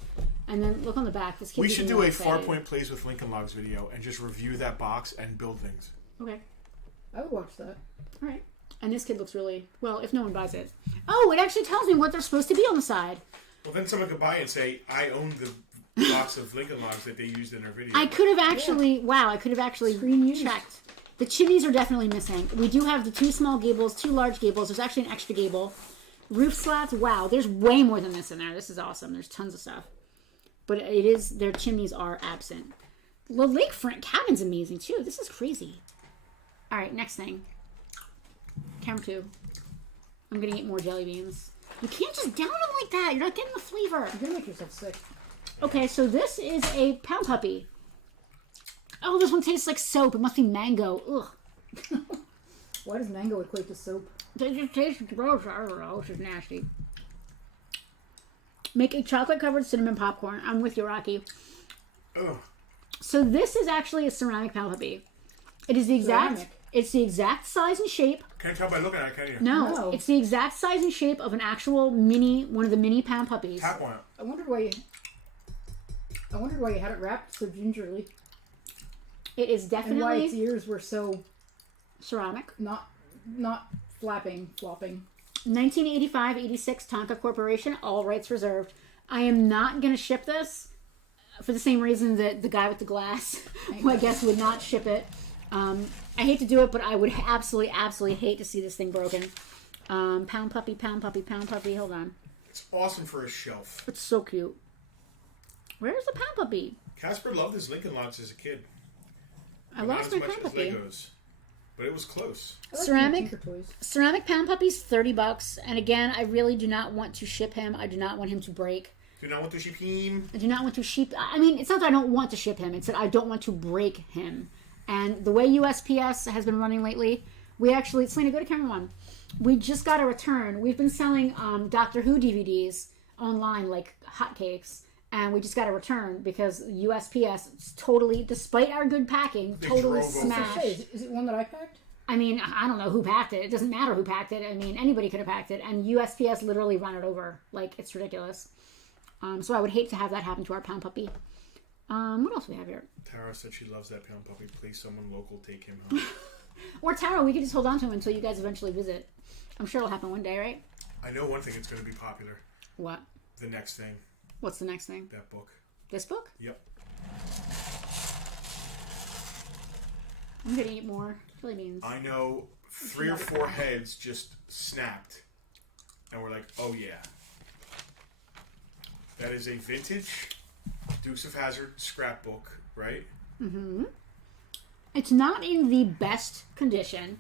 And then look on the back. This kid We is should do really a excited. Farpoint Plays with Lincoln Logs video and just review that box and build things. Okay. I would watch that. All right. And this kid looks really, well, if no one buys it. Oh, it actually tells me what they're supposed to be on the side. Well, then someone could buy it and say, I own the box of Lincoln Logs that they used in their video. I could have actually, checked. The chimneys are definitely missing. We do have the 2 small gables, 2 large gables. There's actually an extra gable. Roof slats, wow. There's way more than this in there. This is awesome. There's tons of stuff. But their chimneys are absent. The lakefront cabin's amazing, too. This is crazy. All right, next thing. Camera 2. I'm going to eat more jelly beans. You can't just down them like that. You're not getting the flavor. You're gonna make yourself sick. Okay, so this is a pound puppy. Oh, this one tastes like soap. It must be mango. Ugh. Why does mango equate to soap? It just tastes gross. I don't know. It's just nasty. Make a chocolate-covered cinnamon popcorn. I'm with you, Rocky. Ugh. So this is actually a ceramic pound puppy. It is the exact. Ceramic? It's the exact size and shape. Can't tell by looking at it, can you? No, it's the exact size and shape of an actual one of the mini pound puppies. Tap on it. I wondered why you had it wrapped so gingerly. It is And why its definitely ears were so ceramic. not flopping. 1985-86 Tonka Corporation, all rights reserved. I am not going to ship this for the same reason that the guy with the glass, who I guess would not ship it. I hate to do it, but I would absolutely hate to see this thing broken. Pound puppy. Hold on. It's awesome for a shelf. It's so cute. Where's the pound puppy? Casper loved his Lincoln Logs as a kid. I Not lost as my much pound as puppy. Legos, but it was close. I like Ceramic? Tinker Toys. Ceramic pound puppy's $30, and again, I really do not want to ship him. I do not want him to break. Do not want to ship him. I do not want to ship. I mean, it's not that I don't want to ship him. It's that I don't want to break him. And the way USPS has been running lately, we actually, Selena, go to camera 1. We just got a return. We've been selling Doctor Who DVDs online like hotcakes, and we just got a return because USPS totally, despite our good packing, They totally drove over. smashed. Hey, is it one that I packed? I mean, I don't know who packed it. It doesn't matter who packed it. I mean, anybody could have packed it, and USPS literally ran it over. Like, it's ridiculous. So I would hate to have that happen to our pound puppy. What else do we have here? Tara said she loves that pound puppy. Please, someone local take him home. Or Tara, we could just hold on to him until you guys eventually visit. I'm sure it'll happen one day, right? I know one thing that's going to be popular. What? The next thing. What's the next thing? That book. This book? Yep. I'm gonna eat more jelly beans. I know 3 or 4 heads just snapped. And we're like, oh yeah. That is a vintage Dukes of Hazzard scrapbook, right? Mm-hmm. It's not in the best condition,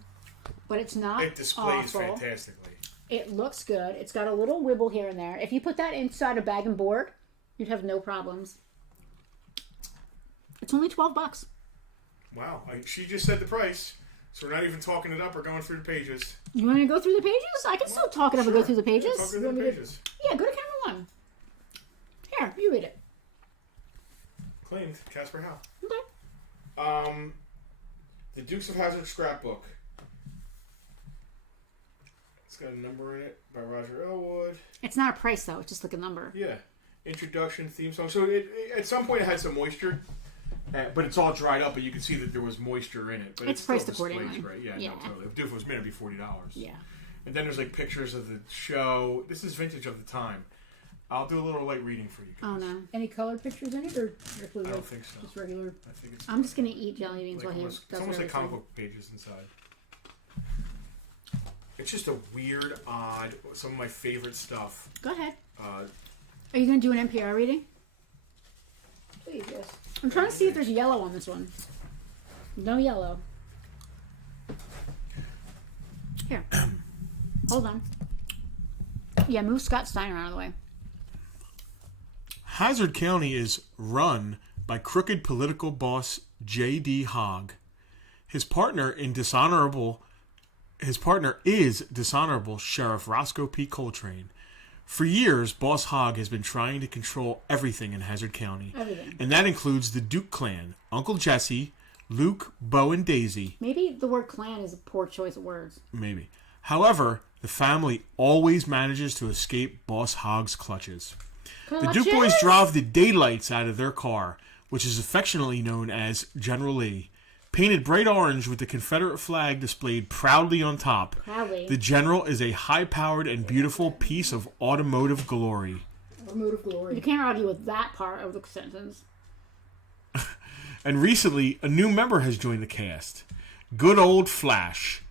but it's not It displays awful. fantastically. It looks good. It's got a little wibble here and there. If you put that inside a bag and board, you'd have no problems. It's only $12. Wow. She just said the price, so we're not even talking it up or going through the pages. You want me to go through the pages? I can still talk it up and go through the pages. Talk through the pages. Yeah, go to camera 1. Here, you read it. Claimed Casper Howe. Okay. The Dukes of Hazzard scrapbook. It's got a number in it by Roger Elwood. It's not a price, though. It's just like a number. Yeah. Introduction, theme song. So it at some point it had some moisture, but it's all dried up, but you can see that there was moisture in it. But It's still priced accordingly. displays, right? Yeah, Yeah. no, totally. If it was meant to be $40. Yeah. And then there's like pictures of the show. This is vintage of the time. I'll do a little light reading for you guys. Oh, no. Any colored pictures in it, or strictly I like don't think so. just regular? I think it's I'm just going to eat jelly beans like while he almost, does it's almost like whatever comic he's book pages inside. It's just a weird, odd, some of my favorite stuff. doing. Go ahead. Uh, Are you going to do an NPR reading? Please, yes. I'm trying to see if there's yellow on this one. No yellow. Here. Hold on. Yeah, move Scott Steiner out of the way. Hazard County is run by crooked political boss J.D. Hogg. His partner is dishonorable Sheriff Roscoe P. Coltrane. For years, Boss Hogg has been trying to control everything in Hazard County. Everything. And that includes the Duke clan, Uncle Jesse, Luke, Bo, and Daisy. Maybe the word clan is a poor choice of words. Maybe. However, the family always manages to escape Boss Hogg's clutches. The Duke boys drive the daylights out of their car, which is affectionately known as General Lee. Painted bright orange with the Confederate flag displayed proudly on top. Proudly. The General is a high-powered and beautiful piece of automotive glory. Automotive glory. You can't argue with that part of the sentence. And recently, a new member has joined the cast. Good old Flash.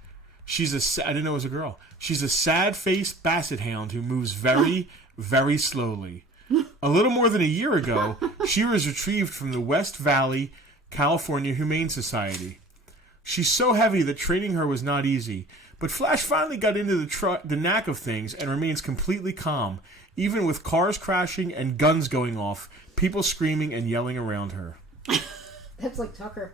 I didn't know it was a girl. She's a sad-faced basset hound who moves very, very slowly. A little more than a year ago, she was retrieved from the West Valley, California Humane Society. She's so heavy that training her was not easy, but Flash finally got into the knack of things and remains completely calm, even with cars crashing and guns going off, people screaming and yelling around her. That's like Tucker.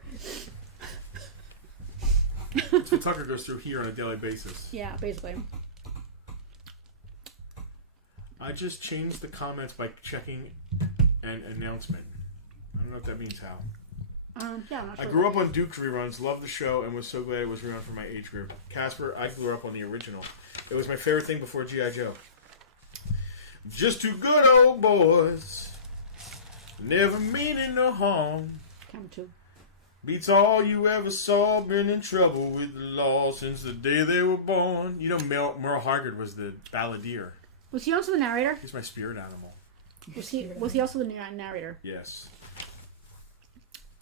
That's what Tucker goes through here on a daily basis. Yeah, basically. I just changed the comments by checking an announcement. I don't know if that means how. Yeah, I'm not sure. I grew up on Duke reruns, loved the show, and was so glad it was rerun for my age group. Casper, I grew up on the original. It was my favorite thing before G.I. Joe. Just two good old boys, never meaning no harm. Count two. Beats all you ever saw, been in trouble with the law since the day they were born. You know, Merle Haggard was the balladeer. Was he also the narrator? He's my spirit animal. Was he also the narrator? Yes.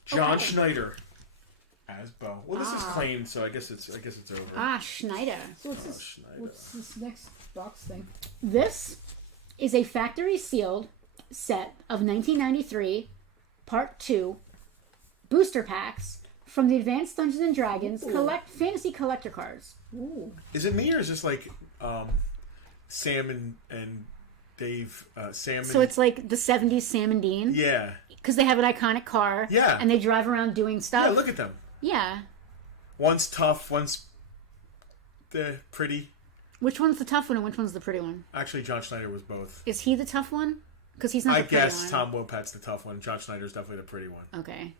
John Okay. Schneider as Bo. Well, this is claimed, so I guess it's over. Schneider. So Schneider. what's this next box thing? This is a factory sealed set of 1993 Part 2 booster packs from the Advanced Dungeons and Dragons fantasy collector cards. Ooh. Is it me or is this like Sam and Dave? Sam. So it's like the 70s Sam and Dean. Yeah. Because they have an iconic car. Yeah. And they drive around doing stuff. Yeah, look at them. Yeah. One's tough, one's pretty. Which one's the tough one and which one's the pretty one? Actually, John Schneider was both. Is he the tough one? Because he's not I the pretty guess one. Tom Wopat's the tough one. John Schneider's definitely the pretty one. Okay.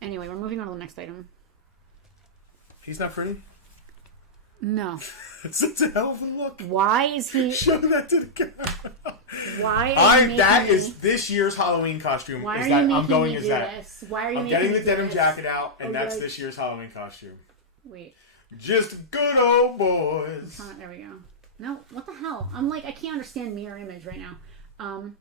Anyway, we're moving on to the next item. He's not pretty? No. It's a hell of a look. Why is he... Show that to the camera. Why are you making That me... is this year's Halloween costume. Why is are that you making I'm going me as do that. this? Why are you I'm making getting me the do denim this? jacket out, and Oh, that's like- this year's Halloween costume. Wait. Just good old boys. There we go. No, what the hell? I'm like, I can't understand mirror image right now.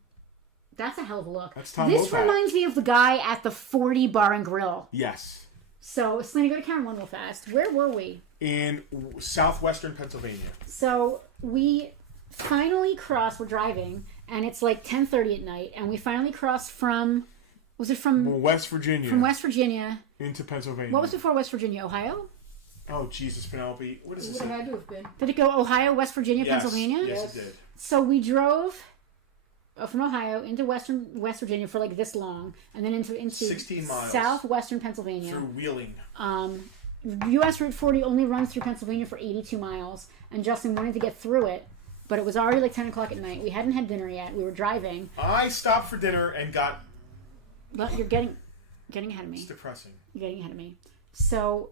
That's a hell of a look. That's Tom This Wopat. reminds me of the guy at the 40 Bar and Grill. Yes. So, Slaney, go to camera one real fast. Where were we? In southwestern Pennsylvania. So, we finally crossed, we're driving, and it's like 10:30 at night, and we finally crossed from, was it from... West Virginia. From West Virginia. Into Pennsylvania. What was before West Virginia? Ohio? Oh, Jesus, Penelope. What is It this? would have had to have been. Did it go Ohio, West Virginia, Yes. Pennsylvania? Yes, it did. So we drove from Ohio into West Virginia for like this long, and then into 16 miles. southwestern Pennsylvania. Through Wheeling. U.S. Route 40 only runs through Pennsylvania for 82 miles, and Justin wanted to get through it, but it was already like 10 o'clock at night. We hadn't had dinner yet. We were driving. I stopped for dinner and got... But you're getting ahead of me. It's depressing. You're getting ahead of me. So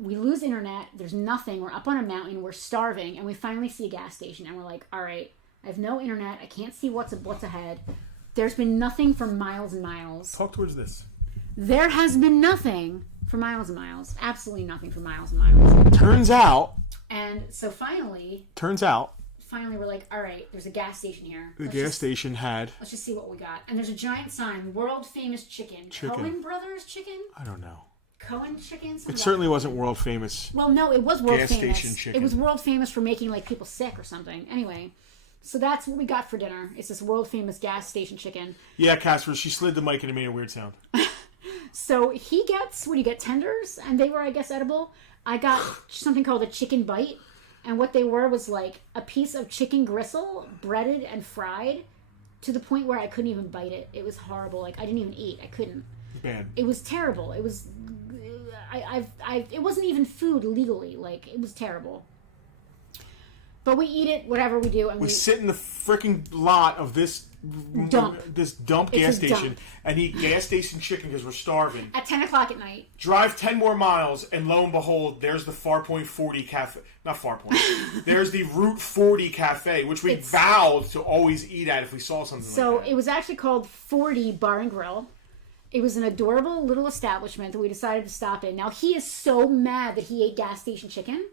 we lose internet. There's nothing. We're up on a mountain. We're starving, and we finally see a gas station, and we're like, all right, I have no internet. I can't see what's ahead. There's been nothing for miles and miles. Talk towards this. There has been nothing for miles and miles. Absolutely nothing for miles and miles. Turns out And so finally we're like, all right, there's a gas station here. the gas station had... Let's just see what we got. And there's a giant sign, world famous chicken. Cohen Brothers chicken? I don't know. Cohen chicken? It certainly wasn't world famous. Well, no, it was world Gas famous. station chicken. It was world famous for making like people sick or something. Anyway, so that's what we got for dinner. It's this world famous gas station chicken. Yeah, Casper, she slid the mic and it made a weird sound. So he gets, what do you get, tenders? And they were, I guess, edible. I got something called a chicken bite. And what they were was like a piece of chicken gristle, breaded and fried, to the point where I couldn't even bite it. It was horrible. Like, I didn't even eat. I couldn't. Bad. It was terrible. It was... it wasn't even food legally. Like, it was terrible. But we eat it, whatever we do. And We sit in the freaking lot of this this dump It's gas a station dump. and eat gas station chicken because we're starving. At 10 o'clock at night. Drive 10 more miles, and lo and behold, there's the Farpoint 40 cafe. Not Farpoint. There's the Route 40 cafe, which we vowed to always eat at if we saw something So like that. it was actually called 40 Bar and Grill. It was an adorable little establishment that we decided to stop in. Now, he is so mad that he ate gas station chicken.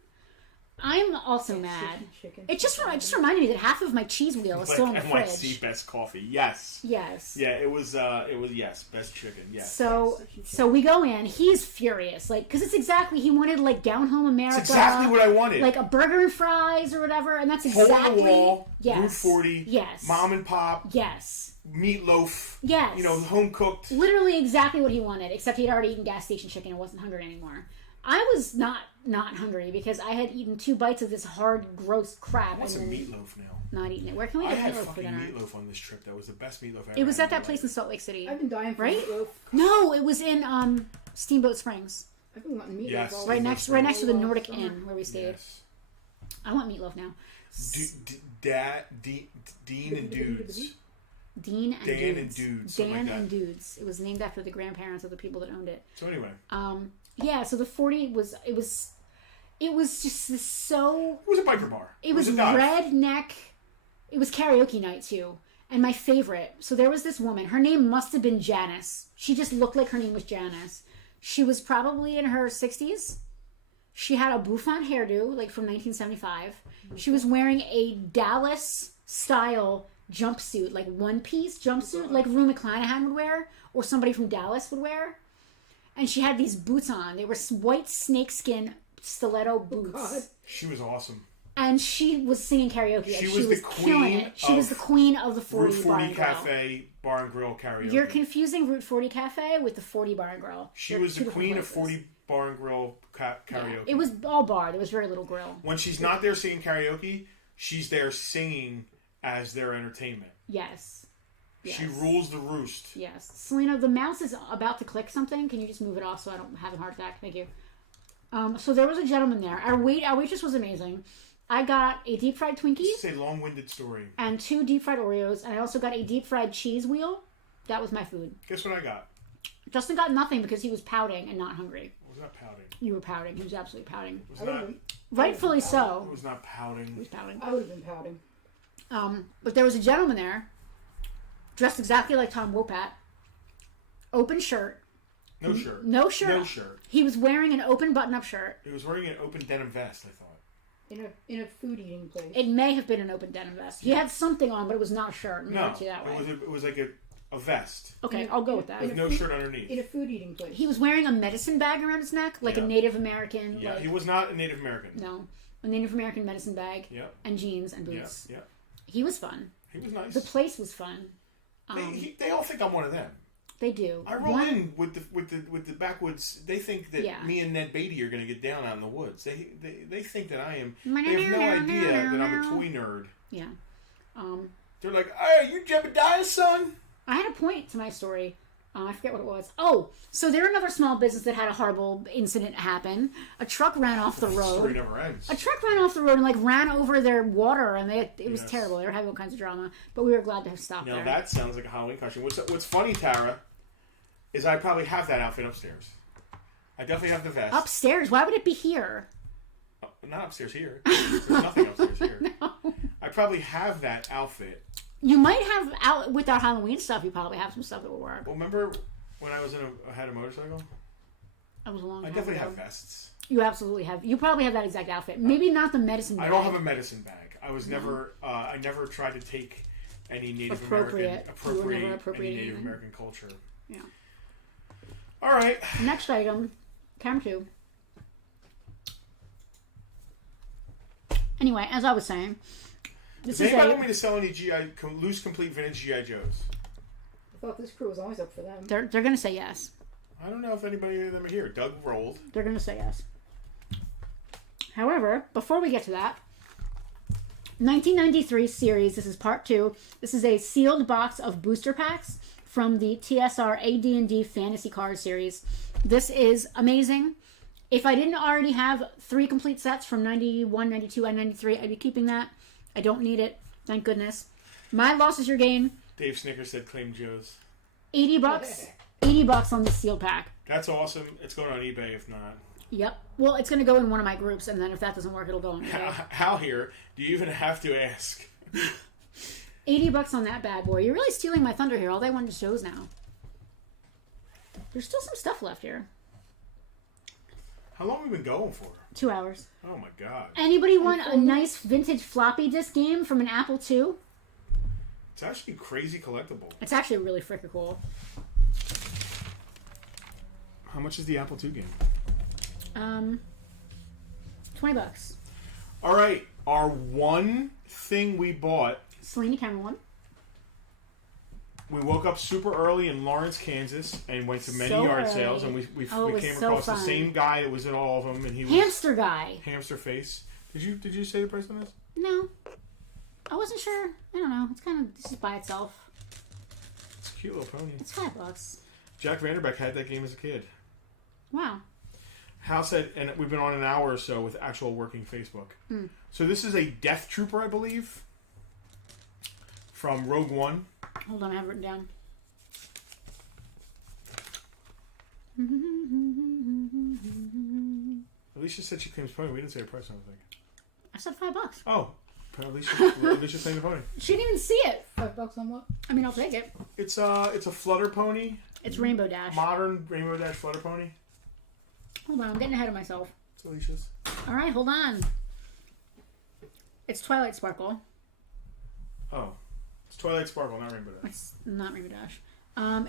I'm also mad. Chicken. It just reminded me that half of my cheese wheel is still in the NYC fridge. best coffee. Yes. Yes. Yeah, it was yes, best chicken. Yes. So we go in. He's furious, like, because it's exactly, he wanted like down home America. It's exactly what I wanted. Like a burger and fries or whatever, and that's Hole exactly. in the wall. Yes. Route 40. Yes. Mom and pop. Yes. Meatloaf. Yes. You know, home cooked. Literally exactly what he wanted, except he'd already eaten gas station chicken and wasn't hungry anymore. I was not hungry because I had eaten 2 bites of this hard, gross crap. I want some and meatloaf now. not eating it. Where can we I get had meatloaf for fucking dinner? meatloaf on this trip. That was the best meatloaf I ever It was had at that in my place in life. Salt Lake City. I've been dying for Right? meatloaf. No, it was in Steamboat Springs, I've been wanting meatloaf. Yes. all right over. next to the all Nordic summer. Inn where we stayed. Yes. I want meatloaf now. Dean and Dudes. Dean and Dan Dudes. and Dudes, something Dan like and that. Dudes. It was named after the grandparents of the people that owned it. So anyway, Yeah, so the 40 was just this so it was a biker bar. it was a dive. redneck. It was karaoke night too. And my favorite, so there was this woman. Her name must have been Janice. She just looked like her name was Janice. She was probably in her 60s. She had a bouffant hairdo, like from 1975. She was wearing a Dallas style jumpsuit, like one-piece jumpsuit, like Rue McClanahan would wear, or somebody from Dallas would wear. And she had these boots on. They were white snakeskin stiletto boots. God. She was awesome. And she was singing karaoke. She and was the killing queen it. She was the queen of the 40 Route Bar 40 and Grill. Cafe Bar and Grill karaoke. You're confusing Route 40 Cafe with the 40 Bar and Grill. She They're was two the different queen of places. 40 Bar and Grill Yeah. karaoke. It was all bar. There was very little grill. When she's not there singing karaoke, she's there singing as their entertainment. Yes. Yes. She rules the roost. Yes. Selena, the mouse is about to click something. Can you just move it off so I don't have a heart attack? Thank you. So there was a gentleman there. Our waitress was amazing. I got a deep fried Twinkie This is a long-winded story. and 2 deep fried Oreos, and I also got a deep fried cheese wheel. That was my food. Guess what I got? Justin got nothing because he was pouting and not hungry. I was not pouting. You were pouting. He was absolutely pouting. It was not. Rightfully I so. was not He pouting. was pouting. I would have been pouting. But there was a gentleman there, dressed exactly like Tom Wopat. Open shirt. No shirt. No shirt. No shirt. He was wearing an open button-up shirt. He was wearing an open denim vest. I thought. In a food eating place. It may have been an open denim vest. He had something on, but it was not a shirt. Let me No, put it that way. it was like a vest Okay, I'll go with that. with no shirt underneath. In a food eating place. He was wearing a medicine bag around his neck, like a Yeah. Native American. Yeah, like, he was not a Native American. No, a Native American medicine bag. Yep. And jeans and Yeah, boots. yeah. He was fun. He was nice. The place was fun. They all think I'm one of them. They do. I roll in with the backwoods. They think that Yeah. me and Ned Beatty are going to get down out in the woods. They think that I am. They have no idea that I'm a toy nerd. Yeah. They're like, "Hey, you Jebediah's son?" I had a point to my story. I forget what it was. Oh, so they're another small business that had a horrible incident happen. A truck ran off the Story road. never ends. A truck ran off the road and like ran over their water, and it was Yes. terrible. They were having all kinds of drama, but we were glad to have stopped Now there. that sounds like a Halloween costume. What's funny, Tara, is I probably have that outfit upstairs. I definitely have the vest. Upstairs? Why would it be here? Not upstairs here. There's nothing upstairs here. I probably have that outfit. You might have out with our Halloween stuff. You probably have some stuff that will work. Well, remember when I was had a motorcycle? That was a long I time definitely ago. have vests. You absolutely have. You probably have that exact outfit. Maybe not the medicine bag. I don't have a medicine bag. I was never. I never tried to take any Native Appropriate. American You were never any appropriating Native anything. American culture. Yeah. All right. Next item, camera 2. Anyway, as I was saying, this Does is anybody a. want me to sell any loose complete vintage GI Joes? I thought this crew was always up for them. They're gonna say yes. I don't know if anybody of them are here. Doug rolled. They're gonna say yes. However, before we get to that, 1993 series. This is part 2. This is a sealed box of booster packs from the TSR AD&D Fantasy Card series. This is amazing. If I didn't already have 3 complete sets from 91, 92, and 93, I'd be keeping that. I don't need it. Thank goodness. My loss is your gain. Dave Snicker said claim Joe's. $80. $80 on this seal pack. That's awesome. It's going on eBay if not. Yep. Well, it's going to go in one of my groups, and then if that doesn't work, it'll go on eBay. How here? Do you even have to ask? $80 on that bad boy. You're really stealing my thunder here. All they wanted shows now. There's still some stuff left here. How long have we been going for? 2 hours. Oh my god. Anybody want a nice vintage floppy disk game from an Apple II? It's actually crazy collectible. It's actually really freaking cool. How much is the Apple II game? $20. All right, our one thing we bought. Selena Cameron one. We woke up super early in Lawrence, Kansas, and went to many So yard early. sales, and we it came was so across the fun. same guy that was at all of them, and he was Hamster guy. Hamster Face. Did you say the price on this? No. I wasn't sure. I don't know. It's kind of just by itself. It's a cute little pony. It's $5. Jack Vanderbeck had that game as a kid. Wow. Hal said, and we've been on an hour or so with actual working Facebook. So this is a Death Trooper, I believe, from Rogue One. Hold on, I have it written down. Alicia said she claims pony. We didn't say a price, I don't think. I said $5. Oh, Alicia claimed the pony. She didn't even see it. $5 on what? I mean, I'll take it. It's a Flutter pony. It's Rainbow Dash. Modern Rainbow Dash Flutter pony. Hold on, I'm getting ahead of myself. It's Alicia's. All right, hold on. It's Twilight Sparkle. Oh. It's Twilight Sparkle, not Rainbow Dash. It's not Rainbow Dash.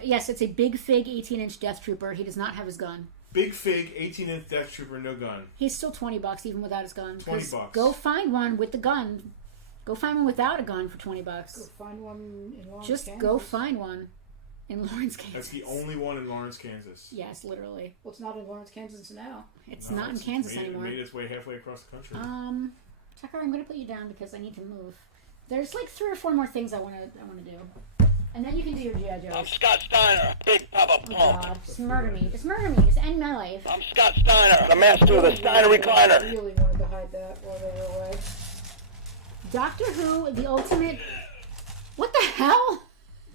Yes, it's a Big Fig 18-inch Death Trooper. He does not have his gun. Big Fig, 18-inch Death Trooper, no gun. He's still $20 even without his gun. 20 'Cause bucks. Go find one with the gun. Go find one without a gun for $20. Go find one in Lawrence, Just Kansas. go find one in Lawrence, Kansas. That's the only one in Lawrence, Kansas. Yes, literally. Well, it's not in Lawrence, Kansas now. It's No, not in Kansas made, anymore. It made its way halfway across the country. Tucker, I'm going to put you down because I need to move. There's like 3 or 4 more things I want to do. And then you can do your G.I. Joes. I'm Scott Steiner, Big Papa Oh, Pump. God. Just murder me. Just murder me. Just end my life. I'm Scott Steiner, the master of the Steiner I recliner. really wanted to hide that while they were away. Doctor Who, the ultimate... What the hell?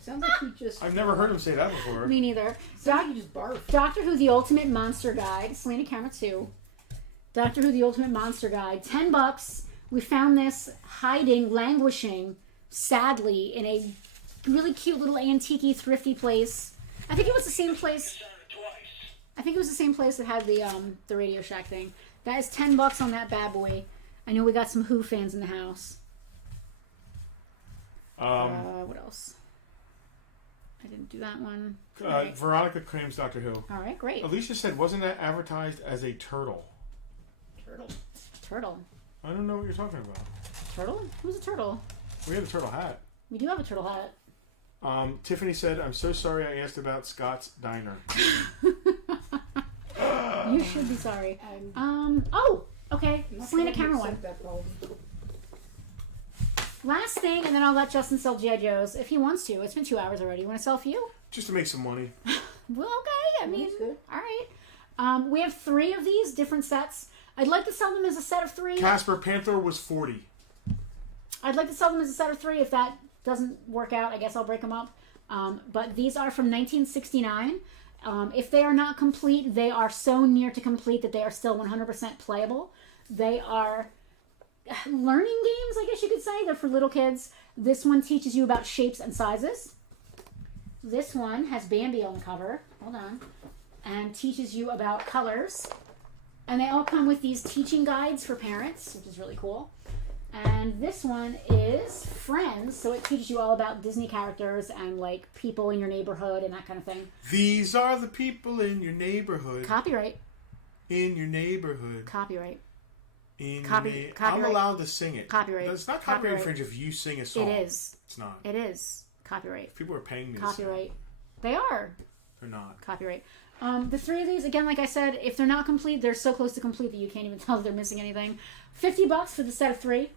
Sounds like he just... I've never heard him say that before. Me neither. Sounds like he just barfed. Doctor Who, the Ultimate Monster Guide. Selena Camera 2. Doctor Who, the Ultimate Monster Guide. $10. We found this hiding, languishing, sadly, in a really cute little antique-y, thrifty place. I think it was the same place... I think it was the same place that had the Radio Shack thing. That is $10 on that bad boy. I know we got some Who fans in the house. What else? I didn't do that one. Right. Veronica claims Doctor Who. All right, great. Alicia said, wasn't that advertised as a turtle? Turtle. I don't know what you're talking about. Turtle? Who's a turtle? We have a turtle hat. We do have a turtle hat. Tiffany said, I'm so sorry I asked about Scott's Diner. You should be sorry. Okay. I'm not Selena sure Camera I one. accept that apology. Last thing, and then I'll let Justin sell G.I. Joes if he wants to. It's been 2 hours already. You want to sell a few? Just to make some money. Well, okay. I mean, That's good. all right. We have 3 of these different sets. I'd like to sell them as a set of 3. Casper Panther was 40. I'd like to sell them as a set of 3. If that doesn't work out, I guess I'll break them up. But these are from 1969. If they are not complete, they are so near to complete that they are still 100% playable. They are learning games, I guess you could say. They're for little kids. This one teaches you about shapes and sizes. This one has Bambi on the cover. Hold on. And teaches you about colors. And they all come with these teaching guides for parents, which is really cool. And this one is Friends, so it teaches you all about Disney characters and like people in your neighborhood and that kind of thing. These are the people in your neighborhood. Copyright. In your neighborhood. Copyright. In Copyright. I'm allowed to sing it. Copyright. It's not Copyright. copyright infringe if you sing a song. It is. It's not. It is. Copyright. If people are paying me Copyright. to sing, They are. they're not. Copyright. The 3 of these, again, like I said, if they're not complete, they're so close to complete that you can't even tell that they're missing anything. $50 for the set of 3.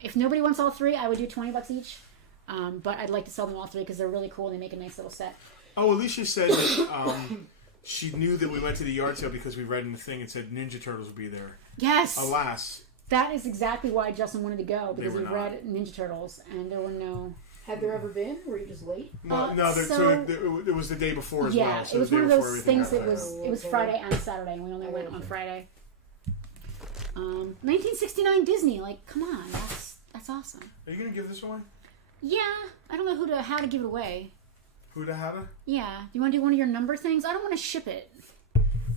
If nobody wants all 3, I would do $20 each. But I'd like to sell them all 3 because they're really cool and they make a nice little set. Oh, Alicia said that she knew that we went to the yard sale because we read in the thing and said Ninja Turtles would be there. Yes! Alas. That is exactly why Justin wanted to go, because They he were read Ninja Turtles and there were no Had there ever been? Were you just late? No, it was the day before as well. Yeah, So it was the day one of before those everything things that happened. it was Friday and Saturday, and we only went on Friday. 1969 Disney, like, come on, that's awesome. Are you gonna give this away? Yeah, I don't know how to give it away. Who to how to? Yeah, do you want to do one of your number things? I don't want to ship it.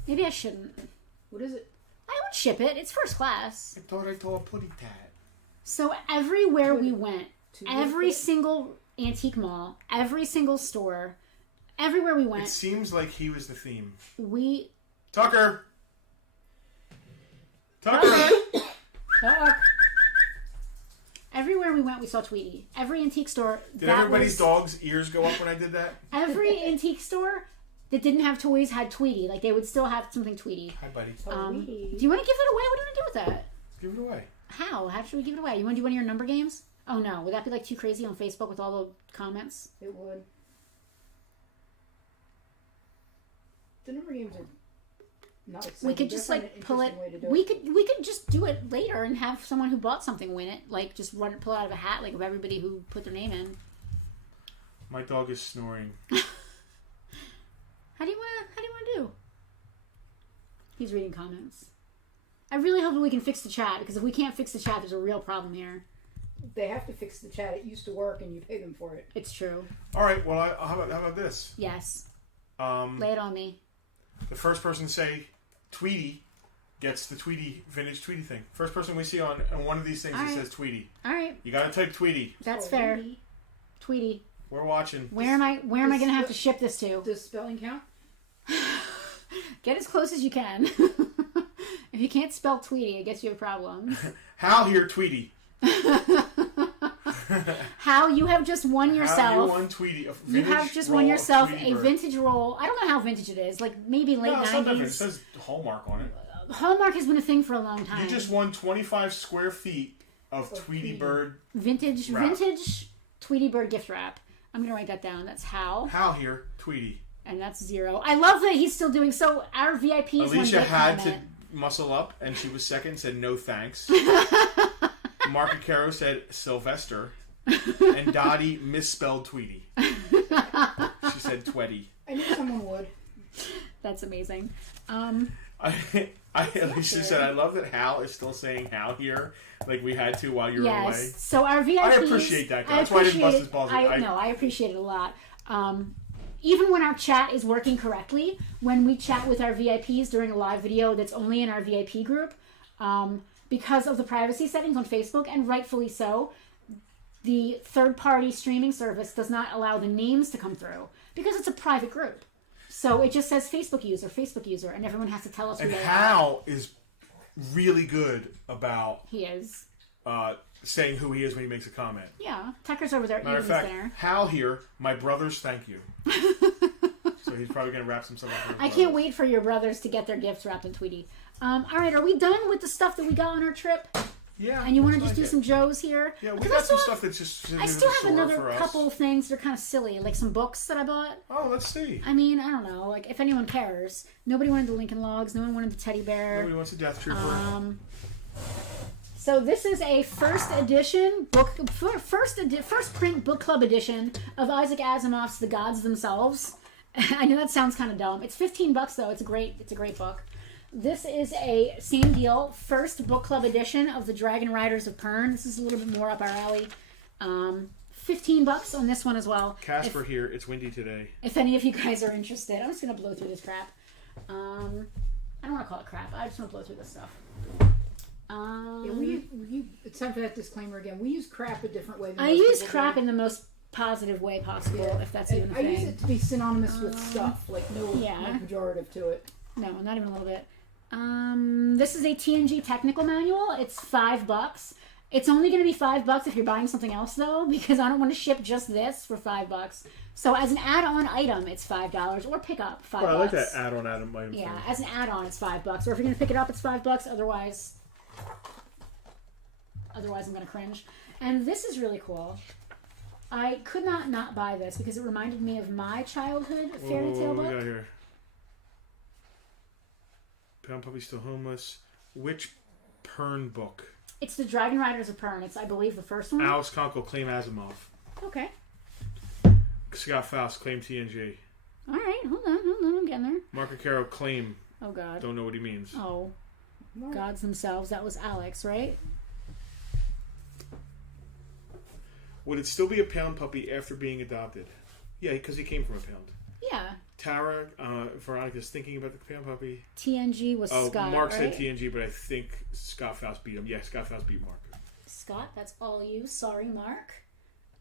Maybe I shouldn't. What is it? I would ship it. It's first class. I thought I told Putty Tat. So everywhere we went, Two every days? single antique mall, every single store, everywhere we It went, seems like he was the theme. we... Tucker! Tucker! Everywhere we went, we saw Tweety. Every antique store... Did everybody's dog's ears go up when I did that? Every antique store that didn't have toys had Tweety. Like, they would still have something Tweety. Hi, buddy. Do you want to give it away? What do you want to do with that? Give it away. How? How should we give it away? You want to do one of your number games? Oh, no. Would that be, like, too crazy on Facebook with all the comments? It would. The number games are not exciting. We could just, They're like, an pull it... interesting way to do We could just do it later and have someone who bought something win it. Like, just pull it out of a hat, like, of everybody who put their name in. My dog is snoring. How do you want to do? He's reading comments. I really hope that we can fix the chat, because if we can't fix the chat, there's a real problem here. They have to fix the chat. It used to work, and you pay them for it. It's true. All right, well, how about this? Yes. Lay it on me. The first person to say Tweety gets the vintage Tweety thing. First person we see on one of these things that says Tweety. All right. You gotta type Tweety. That's fair. Tweety. We're watching. Where am I going to have to ship this to? Does spelling count? Get as close as you can. If you can't spell Tweety, it gets you a problem. Hal here, Tweety. How you have just won yourself. Hal, you won Tweety. You have just won yourself a vintage roll. I don't know how vintage it is. Like maybe late 90s. It's not different. It says Hallmark on it. Hallmark has been a thing for a long time. You just won 25 square feet of Tweety Bird vintage wrap. Tweety Bird gift wrap. I'm gonna write that down. That's Hal. Hal here, Tweety. And that's 0. I love that he's still doing so. Our VIPs. Alicia had to muscle up, and she was second. Said no thanks. Mark Caro said Sylvester, and Dottie misspelled Tweety. She said Twetty. I knew someone would. That's amazing. Alicia said, I love that Hal is still saying Hal here, like we had to while you were away. Yes. So our VIPs. I appreciate that. That's why I didn't bust his balls. I appreciate it a lot. Even when our chat is working correctly, when we chat with our VIPs during a live video that's only in our VIP group, because of the privacy settings on Facebook, and rightfully so, the third-party streaming service does not allow the names to come through because it's a private group. So it just says Facebook user, and everyone has to tell us who they are. And Hal is really good about... He is. Saying who he is when he makes a comment. Yeah. Tucker's over there Matter of eating fact, dinner. Hal here, my brothers thank you. So he's probably going to wrap some stuff up. I can't wait for your brothers to get their gifts wrapped in Tweety. All right, are we done with the stuff that we got on our trip? Yeah. And you want to just do some Joes here? Yeah, we got some stuff that's just I still have another couple of things that are kind of silly, like some books that I bought. Oh, let's see. I mean, I don't know, like if anyone cares. Nobody wanted the Lincoln Logs. No one wanted the teddy bear. Nobody wants a Death Trooper. So this is a first print book club edition of Isaac Asimov's The Gods Themselves. I know that sounds kind of dumb. It's $15 though. It's a great book. This is a same deal first book club edition of the Dragon Riders of Pern. This is a little bit more up our alley. $15 on this one as well. Casper here. It's windy today. If any of you guys are interested, I'm just gonna blow through this crap. I don't want to call it crap. I just want to blow through this stuff. It's time for that disclaimer again. We use crap a different way. I use crap in the most positive way possible, if that's even a thing. I use it to be synonymous with stuff, like no pejorative to it. No, not even a little bit. This is a TNG technical manual. It's $5. It's only going to be $5 if you're buying something else, though, because I don't want to ship just this for $5. So as an add-on item, it's $5, or pick up $5. Well, I like that add-on item. Yeah, as an add-on, it's $5. Or if you're going to pick it up, it's $5. Otherwise, I'm going to cringe. And this is really cool. I could not buy this because it reminded me of my childhood fairy tale book. What we got here? Pound Puppy Still Homeless. Which Pern book? It's the Dragon Riders of Pern. It's, I believe, the first one. Alice Conkle Claim Asimov. Okay. Scott Faust, claim TNG. All right, hold on, I'm getting there. Marco Caro, claim. Oh, God. Don't know what he means. Oh, gods themselves. That was Alex, right? Would it still be a pound puppy after being adopted? Yeah, because he came from a pound. Yeah. Tara, Veronica's thinking about the pound puppy. TNG was Scott, Mark right? said TNG, but I think Scott Faust beat him. Yeah, Scott Faust beat Mark. Scott, that's all you. Sorry, Mark.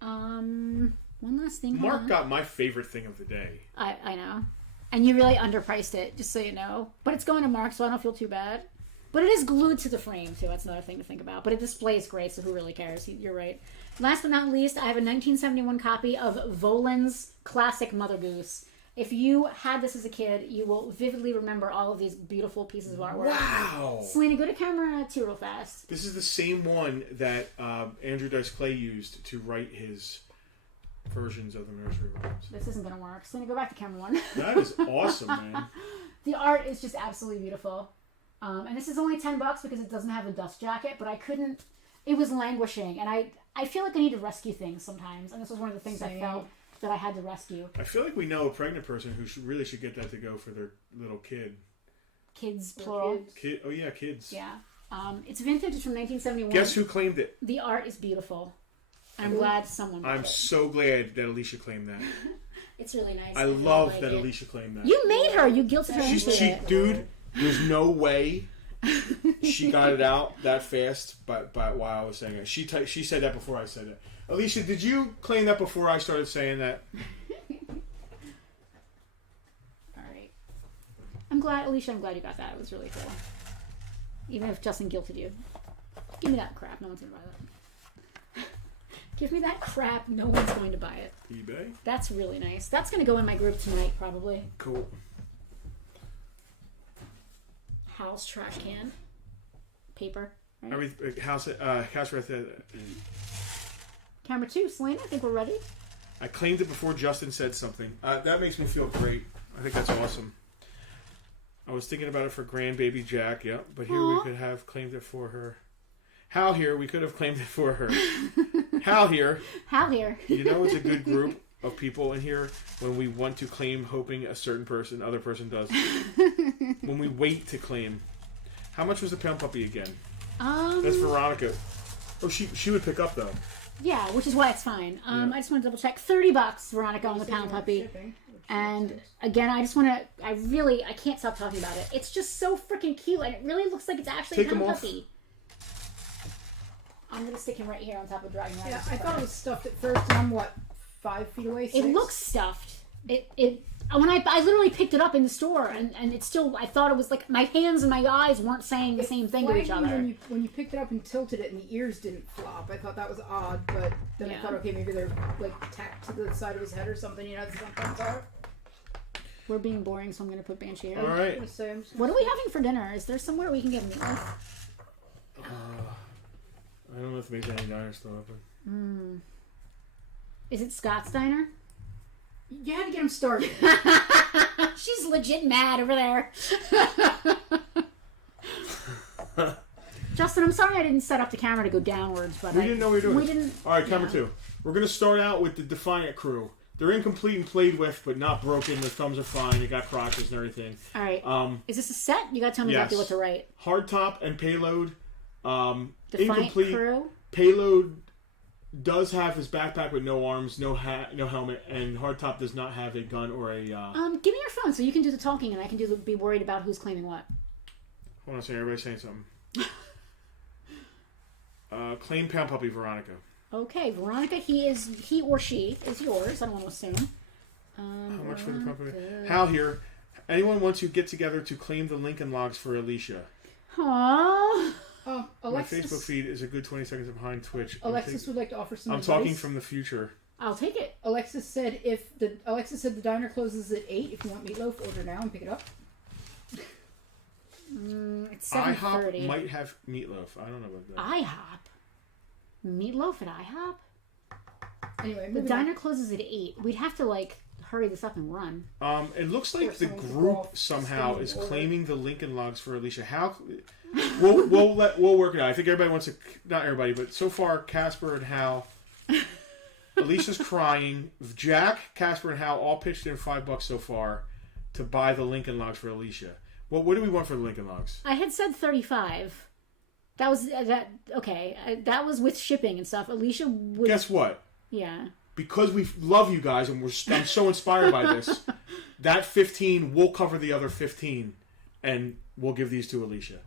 One last thing. Mark got my favorite thing of the day. I know. And you really underpriced it, just so you know. But it's going to Mark, so I don't feel too bad. But it is glued to the frame, too. That's another thing to think about. But it displays great, so who really cares? You're right. Last but not least, I have a 1971 copy of Volan's classic Mother Goose. If you had this as a kid, you will vividly remember all of these beautiful pieces of artwork. Wow! Selena, go to camera 2 real fast. This is the same one that Andrew Dice Clay used to write his versions of the nursery rhymes. This isn't going to work. Selena, go back to camera 1. That is awesome, man. The art is just absolutely beautiful. And this is only $10 because it doesn't have a dust jacket, but I couldn't... It was languishing, and I feel like I need to rescue things sometimes, and this was one of the things I felt that I had to rescue. I feel like we know a pregnant person who really should get that to go for their little kid. Kids, plural. Kid. Oh, yeah, kids. Yeah. It's vintage. It's from 1971. Guess who claimed it? The art is beautiful. I'm glad someone bought I'm it. so glad that Alicia claimed that. It's really nice. I love that Alicia claimed that. You made her. You guilted her into it. Dude, there's no way she got it out that fast but while I was saying it. She said that before I said it. Alicia, did you claim that before I started saying that? Alright. I'm glad you got that. It was really cool. Even if Justin guilted you. Give me that crap. No one's going to buy that. Give me that crap. No one's going to buy it. eBay? That's really nice. That's going to go in my group tonight, probably. Cool. House trash can. Paper. Right? House Camera 2, Selena, I think we're ready. I claimed it before Justin said something. That makes me feel great. I think that's awesome. I was thinking about it for grandbaby Jack, yeah, but here we could have claimed it for her. Hal here, we could have claimed it for her. Hal here. You know it's a good group of people in here when we want to claim hoping a certain other person does. When we wait to claim. How much was the pound puppy again? That's Veronica. Oh, she would pick up though. Yeah, which is why it's fine. I just want to double check. $30, Veronica, on the pound puppy. Shipping, And again, I can't stop talking about it. It's just so freaking cute, and it really looks like it's actually a pound puppy. I'm gonna stick him right here on top of Dragon Rider. Yeah, I thought it was stuffed at first, and I'm 5 feet away. 6? It looks stuffed. When I literally picked it up in the store, and it's still, I thought it was like my hands and my eyes weren't saying the same thing to each other. When you picked it up and tilted it, and the ears didn't flop, I thought that was odd. But then I thought, okay, maybe they're like tacked to the side of his head or something. You know, sometimes are. We're being boring, so I'm gonna put Banshee here. All right. What are we having for dinner? Is there somewhere we can get meatloaf? I don't know if maybe any diner's still open. Is it Scott's Diner? You had to get him started. She's legit mad over there. Justin, I'm sorry I didn't set up the camera to go downwards, but we didn't know we were doing we this. didn't. All right, camera 2. We're going to start out with the Defiant crew. They're incomplete and played with, but not broken. Their thumbs are fine. They got crotches and everything. All right. Is this a set? You got to tell me exactly what to write. Hardtop and Payload. Defiant incomplete. crew. Payload does have his backpack with no arms, no hat, no helmet, and Hardtop does not have a gun or a... Give me your phone so you can do the talking and I can be worried about who's claiming what. Hold on a second. Everybody's saying something. Claim Pound Puppy Veronica. Okay, Veronica, he or she is yours. I don't want to assume. How much for the Pound Puppy? Hal here. Anyone wants to get together to claim the Lincoln Logs for Alicia? Aww. Alexis, My Facebook feed is a good 20 seconds behind Twitch. Alexis would like to offer some I'm advice. talking from the future. I'll take it. Alexis said the diner closes at 8. If you want meatloaf, order now and pick it up. It's 7:30. IHOP might have meatloaf. I don't know about that. IHOP? Meatloaf at IHOP? Anyway, The diner closes at 8. We'd have to hurry this up and run. It looks like Or the someone could group call somehow is order. claiming the Lincoln Logs for Alicia. How? We'll work it out. I think everybody wants to. Not everybody, but so far Casper and Hal. Alicia's crying. Jack, Casper, and Hal all pitched in $5 so far to buy the Lincoln Logs for Alicia. Well, what do we want for the Lincoln Logs? I had said 35. That was that. Okay, that was with shipping and stuff. Alicia would. Guess what? Yeah. Because we love you guys and I'm so inspired by this. That 15, we'll cover the other 15, and we'll give these to Alicia.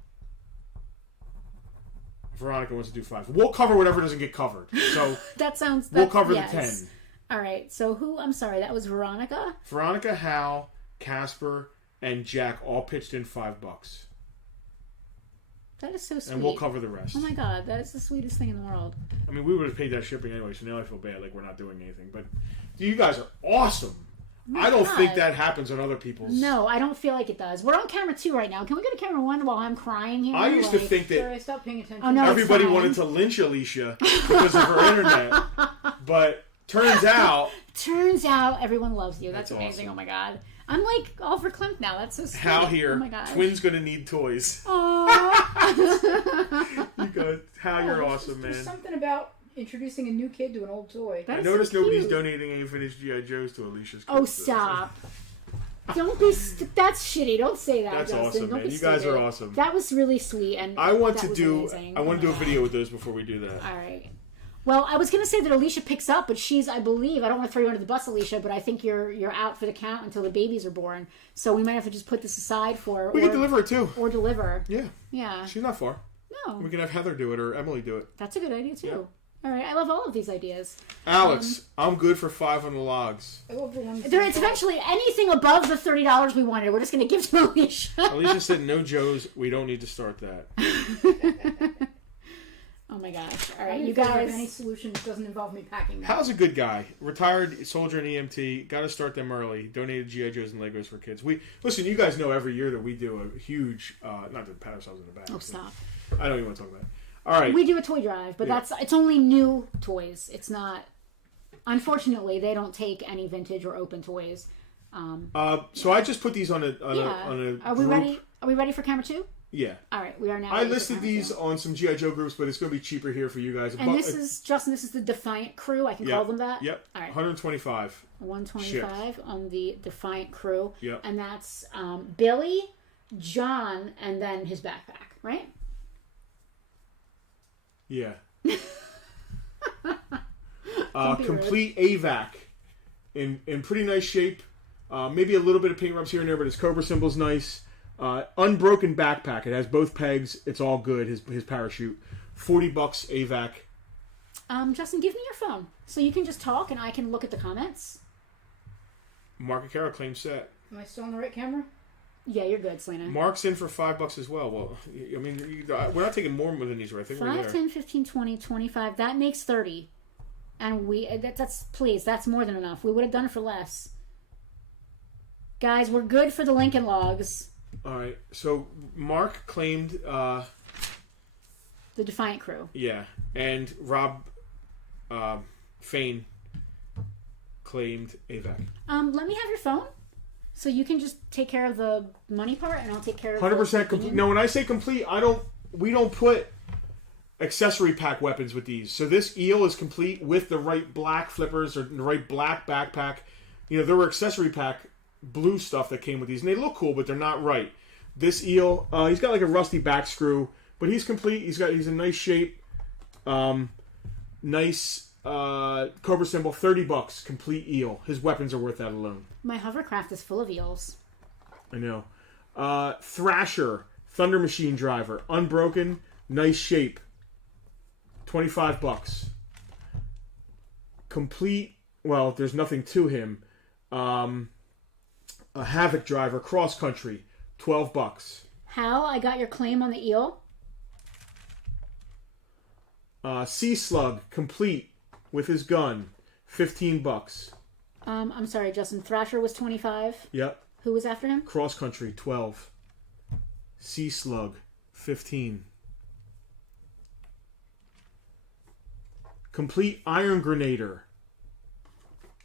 Veronica wants to do 5. We'll cover whatever doesn't get covered. So that sounds. We'll cover yes. the 10. All right. So who? I'm sorry. That was Veronica. Veronica, Hal, Casper, and Jack all pitched in $5. That is so sweet. And we'll cover the rest. Oh my god, that is the sweetest thing in the world. I mean, we would have paid that shipping anyway, so now I feel bad like we're not doing anything. But you guys are awesome. I don't think that happens on other people's. No, I don't feel like it does. We're on camera 2 right now. Can we go to camera 1 while I'm crying here? I used to think that Sorry, stop paying attention. Oh, no, everybody wanted to lynch Alicia because of her internet. But turns out everyone loves you. That's amazing. awesome. Oh my god. I'm like all for Klimt now. That's so sweet. Hal here. Oh my god. Twins gonna need toys. Aww. You guys, Hal, you're awesome, There's man. something about introducing a new kid to an old toy. I noticed nobody's donating any finished G.I. Joes to Alicia's kids. Oh, stop. Don't be... That's shitty. Don't say that, That's Justin. awesome, Don't man. be You guys stupid. are awesome. That was really sweet. And I want that to was do amazing. I want to do a Oh my video with those before we do that. God. All right. Well, I was going to say that Alicia picks up, but she's, I believe, I don't want to throw you under the bus, Alicia, but I think you're out for the count until the babies are born. So we might have to just put this aside for... We can deliver it too. Or deliver. Yeah. Yeah. She's not far. No. We can have Heather do it or Emily do it. That's a good idea, too. Yeah. All right. I love all of these ideas. Alex, I'm good for 5 on the logs. I love the ones It's eventually anything above the $30 we wanted. We're just going to give to Alicia. Alicia said no Joes. We don't need to start that. Oh my gosh. All right, I'm in you favor of guys. any solution that doesn't involve me packing them. Hal's a good guy. Retired soldier and EMT. Got to start them early. Donated G.I. Joes and Legos for kids. We listen. You guys know every year that we do a huge. Not to pat ourselves in the back. Oh, stop. I don't even want to talk about it. All right. We do a toy drive, but Yeah. it's only new toys. It's not. Unfortunately, they don't take any vintage or open toys. So I just put these on a Are we group. ready? Are we ready for camera 2? Yeah. All right, we are now. I ready for listed camera these 2. on some G.I. Joe groups, but it's going to be cheaper here for you guys. And this is Justin. This is the Defiant Crew. I can call them that. Yep. All right. 125. 125 on the Defiant Crew. Yep. And that's Billy, John, and then his backpack, right? Yeah. Don't be Complete AVAC in pretty nice shape. Maybe a little bit of paint rubs here and there, but his Cobra symbol's nice. Unbroken backpack. It has both pegs. It's all good. His parachute. $40 AVAC. Justin, give me your phone so you can just talk and I can look at the comments. Mark Acaro claim set. Am I still on the right camera? Yeah, you're good, Selena. Mark's in for $5 as well. Well, I mean, we're not taking more than these, right? I think we're 5, there. 10, 15, 20, 25. That makes 30. And that's more than enough. We would have done it for less. Guys, we're good for the Lincoln Logs. All right. So Mark claimed, The Defiant Crew. yeah, and Rob Fain claimed AVAC. Let me have your phone so you can just take care of the money part and I'll take care of 100% complete. No, when I say complete, we don't put accessory pack weapons with these. So this eel is complete with the right black flippers or the right black backpack. You know, there were accessory pack blue stuff that came with these, and they look cool, but they're not right. This eel, he's got like a rusty back screw, but he's complete. He's in nice shape. Nice Cobra symbol, $30, complete eel. His weapons are worth that alone. My hovercraft is full of eels. I know. Thrasher, Thunder Machine Driver, unbroken, nice shape. $25. Complete, well, there's nothing to him. A Havoc Driver, cross country, $12. Hal, I got your claim on the eel. Sea Slug, complete with his gun, $15. I'm sorry, Justin. Thrasher was 25. Yep. Who was after him? Cross country, 12. Sea Slug, 15. Complete Iron Grenader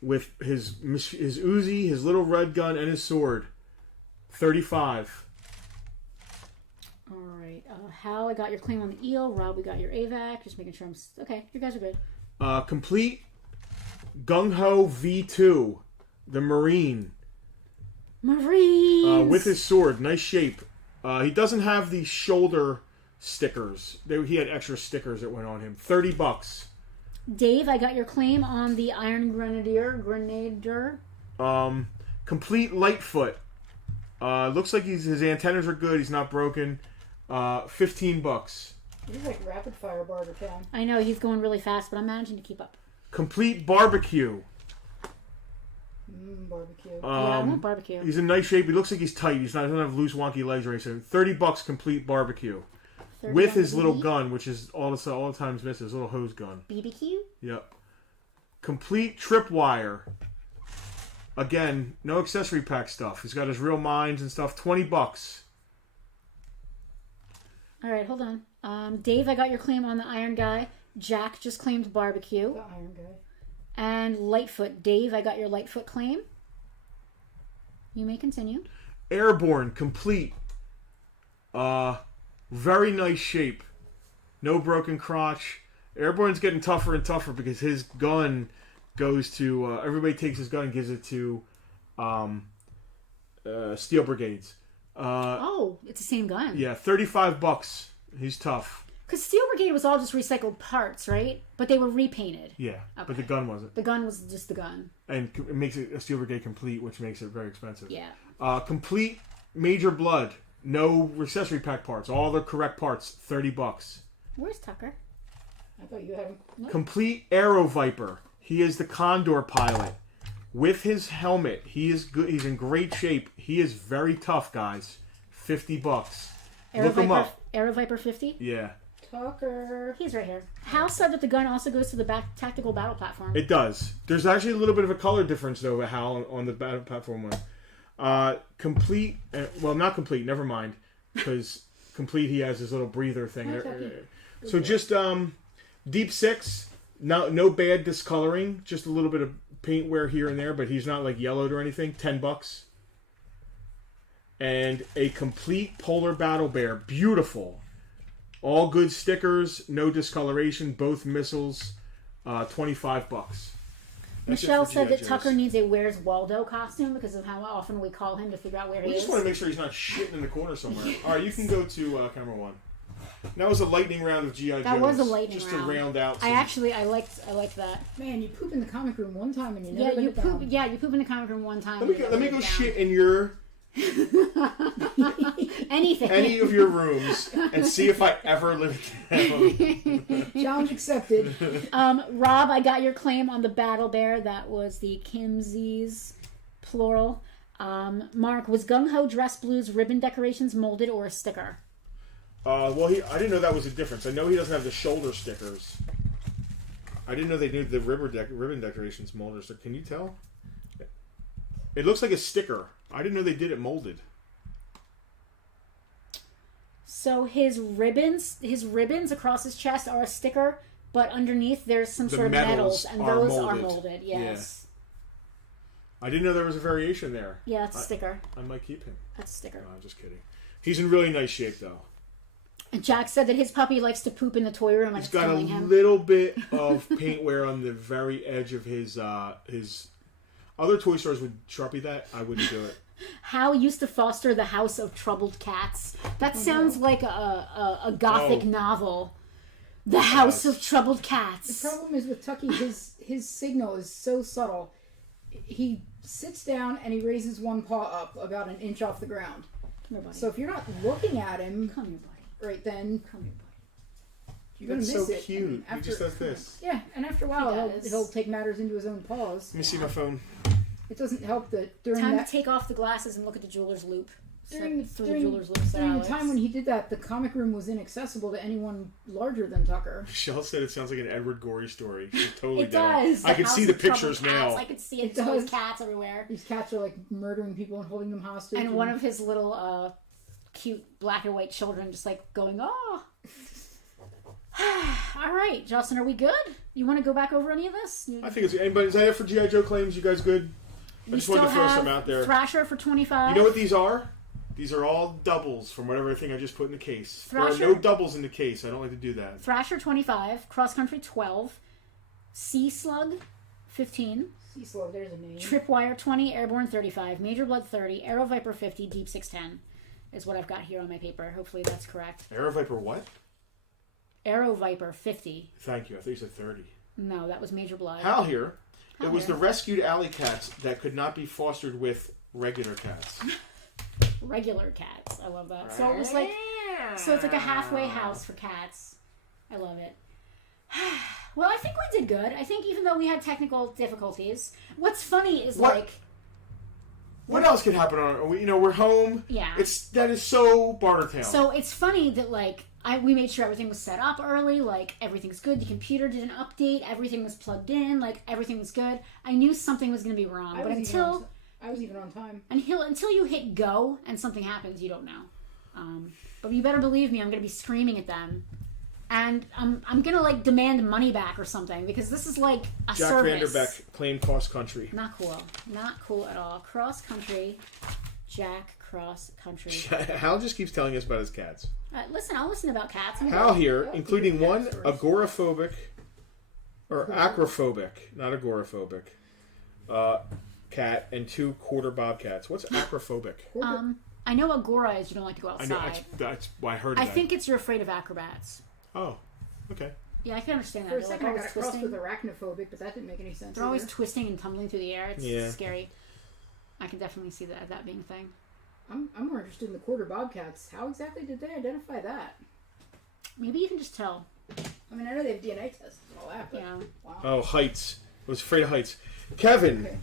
with his Uzi, his little red gun, and his sword, $35. All right. Hal, I got your claim on the eel. Rob, we got your AVAC. Just making sure I'm... Okay, you guys are good. Complete Gung Ho V2, the Marine. Marines. With his sword. Nice shape. He doesn't have the shoulder stickers. He had extra stickers that went on him. $30. Dave, I got your claim on the Iron Grenadier. Complete Lightfoot. Looks like his antennas are good. He's not broken. $15. He's like rapid fire Bartertown. I know, he's going really fast, but I'm managing to keep up. Complete Barbecue. Barbecue. Yeah, I want barbecue. He's in nice shape. He looks like he's tight. He doesn't have loose, wonky legs or anything. $30 Complete Barbecue. With his little gun, which is all the times missed, his little hose gun. BBQ? Yep. Complete Tripwire. Again, no accessory pack stuff. He's got his real mines and stuff. $20. All right, hold on. Dave, I got your claim on the Iron Guy. Jack just claimed barbecue. The Iron Guy. And Lightfoot. Dave, I got your Lightfoot claim. You may continue. Airborne Complete. Very nice shape. No broken crotch. Airborne's getting tougher and tougher because his gun goes to... everybody takes his gun and gives it to Steel Brigades. It's the same gun. Yeah, $35. He's tough. Because Steel Brigade was all just recycled parts, right? But they were repainted. Yeah, but the gun wasn't. The gun was just the gun. And it makes it a Steel Brigade Complete, which makes it very expensive. Yeah. Complete Major Blood. No accessory pack parts. All the correct parts. $30. Where's Tucker? I thought you had him. Nope. Complete Aero Viper. He is the Condor pilot. With his helmet, he is good. He's in great shape. He is very tough, guys. $50. Look him up. Aero Viper 50? Yeah. Tucker. He's right here. Hal said that the gun also goes to the tactical battle platform. It does. There's actually a little bit of a color difference, though, Hal, on the battle platform one. Complete. Well, not complete. Never mind. Because complete, he has his little breather thing. So just Deep Six. No bad discoloring. Just a little bit of paint wear here and there, but he's not like yellowed or anything. $10. And a complete Polar Battle Bear. Beautiful. All good stickers, no discoloration, both missiles, $25. Michelle said that Tucker needs a Where's Waldo costume because of how often we call him to figure out where he is. We just want to make sure he's not shitting in the corner somewhere. All right, you can go to camera one. That was a lightning round of G.I. Joes. That was a lightning just round. to round out. I liked that. Man, you poop in the comic room one time and you never live it down. Yeah, you poop in the comic room one time. Let me go shit in your... Anything. Any of your rooms and see if I ever live in them. Challenge accepted. Rob, I got your claim on the Battle Bear. That was the Kimsies, plural. Mark, was Gung Ho Dress Blues ribbon decorations molded or a sticker? Well, I didn't know that was a difference. I know he doesn't have the shoulder stickers. I didn't know they did the ribbon decorations molded. So can you tell? It looks like a sticker. I didn't know they did it molded. So his ribbons across his chest are a sticker, but underneath there's some sort of metals, and those are molded. Yes. Yeah. I didn't know there was a variation there. Yeah, it's a sticker. I might keep him. That's a sticker. No, I'm just kidding. He's in really nice shape, though. And Jack said that his puppy likes to poop in the toy room. He's got a little bit of paint wear on the very edge of his. Other toy stores would Sharpie that. I wouldn't do it. Hal used to foster the House of Troubled Cats. That sounds like a gothic novel. The House of Troubled Cats. The problem is with Tucky, his signal is so subtle. He sits down and he raises one paw up about an inch off the ground. Come here, buddy. So if you're not looking at him, Come here, buddy. Right then, Come here, buddy. you're gonna miss so it. cute. He just does this. Yeah, and after a while, he'll take matters into his own paws. Let me see my phone. It doesn't help that during Time that to take off the glasses and look at the jeweler's loop. during the jeweler's loop. the time when he did that, the comic room was inaccessible to anyone larger than Tucker. Michelle said it sounds like an Edward Gorey story. She's totally It down. does. I can see the pictures now. I can see it. It There's does. cats everywhere. These cats are like murdering people and holding them hostage. And one of his little cute black and white children just like going, oh. All right, Justin, are we good? You want to go back over any of this? I think it's. Anybody, is that it for G.I. Joe claims? You guys good? I just wanted to throw some out there. Thrasher for 25. You know what these are? These are all doubles from whatever thing I just put in the case. Thrasher? There are no doubles in the case. I don't like to do that. Thrasher 25, Cross Country 12, Sea Slug 15. Sea Slug, there's a name. Tripwire 20, Airborne 35, Major Blood 30, Aero Viper 50, Deep 610 is what I've got here on my paper. Hopefully that's correct. Aero Viper what? Aero Viper 50. Thank you. I thought you said 30. No, that was Major Blood. Hal here. Hal it was here. the rescued alley cats that could not be fostered with regular cats. Regular cats. I love that. So it was like, so it's like a halfway house for cats. I love it. Well, I think we did good. I think even though we had technical difficulties, what's funny is What? like, What else could happen on? We're home. Yeah. That is so Bartertown. so it's funny that like we made sure everything was set up early, like everything's good. The computer did an update, everything was plugged in, like everything was good. I knew something was going to be wrong, but I was even on time. until you hit go and something happens, you don't know. But you better believe me, I'm going to be screaming at them. And I'm gonna like demand money back or something because this is like a Jack service. Vanderbeck claimed cross country. Not cool. Not cool at all. Cross country. Jack cross country. Hal just keeps telling us about his cats. Listen, I'll listen about cats. Hal here, Yeah, including keep your one cats first. agoraphobic or acrophobic, not agoraphobic, cat and 2 quarter bobcats. What's acrophobic? I know Agora is you don't like to go I know outside. that's why I heard. I that. think it's you're afraid of acrobats. Oh, okay. Yeah, I can understand that. For a They're second, like I got always it crossed twisting. with arachnophobic, but that didn't make any sense. They're always either. twisting and tumbling through the air. It's Yeah. scary. I can definitely see that being a thing. I'm more interested in the quarter bobcats. How exactly did they identify that? Maybe you can just tell. I mean, I know they have DNA tests and all that, but Yeah. wow. Oh, heights. I was afraid of heights. Kevin. Okay.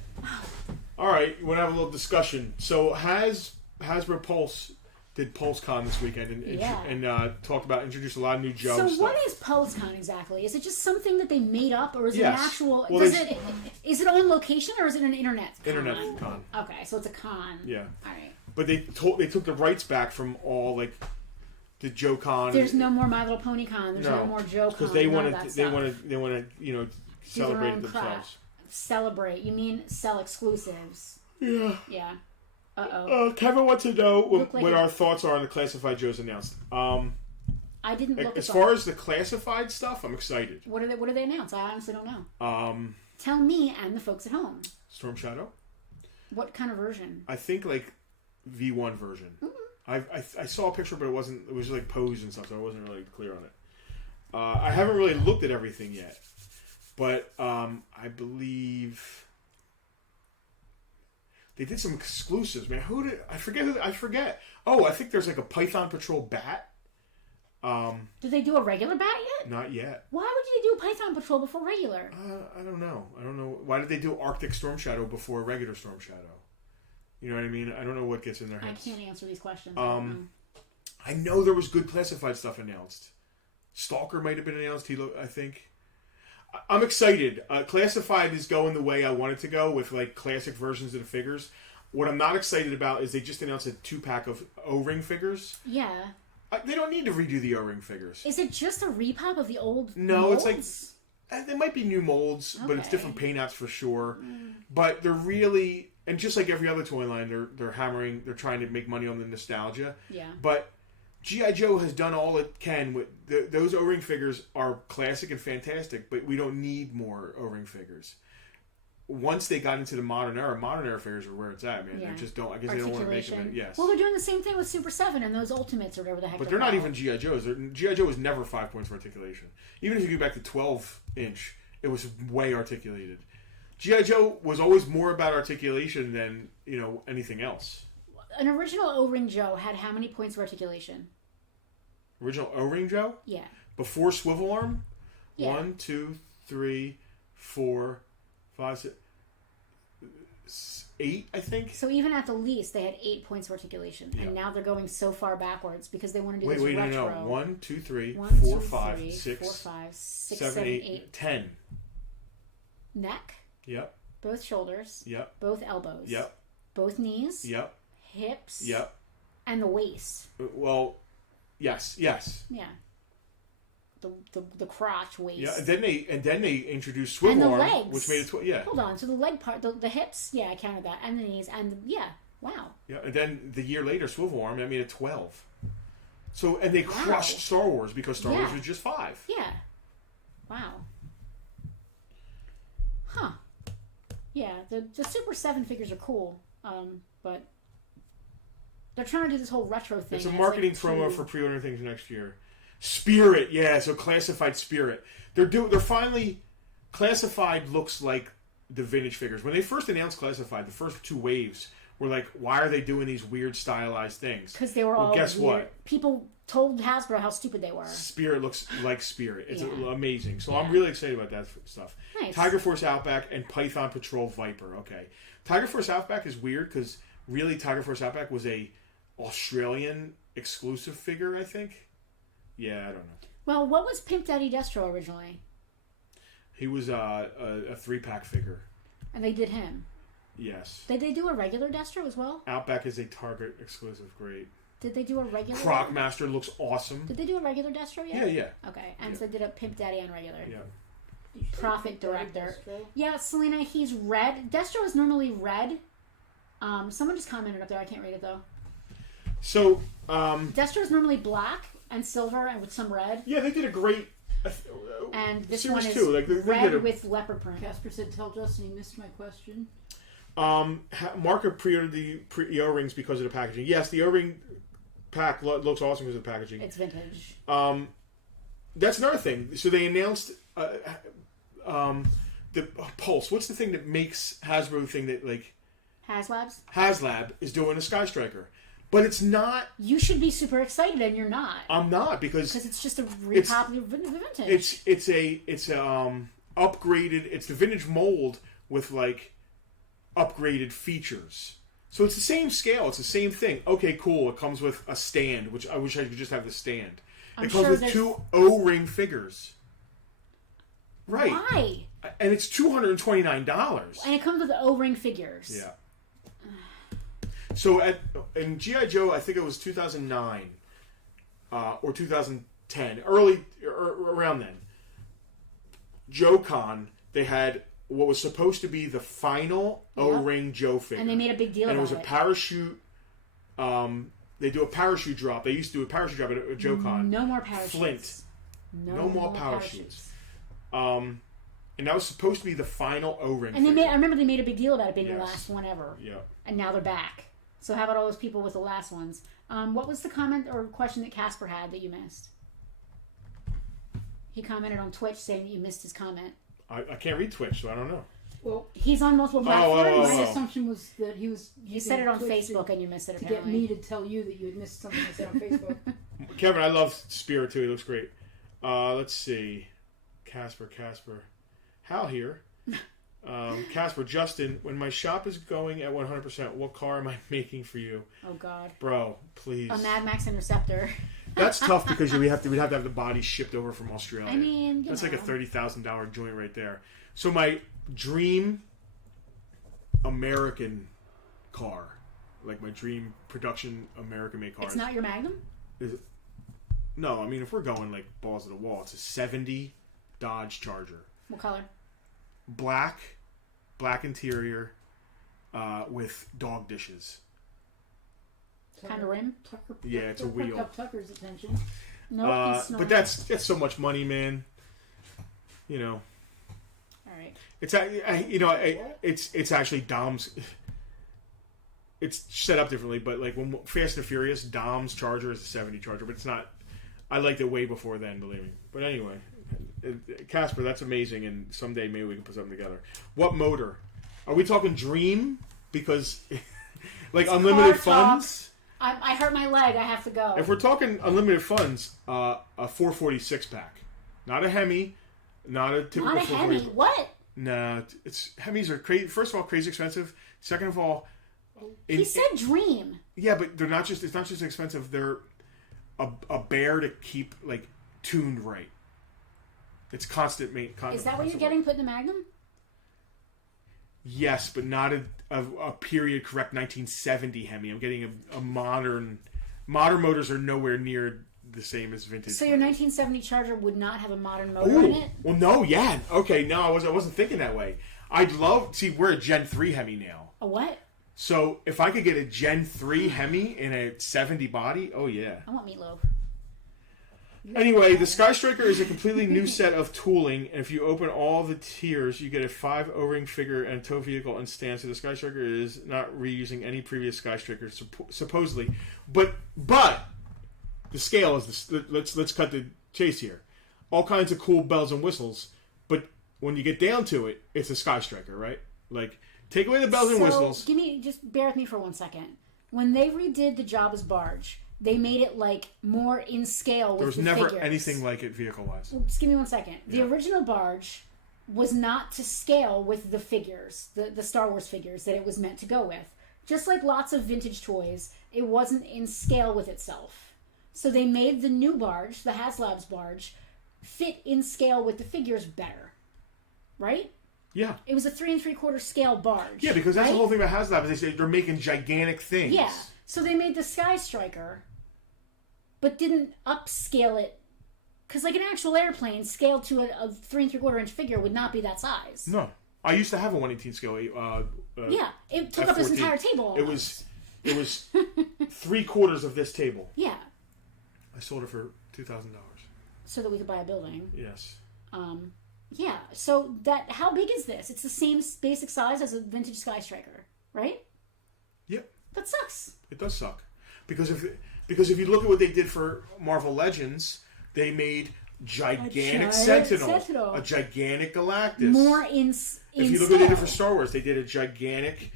All right, you want to have a little discussion. So Hasbro Pulse did PulseCon this weekend and talked about introduced a lot of new Joe So stuff. what is PulseCon exactly? Is it just something that they made up, or is it Yes. an actual? Well, Is it on location, or is it an internet? Internet con? con. Okay, so it's a con. Yeah. All right. But they took the rights back from all like the Joe Con. There's no more My Little Pony Con. There's no more Joe Con. because they want want to. they want to celebrate own crap. themselves. Celebrate. You mean sell exclusives? Yeah. Yeah. Uh-oh. Kevin wants to know Look like what a- our thoughts are on the classified Joes announced. I didn't look As at far as the classified stuff, I'm excited. what did they announce? I honestly don't know. Um, Tell me and the folks at home. Storm Shadow. What kind of version? I think like V1 version. I saw a picture, but it wasn't. It was just like posed and stuff, so I wasn't really clear on it. I haven't really looked at everything yet, but I believe they did some exclusives. Man, I forget. Oh, I think there's like a Python Patrol bat. Did they do a regular bat yet? Not yet. Why would you do Python Patrol before regular? I don't know. Why did they do Arctic Storm Shadow before regular Storm Shadow? You know what I mean? I don't know what gets in their I heads. can't answer these questions. I don't know. I know there was good classified stuff announced. Stalker might have been announced. I think. I'm excited. Classified is going the way I want it to go with like classic versions of the figures. What I'm not excited about is they just announced a 2-pack of O-ring figures. Yeah. They don't need to redo the O-ring figures. Is it just a repop of the old No, molds? it's like they might be new molds, but it's Okay. different paint apps for sure. But they're really, and just like every other toy line, they're they're trying to make money on the nostalgia. Yeah. But G.I. Joe has done all it can with those O-ring figures are classic and fantastic, but we don't need more O-ring figures. Once they got into the modern era figures are where it's at, man. Yeah. They just don't. I guess they don't want to make them. Yes. Well, they're doing the same thing with Super 7 and those Ultimates or whatever the heck. But they're not even G.I. Joes. G.I. Joe was never 5 points for articulation. Even if you go back to 12-inch, it was way articulated. G.I. Joe was always more about articulation than anything else. An original O-Ring Joe had how many points of articulation? Original O-ring Joe Yeah. before swivel arm. Yeah. 1, 2, 3, 4, 5, 6, 8. I think. So even at the least, they had 8 points of articulation, Yeah. and now they're going so far backwards because they want to do this Wait, retro. no. 1, 2, 3, 1, 4, 2, 5, 3, 6, 4, 5, 6, 7, 7, 8, 8. 10. Neck, Yep. both shoulders, Yep. both elbows, Yep. both knees, Yep. hips, Yep. and the waist. Well, yes. Yeah. The crotch, waist. Yeah, and then they introduced And swivel the arm, legs. which made it yeah. Hold on. So the leg part, the hips, yeah, I counted that, and the knees, and wow. Yeah, and then the year later, swivel arm, that made it 12. So, and they crushed Star Wars because Star Wars Yeah. was just 5. Yeah. Wow. Huh. Yeah, the Super 7 figures are cool, but they're trying to do this whole retro thing. It's a marketing promo for pre-ordering things next year. Spirit, yeah, so Classified Spirit. They're finally... Classified looks like the vintage figures. When they first announced Classified, the first 2 waves were like, why are they doing these weird stylized things? Because they were all guess weird. What? People told Hasbro how stupid they were. Spirit looks like Spirit. It's amazing. So Yeah. I'm really excited about that stuff. Nice. Tiger Force Outback and Python Patrol Viper. Okay. Tiger Force Outback is weird because really Tiger Force Outback was a Australian exclusive figure, I think. Yeah, I don't know. Well, what was Pimp Daddy Destro originally? He was a 3-pack figure. And they did him. Yes. Did they do a regular Destro as well? Outback is a Target exclusive. Great. Did they do a regular? Crocmaster looks awesome. Did they do a regular Destro yet? Yeah. Okay, and so they did a Pimp Daddy and regular. Yeah. Profit Director. Yeah, Selena, he's red. Destro is normally red. Someone just commented up there. I can't read it though. So, Destro is normally black and silver and with some red. Yeah, they did a great. And this Series one is 2, they red with leopard print. Casper said, "Tell Justin he missed my question." Mark pre-ordered the O-rings because of the packaging. Yes, the O-ring pack looks awesome because of the packaging. It's vintage. That's another thing. So they announced the Pulse. What's the thing that makes Hasbro thing that like HasLabs? HasLab is doing a Sky Striker, but it's not. You should be super excited, and you're not. I'm not because it's just a popular vintage. It's upgraded. It's the vintage mold with like upgraded features. So it's the same scale. It's the same thing. Okay, cool. It comes with a stand, which I wish I could just have the stand. It comes with 2 O-ring figures. Right. Why? And it's $229. And it comes with O-ring figures. Yeah. So in G.I. Joe, I think it was 2009 or 2010, around then. Joe-Con, they had what was supposed to be the final O-ring Joe figure. And they made a big deal about it. And it was a parachute. They do a parachute drop. They used to do a parachute drop at Joe-Con. No more parachutes. Flint. No more parachutes. And that was supposed to be the final O-ring And figure. I remember they made a big deal about it being the last one ever. Yeah. And now they're back. So how about all those people with the last ones? What was the comment or question that Casper had that you missed? He commented on Twitch saying that you missed his comment. I can't read Twitch, so I don't know. Well, he's on multiple platforms. My assumption was that he was. You said it on Facebook and you missed it. To get me to tell you that you had missed something I said on Facebook. Kevin, I love Spirit too. He looks great. Let's see. Casper. Hal here. Casper, Justin, when my shop is going at 100%, what car am I making for you? Oh, God. Bro, please. A Mad Max Interceptor. That's tough because we'd have to have the body shipped over from Australia. I mean, that's like a $30,000 joint right there. So my dream American car, like my dream production American-made car. It's not your Magnum? Is it? No, I mean if we're going like balls to the wall, it's a '70 Dodge Charger. What color? Black interior, with dog dishes. Kind of rim? Yeah, it's a wheel. Up Tucker's attention. No, but that's so much money, man. You know. All right. It's it's actually Dom's. It's set up differently, but like when Fast and Furious, Dom's Charger is a '70 Charger, but it's not. I liked it way before then, believe me. But anyway, Casper, that's amazing, and someday maybe we can put something together. What motor? Are we talking Dream? Because like it's unlimited funds. I hurt my leg. I have to go. If we're talking unlimited funds, a 446 pack, not a Hemi, not a typical. Not a Hemi. What? Nah, it's Hemis are crazy. First of all, crazy expensive. Second of all, he said Dream. Yeah, but they're not just. It's not just expensive. They're a bear to keep like tuned right. It's constant maintenance. Is that what you're getting put in the Magnum? Yes, but not a period correct 1970 Hemi. I'm getting a modern motors are nowhere near the same as vintage. So your 1970 Charger would not have a modern motor in it? Well, no, yeah. Okay, no, I wasn't thinking that way. I'd love see we're a Gen 3 Hemi now. A what? So if I could get a Gen 3 Hemi in a 70 body, oh yeah. I want Meatloaf. Anyway, the Sky Striker is a completely new set of tooling, and if you open all the tiers, you get a 5 O-ring figure and a tow vehicle and stand. So the Sky Striker is not reusing any previous Sky Striker, supposedly. But the scale is this. Let's cut the chase here. All kinds of cool bells and whistles, but when you get down to it, it's a Sky Striker, right? Like, take away the bells and whistles. Just bear with me for 1 second. When they redid the Jabba's barge, they made it like more in scale with the figures. There was never anything like it vehicle-wise. Well, just give me 1 second. The original barge was not to scale with the figures, the Star Wars figures that it was meant to go with. Just like lots of vintage toys, it wasn't in scale with itself. So they made the new barge, the HasLab's barge, fit in scale with the figures better. Right? Yeah. It was a 3 3/4 scale barge. Yeah, because that's the whole thing about HasLab. Is they say they're making gigantic things. Yeah. So they made the Sky Striker, but didn't upscale it. Because like an actual airplane scaled to a 3 3/4 inch figure would not be that size. No. I used to have a 1/18 scale. Yeah. It took up this entire table. It was 3/4 of this table. Yeah. I sold it for $2,000. So that we could buy a building. Yes. Yeah. So how big is this? It's the same basic size as a vintage Sky Striker, right? Yep. That sucks. It does suck. Because if you look at what they did for Marvel Legends, they made gigantic Sentinel, a gigantic Galactus. More in if you look at what they did for Star Wars, they did a gigantic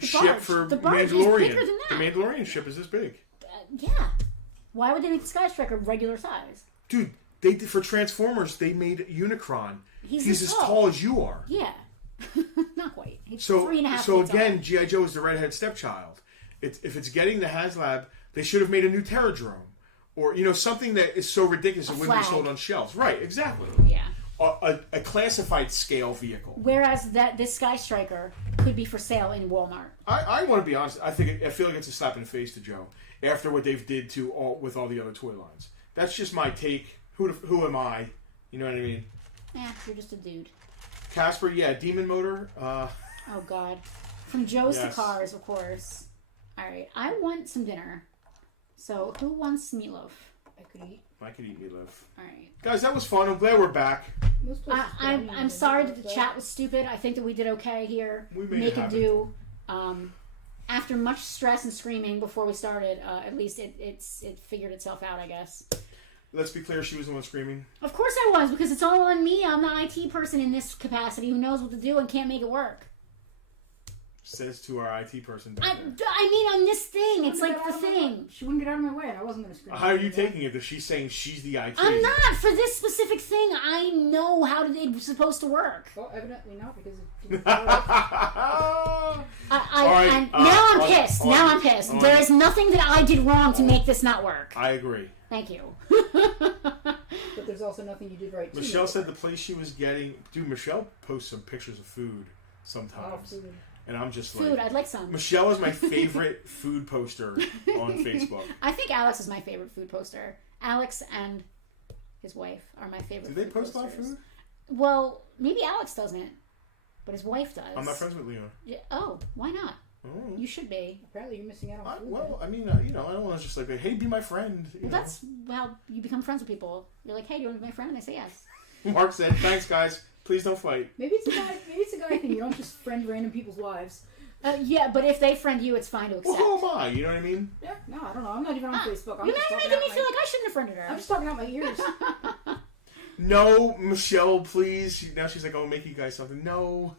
ship for the barge Mandalorian. Is bigger than that. The Mandalorian ship is this big. Yeah. Why would they make the Sky Striker regular size? Dude, they did for Transformers. They made Unicron. He's as tall as you are. Yeah. Not quite. He's so 3.5 So feet again, tall. G.I. Joe is the redhead stepchild. If it's getting the HasLab, they should have made a new Terradrome. Or, something that is so ridiculous it wouldn't be sold on shelves. Right, exactly. Yeah. A classified scale vehicle. Whereas this Sky Striker could be for sale in Walmart. I want to be honest. I feel like it's a slap in the face to Joe after what they've did with all the other toy lines. That's just my take. Who am I? You know what I mean? Yeah, you're just a dude. Casper, Demon Motor. Oh God, from Joe's Yes. to Cars, of course. All right, I want some dinner. So who wants meatloaf? I could eat meatloaf. All right, guys, that was fun. I'm glad we're back. I'm sorry that the chat was stupid. I think that we did okay here. We made Make it it do. After much stress and screaming before we started, at least it figured itself out, I guess. Let's be clear, she was the one screaming. Of course I was, because it's all on me. I'm the IT person in this capacity who knows what to do and can't make it work. Says to our IT person. I mean, on this thing, it's like the thing. She wouldn't get out of my way, and I wasn't going to scream. How are you taking it? That she's saying she's the IT? I'm not. For this specific thing, I know how it's supposed to work. Well, evidently not, because And now I'm pissed. Now I'm pissed. There is nothing that I did wrong to make this not work. I agree. Thank you. But there's also nothing you did right. Michelle said the place she was getting... Dude, Michelle posts some pictures of food sometimes. Food. And I'm just Food, I'd like some. Michelle is my favorite food poster on Facebook. I think Alex is my favorite food poster. Alex and his wife are my favorite. Do they post a lot of food? Well, maybe Alex doesn't, but his wife does. I'm not friends with Leon. Yeah. Oh, why not? Oh. You should be. Apparently, you're missing out on food. Well, I mean, I don't want to just like, hey, be my friend. Well, that's how you become friends with people. You're like, hey, do you want to be my friend? And they say yes. Mark said, thanks, guys. Please don't fight. Maybe it's a guy. Maybe it's a guy thing. You don't just friend random people's wives. Yeah, but if they friend you, it's fine to accept. Well, who am I? You know what I mean? Yeah. No, I don't know. I'm not even on Facebook. You're not making me feel like I shouldn't have friended her. I'm just talking out my ears. No, Michelle, please. Now she's like, I'll make you guys something. No.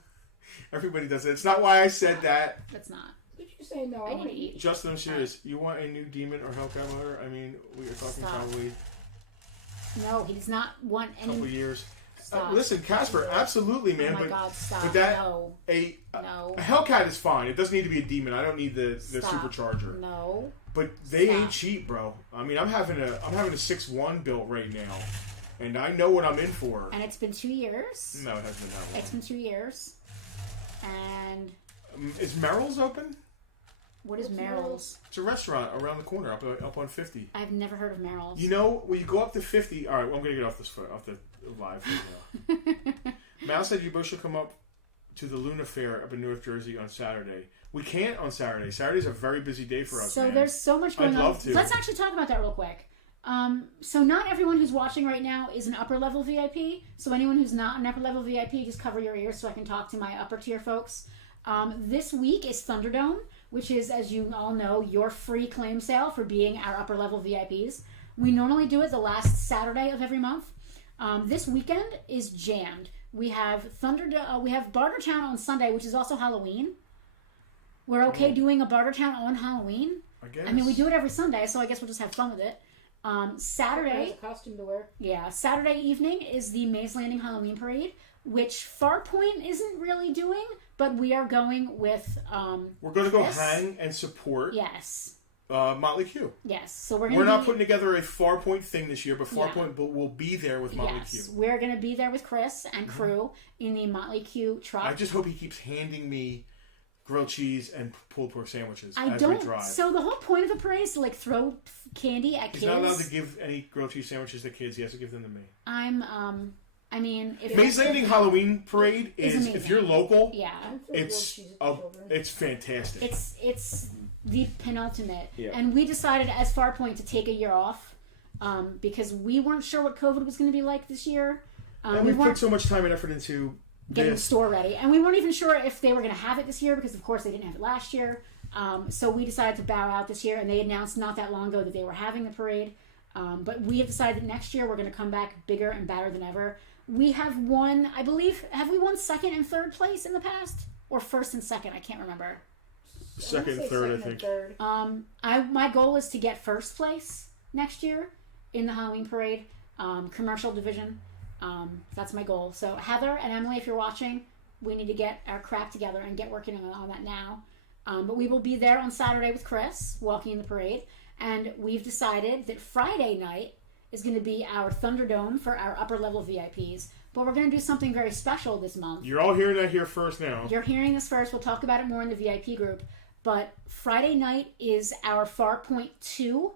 Everybody does it. It's not why I said that. That's not. Did you say no? I need to eat. Justin, I'm serious. You want a new demon or Hellcat motor? I mean, we are talking Stop. probably No, he does not want a couple any. years. Stop. Listen, Casper, absolutely, man. Oh my God, stop. But that No. a No. Hellcat is fine. It doesn't need to be a demon. I don't need the Stop. supercharger. No. But they Stop. ain't cheap, bro. I mean, I'm having a 6.1 built right now, and I know what I'm in for. And it's been 2 years. No, it hasn't been that long. It's been 2 years. And Is Merrill's open? what is Merrill's? It's a restaurant around the corner, up on 50. I've never heard of Merrill's. You know, when you go up to 50... All right, well, I'm going to get off the live. Mal said you both should come up to the Luna Fair up in North Jersey on Saturday. We can't on Saturday. Saturday's a very busy day for us, So man. there's so much going I'd on. love to. Let's actually talk about that real quick. So not everyone who's watching right now is an upper level VIP. So anyone who's not an upper level VIP, just cover your ears so I can talk to my upper tier folks. This week is Thunderdome, which is, as you all know, your free claim sale for being our upper level VIPs. We normally do it the last Saturday of every month. This weekend is jammed. We have we have Bartertown on Sunday, which is also Halloween. We're okay doing a Bartertown on Halloween. I guess. I mean, we do it every Sunday, so I guess we'll just have fun with it. Saturday, Has a costume to wear. yeah, Saturday evening is the Maze Landing Halloween Parade, which Farpoint isn't really doing, but we are going with. We're going to go Chris. hang and support. Yes. Motley Q. Yes. So we're not putting together a Farpoint thing this year, but Farpoint will be there with Motley Q. Yes, we're going to be there with Chris and crew in the Motley Q truck. I just hope he keeps handing me grilled cheese and pulled pork sandwiches as we drive. So the whole point of the parade is to throw candy at kids. He's not allowed to give any grilled cheese sandwiches to kids. He has to give them to me. I mean, if Maze Landing Halloween Parade is if you're local. Yeah, It's fantastic. It's the penultimate, Yeah. and we decided as Farpoint to take a year off because we weren't sure what COVID was going to be like this year. And we put so much time and effort into getting the store ready, and we weren't even sure if they were going to have it this year because, of course, they didn't have it last year. So we decided to bow out this year, and they announced not that long ago that they were having the parade. But we have decided that next year we're going to come back bigger and badder than ever. We have won, I believe, have we won second and third place in the past, or first and second? I can't remember. Second and third, I think. My goal is to get first place next year in the Halloween parade, commercial division. That's my goal. So Heather and Emily, if you're watching, we need to get our crap together and get working on that now. But we will be there on Saturday with Chris, walking in the parade. And we've decided that Friday night is going to be our Thunderdome for our upper level VIPs. But we're going to do something very special this month. You're all hearing that here first now. You're hearing this first. We'll talk about it more in the VIP group. But Friday night is our Farpoint 2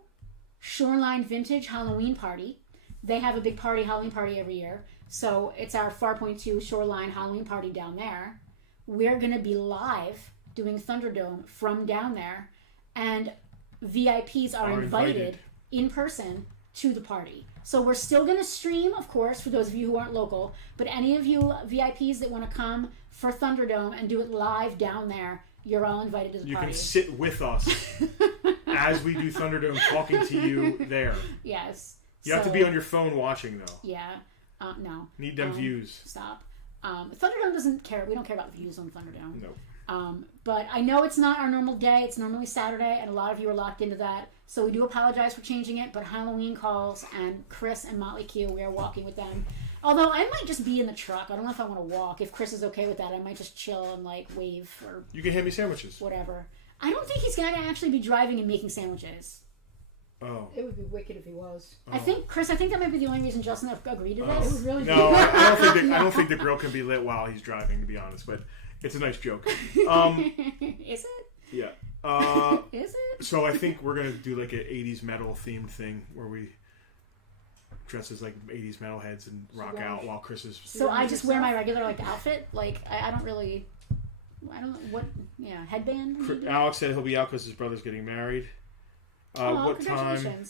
Shoreline Vintage Halloween Party. They have a big Halloween party every year. So it's our Farpoint 2 Shoreline Halloween Party down there. We're going to be live doing Thunderdome from down there. And VIPs are invited in person to the party. So we're still going to stream, of course, for those of you who aren't local. But any of you VIPs that want to come for Thunderdome and do it live down there, you're all invited to the party. You can sit with us as we do Thunderdome talking to you there. Yes. You have to be on your phone watching, though. Yeah. No. Need them views. Stop. Thunderdome doesn't care. We don't care about views on Thunderdome. No. But I know it's not our normal day. It's normally Saturday, and a lot of you are locked into that. So we do apologize for changing it, but Halloween calls and Chris and Motley Q, we are walking with them. Although I might just be in the truck. I don't know if I want to walk. If Chris is okay with that, I might just chill and wave or... You can hand me sandwiches. Whatever. I don't think he's going to actually be driving and making sandwiches. Oh. It would be wicked if he was. I think, Chris, that might be the only reason Justin agreed to this. It would really No, I don't think the grill can be lit while he's driving, to be honest, but it's a nice joke. Is it? Yeah. Is it? So I think we're going to do like an 80s metal themed thing where we dress as 80s metal heads and rock out while Chris is... So I just wear my regular outfit? I don't really... I don't know what... Yeah, headband? Maybe? Alex said he'll be out because his brother's getting married. What time?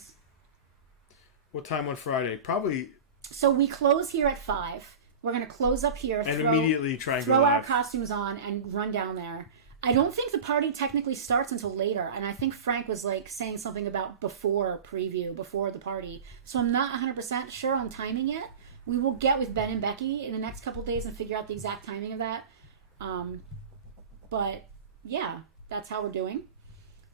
What time on Friday? Probably... So we close here at 5. We're going to close up here. And immediately try and go throw live. our costumes on and run down there. I don't think the party technically starts until later. And I think Frank was saying something about before the party. So I'm not 100% sure on timing yet. We will get with Ben and Becky in the next couple days and figure out the exact timing of that. But yeah, that's how we're doing.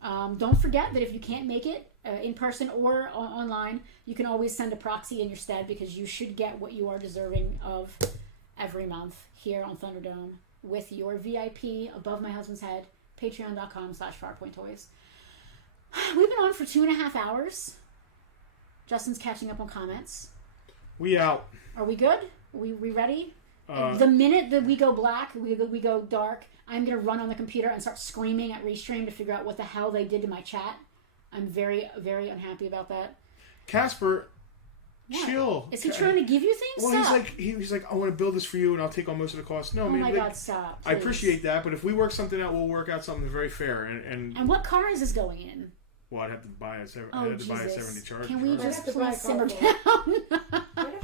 Don't forget that if you can't make it in person or online, you can always send a proxy in your stead because you should get what you are deserving of every month here on Thunderdome with your VIP above my husband's head, patreon.com/farpointtoys. We've been on for 2.5 hours. Justin's catching up on comments. We out. Are we good? Are we ready? The minute that we go black, we go dark, I'm going to run on the computer and start screaming at Restream to figure out what the hell they did to my chat. I'm very, very unhappy about that. Casper, what? chill. Is he trying to give you things? Well, Stop. he's like, I want to build this for you and I'll take on most of the cost. No, oh my God, stop. Please. I appreciate that, but if we work something out, we'll work out something very fair. And what car is this going in? Well, I'd have to buy a 70 Jesus. Charger. Can we I'd just have to buy a please simmer car down?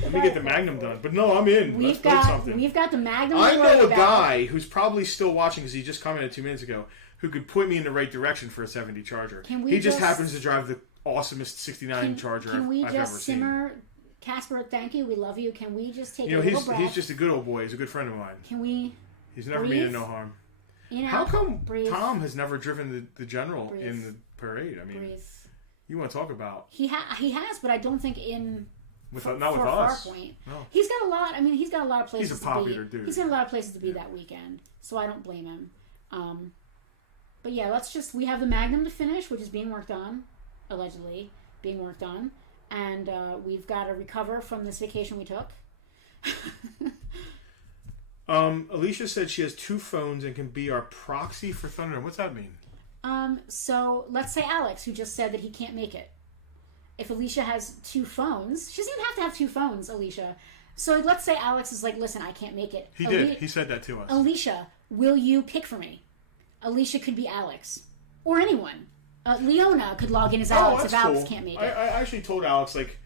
Let me get the Magnum done. But no, I'm in. We've Let's build something. got the Magnum. I to worry know a about. guy who's probably still watching because he just commented 2 minutes ago who could point me in the right direction for a 70 Charger. Can we he just just- happens to drive the awesomest 69 Charger Can we I've just ever simmer? Casper, thank you. We love you. Can we just take seen. You know, a little breath? he's just a good old boy. He's a good friend of mine. Can we? He's never Breathe. meaning no harm. You know, How come breathe, Tom has never driven the general Breathe. in the parade? I mean, breathe. you want to talk about He has, but I don't think in not with us. Farpoint. No. He's got a lot. I mean, he's got a lot of places. He's a popular to be. dude. He's got a lot of places to be that weekend, so I don't blame him. But yeah, we have the Magnum to finish, which is being worked on, allegedly being worked on, and we've got to recover from this vacation we took. Alicia said she has 2 phones and can be our proxy for Thunder. What's that mean? So let's say Alex, who just said that he can't make it. If Alicia has 2 phones, she doesn't even have to have 2 phones, Alicia. So let's say Alex is like, listen, I can't make it. He did. He said that to us. Alicia, will you pick for me? Alicia could be Alex. Or anyone. Leona could log in as Alex if Alex can't make it. I actually told Alex, like,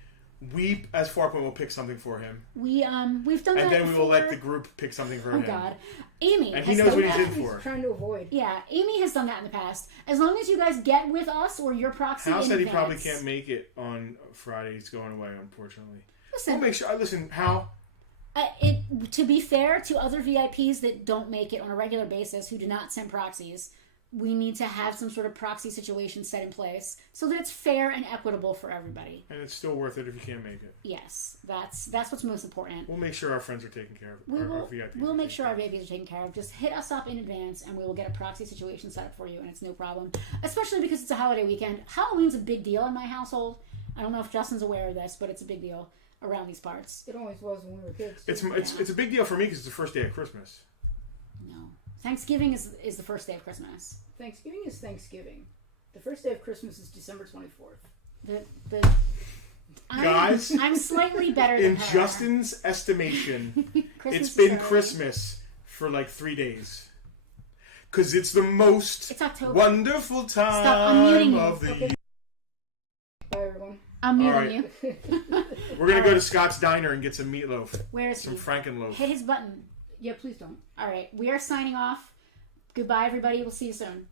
we as Farpoint will pick something for him. We've done that And then we will before. let the group pick something for him. Oh God, Amy. And has he knows done what that. he's in for. He's trying to avoid. Yeah, Amy has done that in the past. As long as you guys get with us or your proxy Hal in said he advance. probably can't make it on Friday. He's going away, unfortunately. Listen, We'll make sure. Listen, Hal. To be fair to other VIPs that don't make it on a regular basis, who do not send proxies, we need to have some sort of proxy situation set in place so that it's fair and equitable for everybody. And it's still worth it if you can't make it. Yes, that's what's most important. We'll make sure our friends are taken care of. Our VIPs We'll are make taken sure care our of. VIPs are taken care of. Just hit us up in advance and we will get a proxy situation set up for you, and it's no problem. Especially because it's a holiday weekend. Halloween's a big deal in my household. I don't know if Justin's aware of this, but it's a big deal around these parts. It always was when we were kids. It's a big deal for me because it's the first day of Christmas. No. Thanksgiving is the first day of Christmas. Thanksgiving is Thanksgiving. The first day of Christmas is December 24th. Guys, I'm slightly better than in her. Justin's estimation, Christmas it's been is Christmas for like 3 days. Because it's the most It's October. wonderful time unmuting you. of the year. Bye, everyone. I'm muting Alright. you. We're going to go to Scott's Diner and get some meatloaf. Where is Some he? Frankenloaf. Hit his button. Yeah, please don't. All right. We are signing off. Goodbye, everybody. We'll see you soon.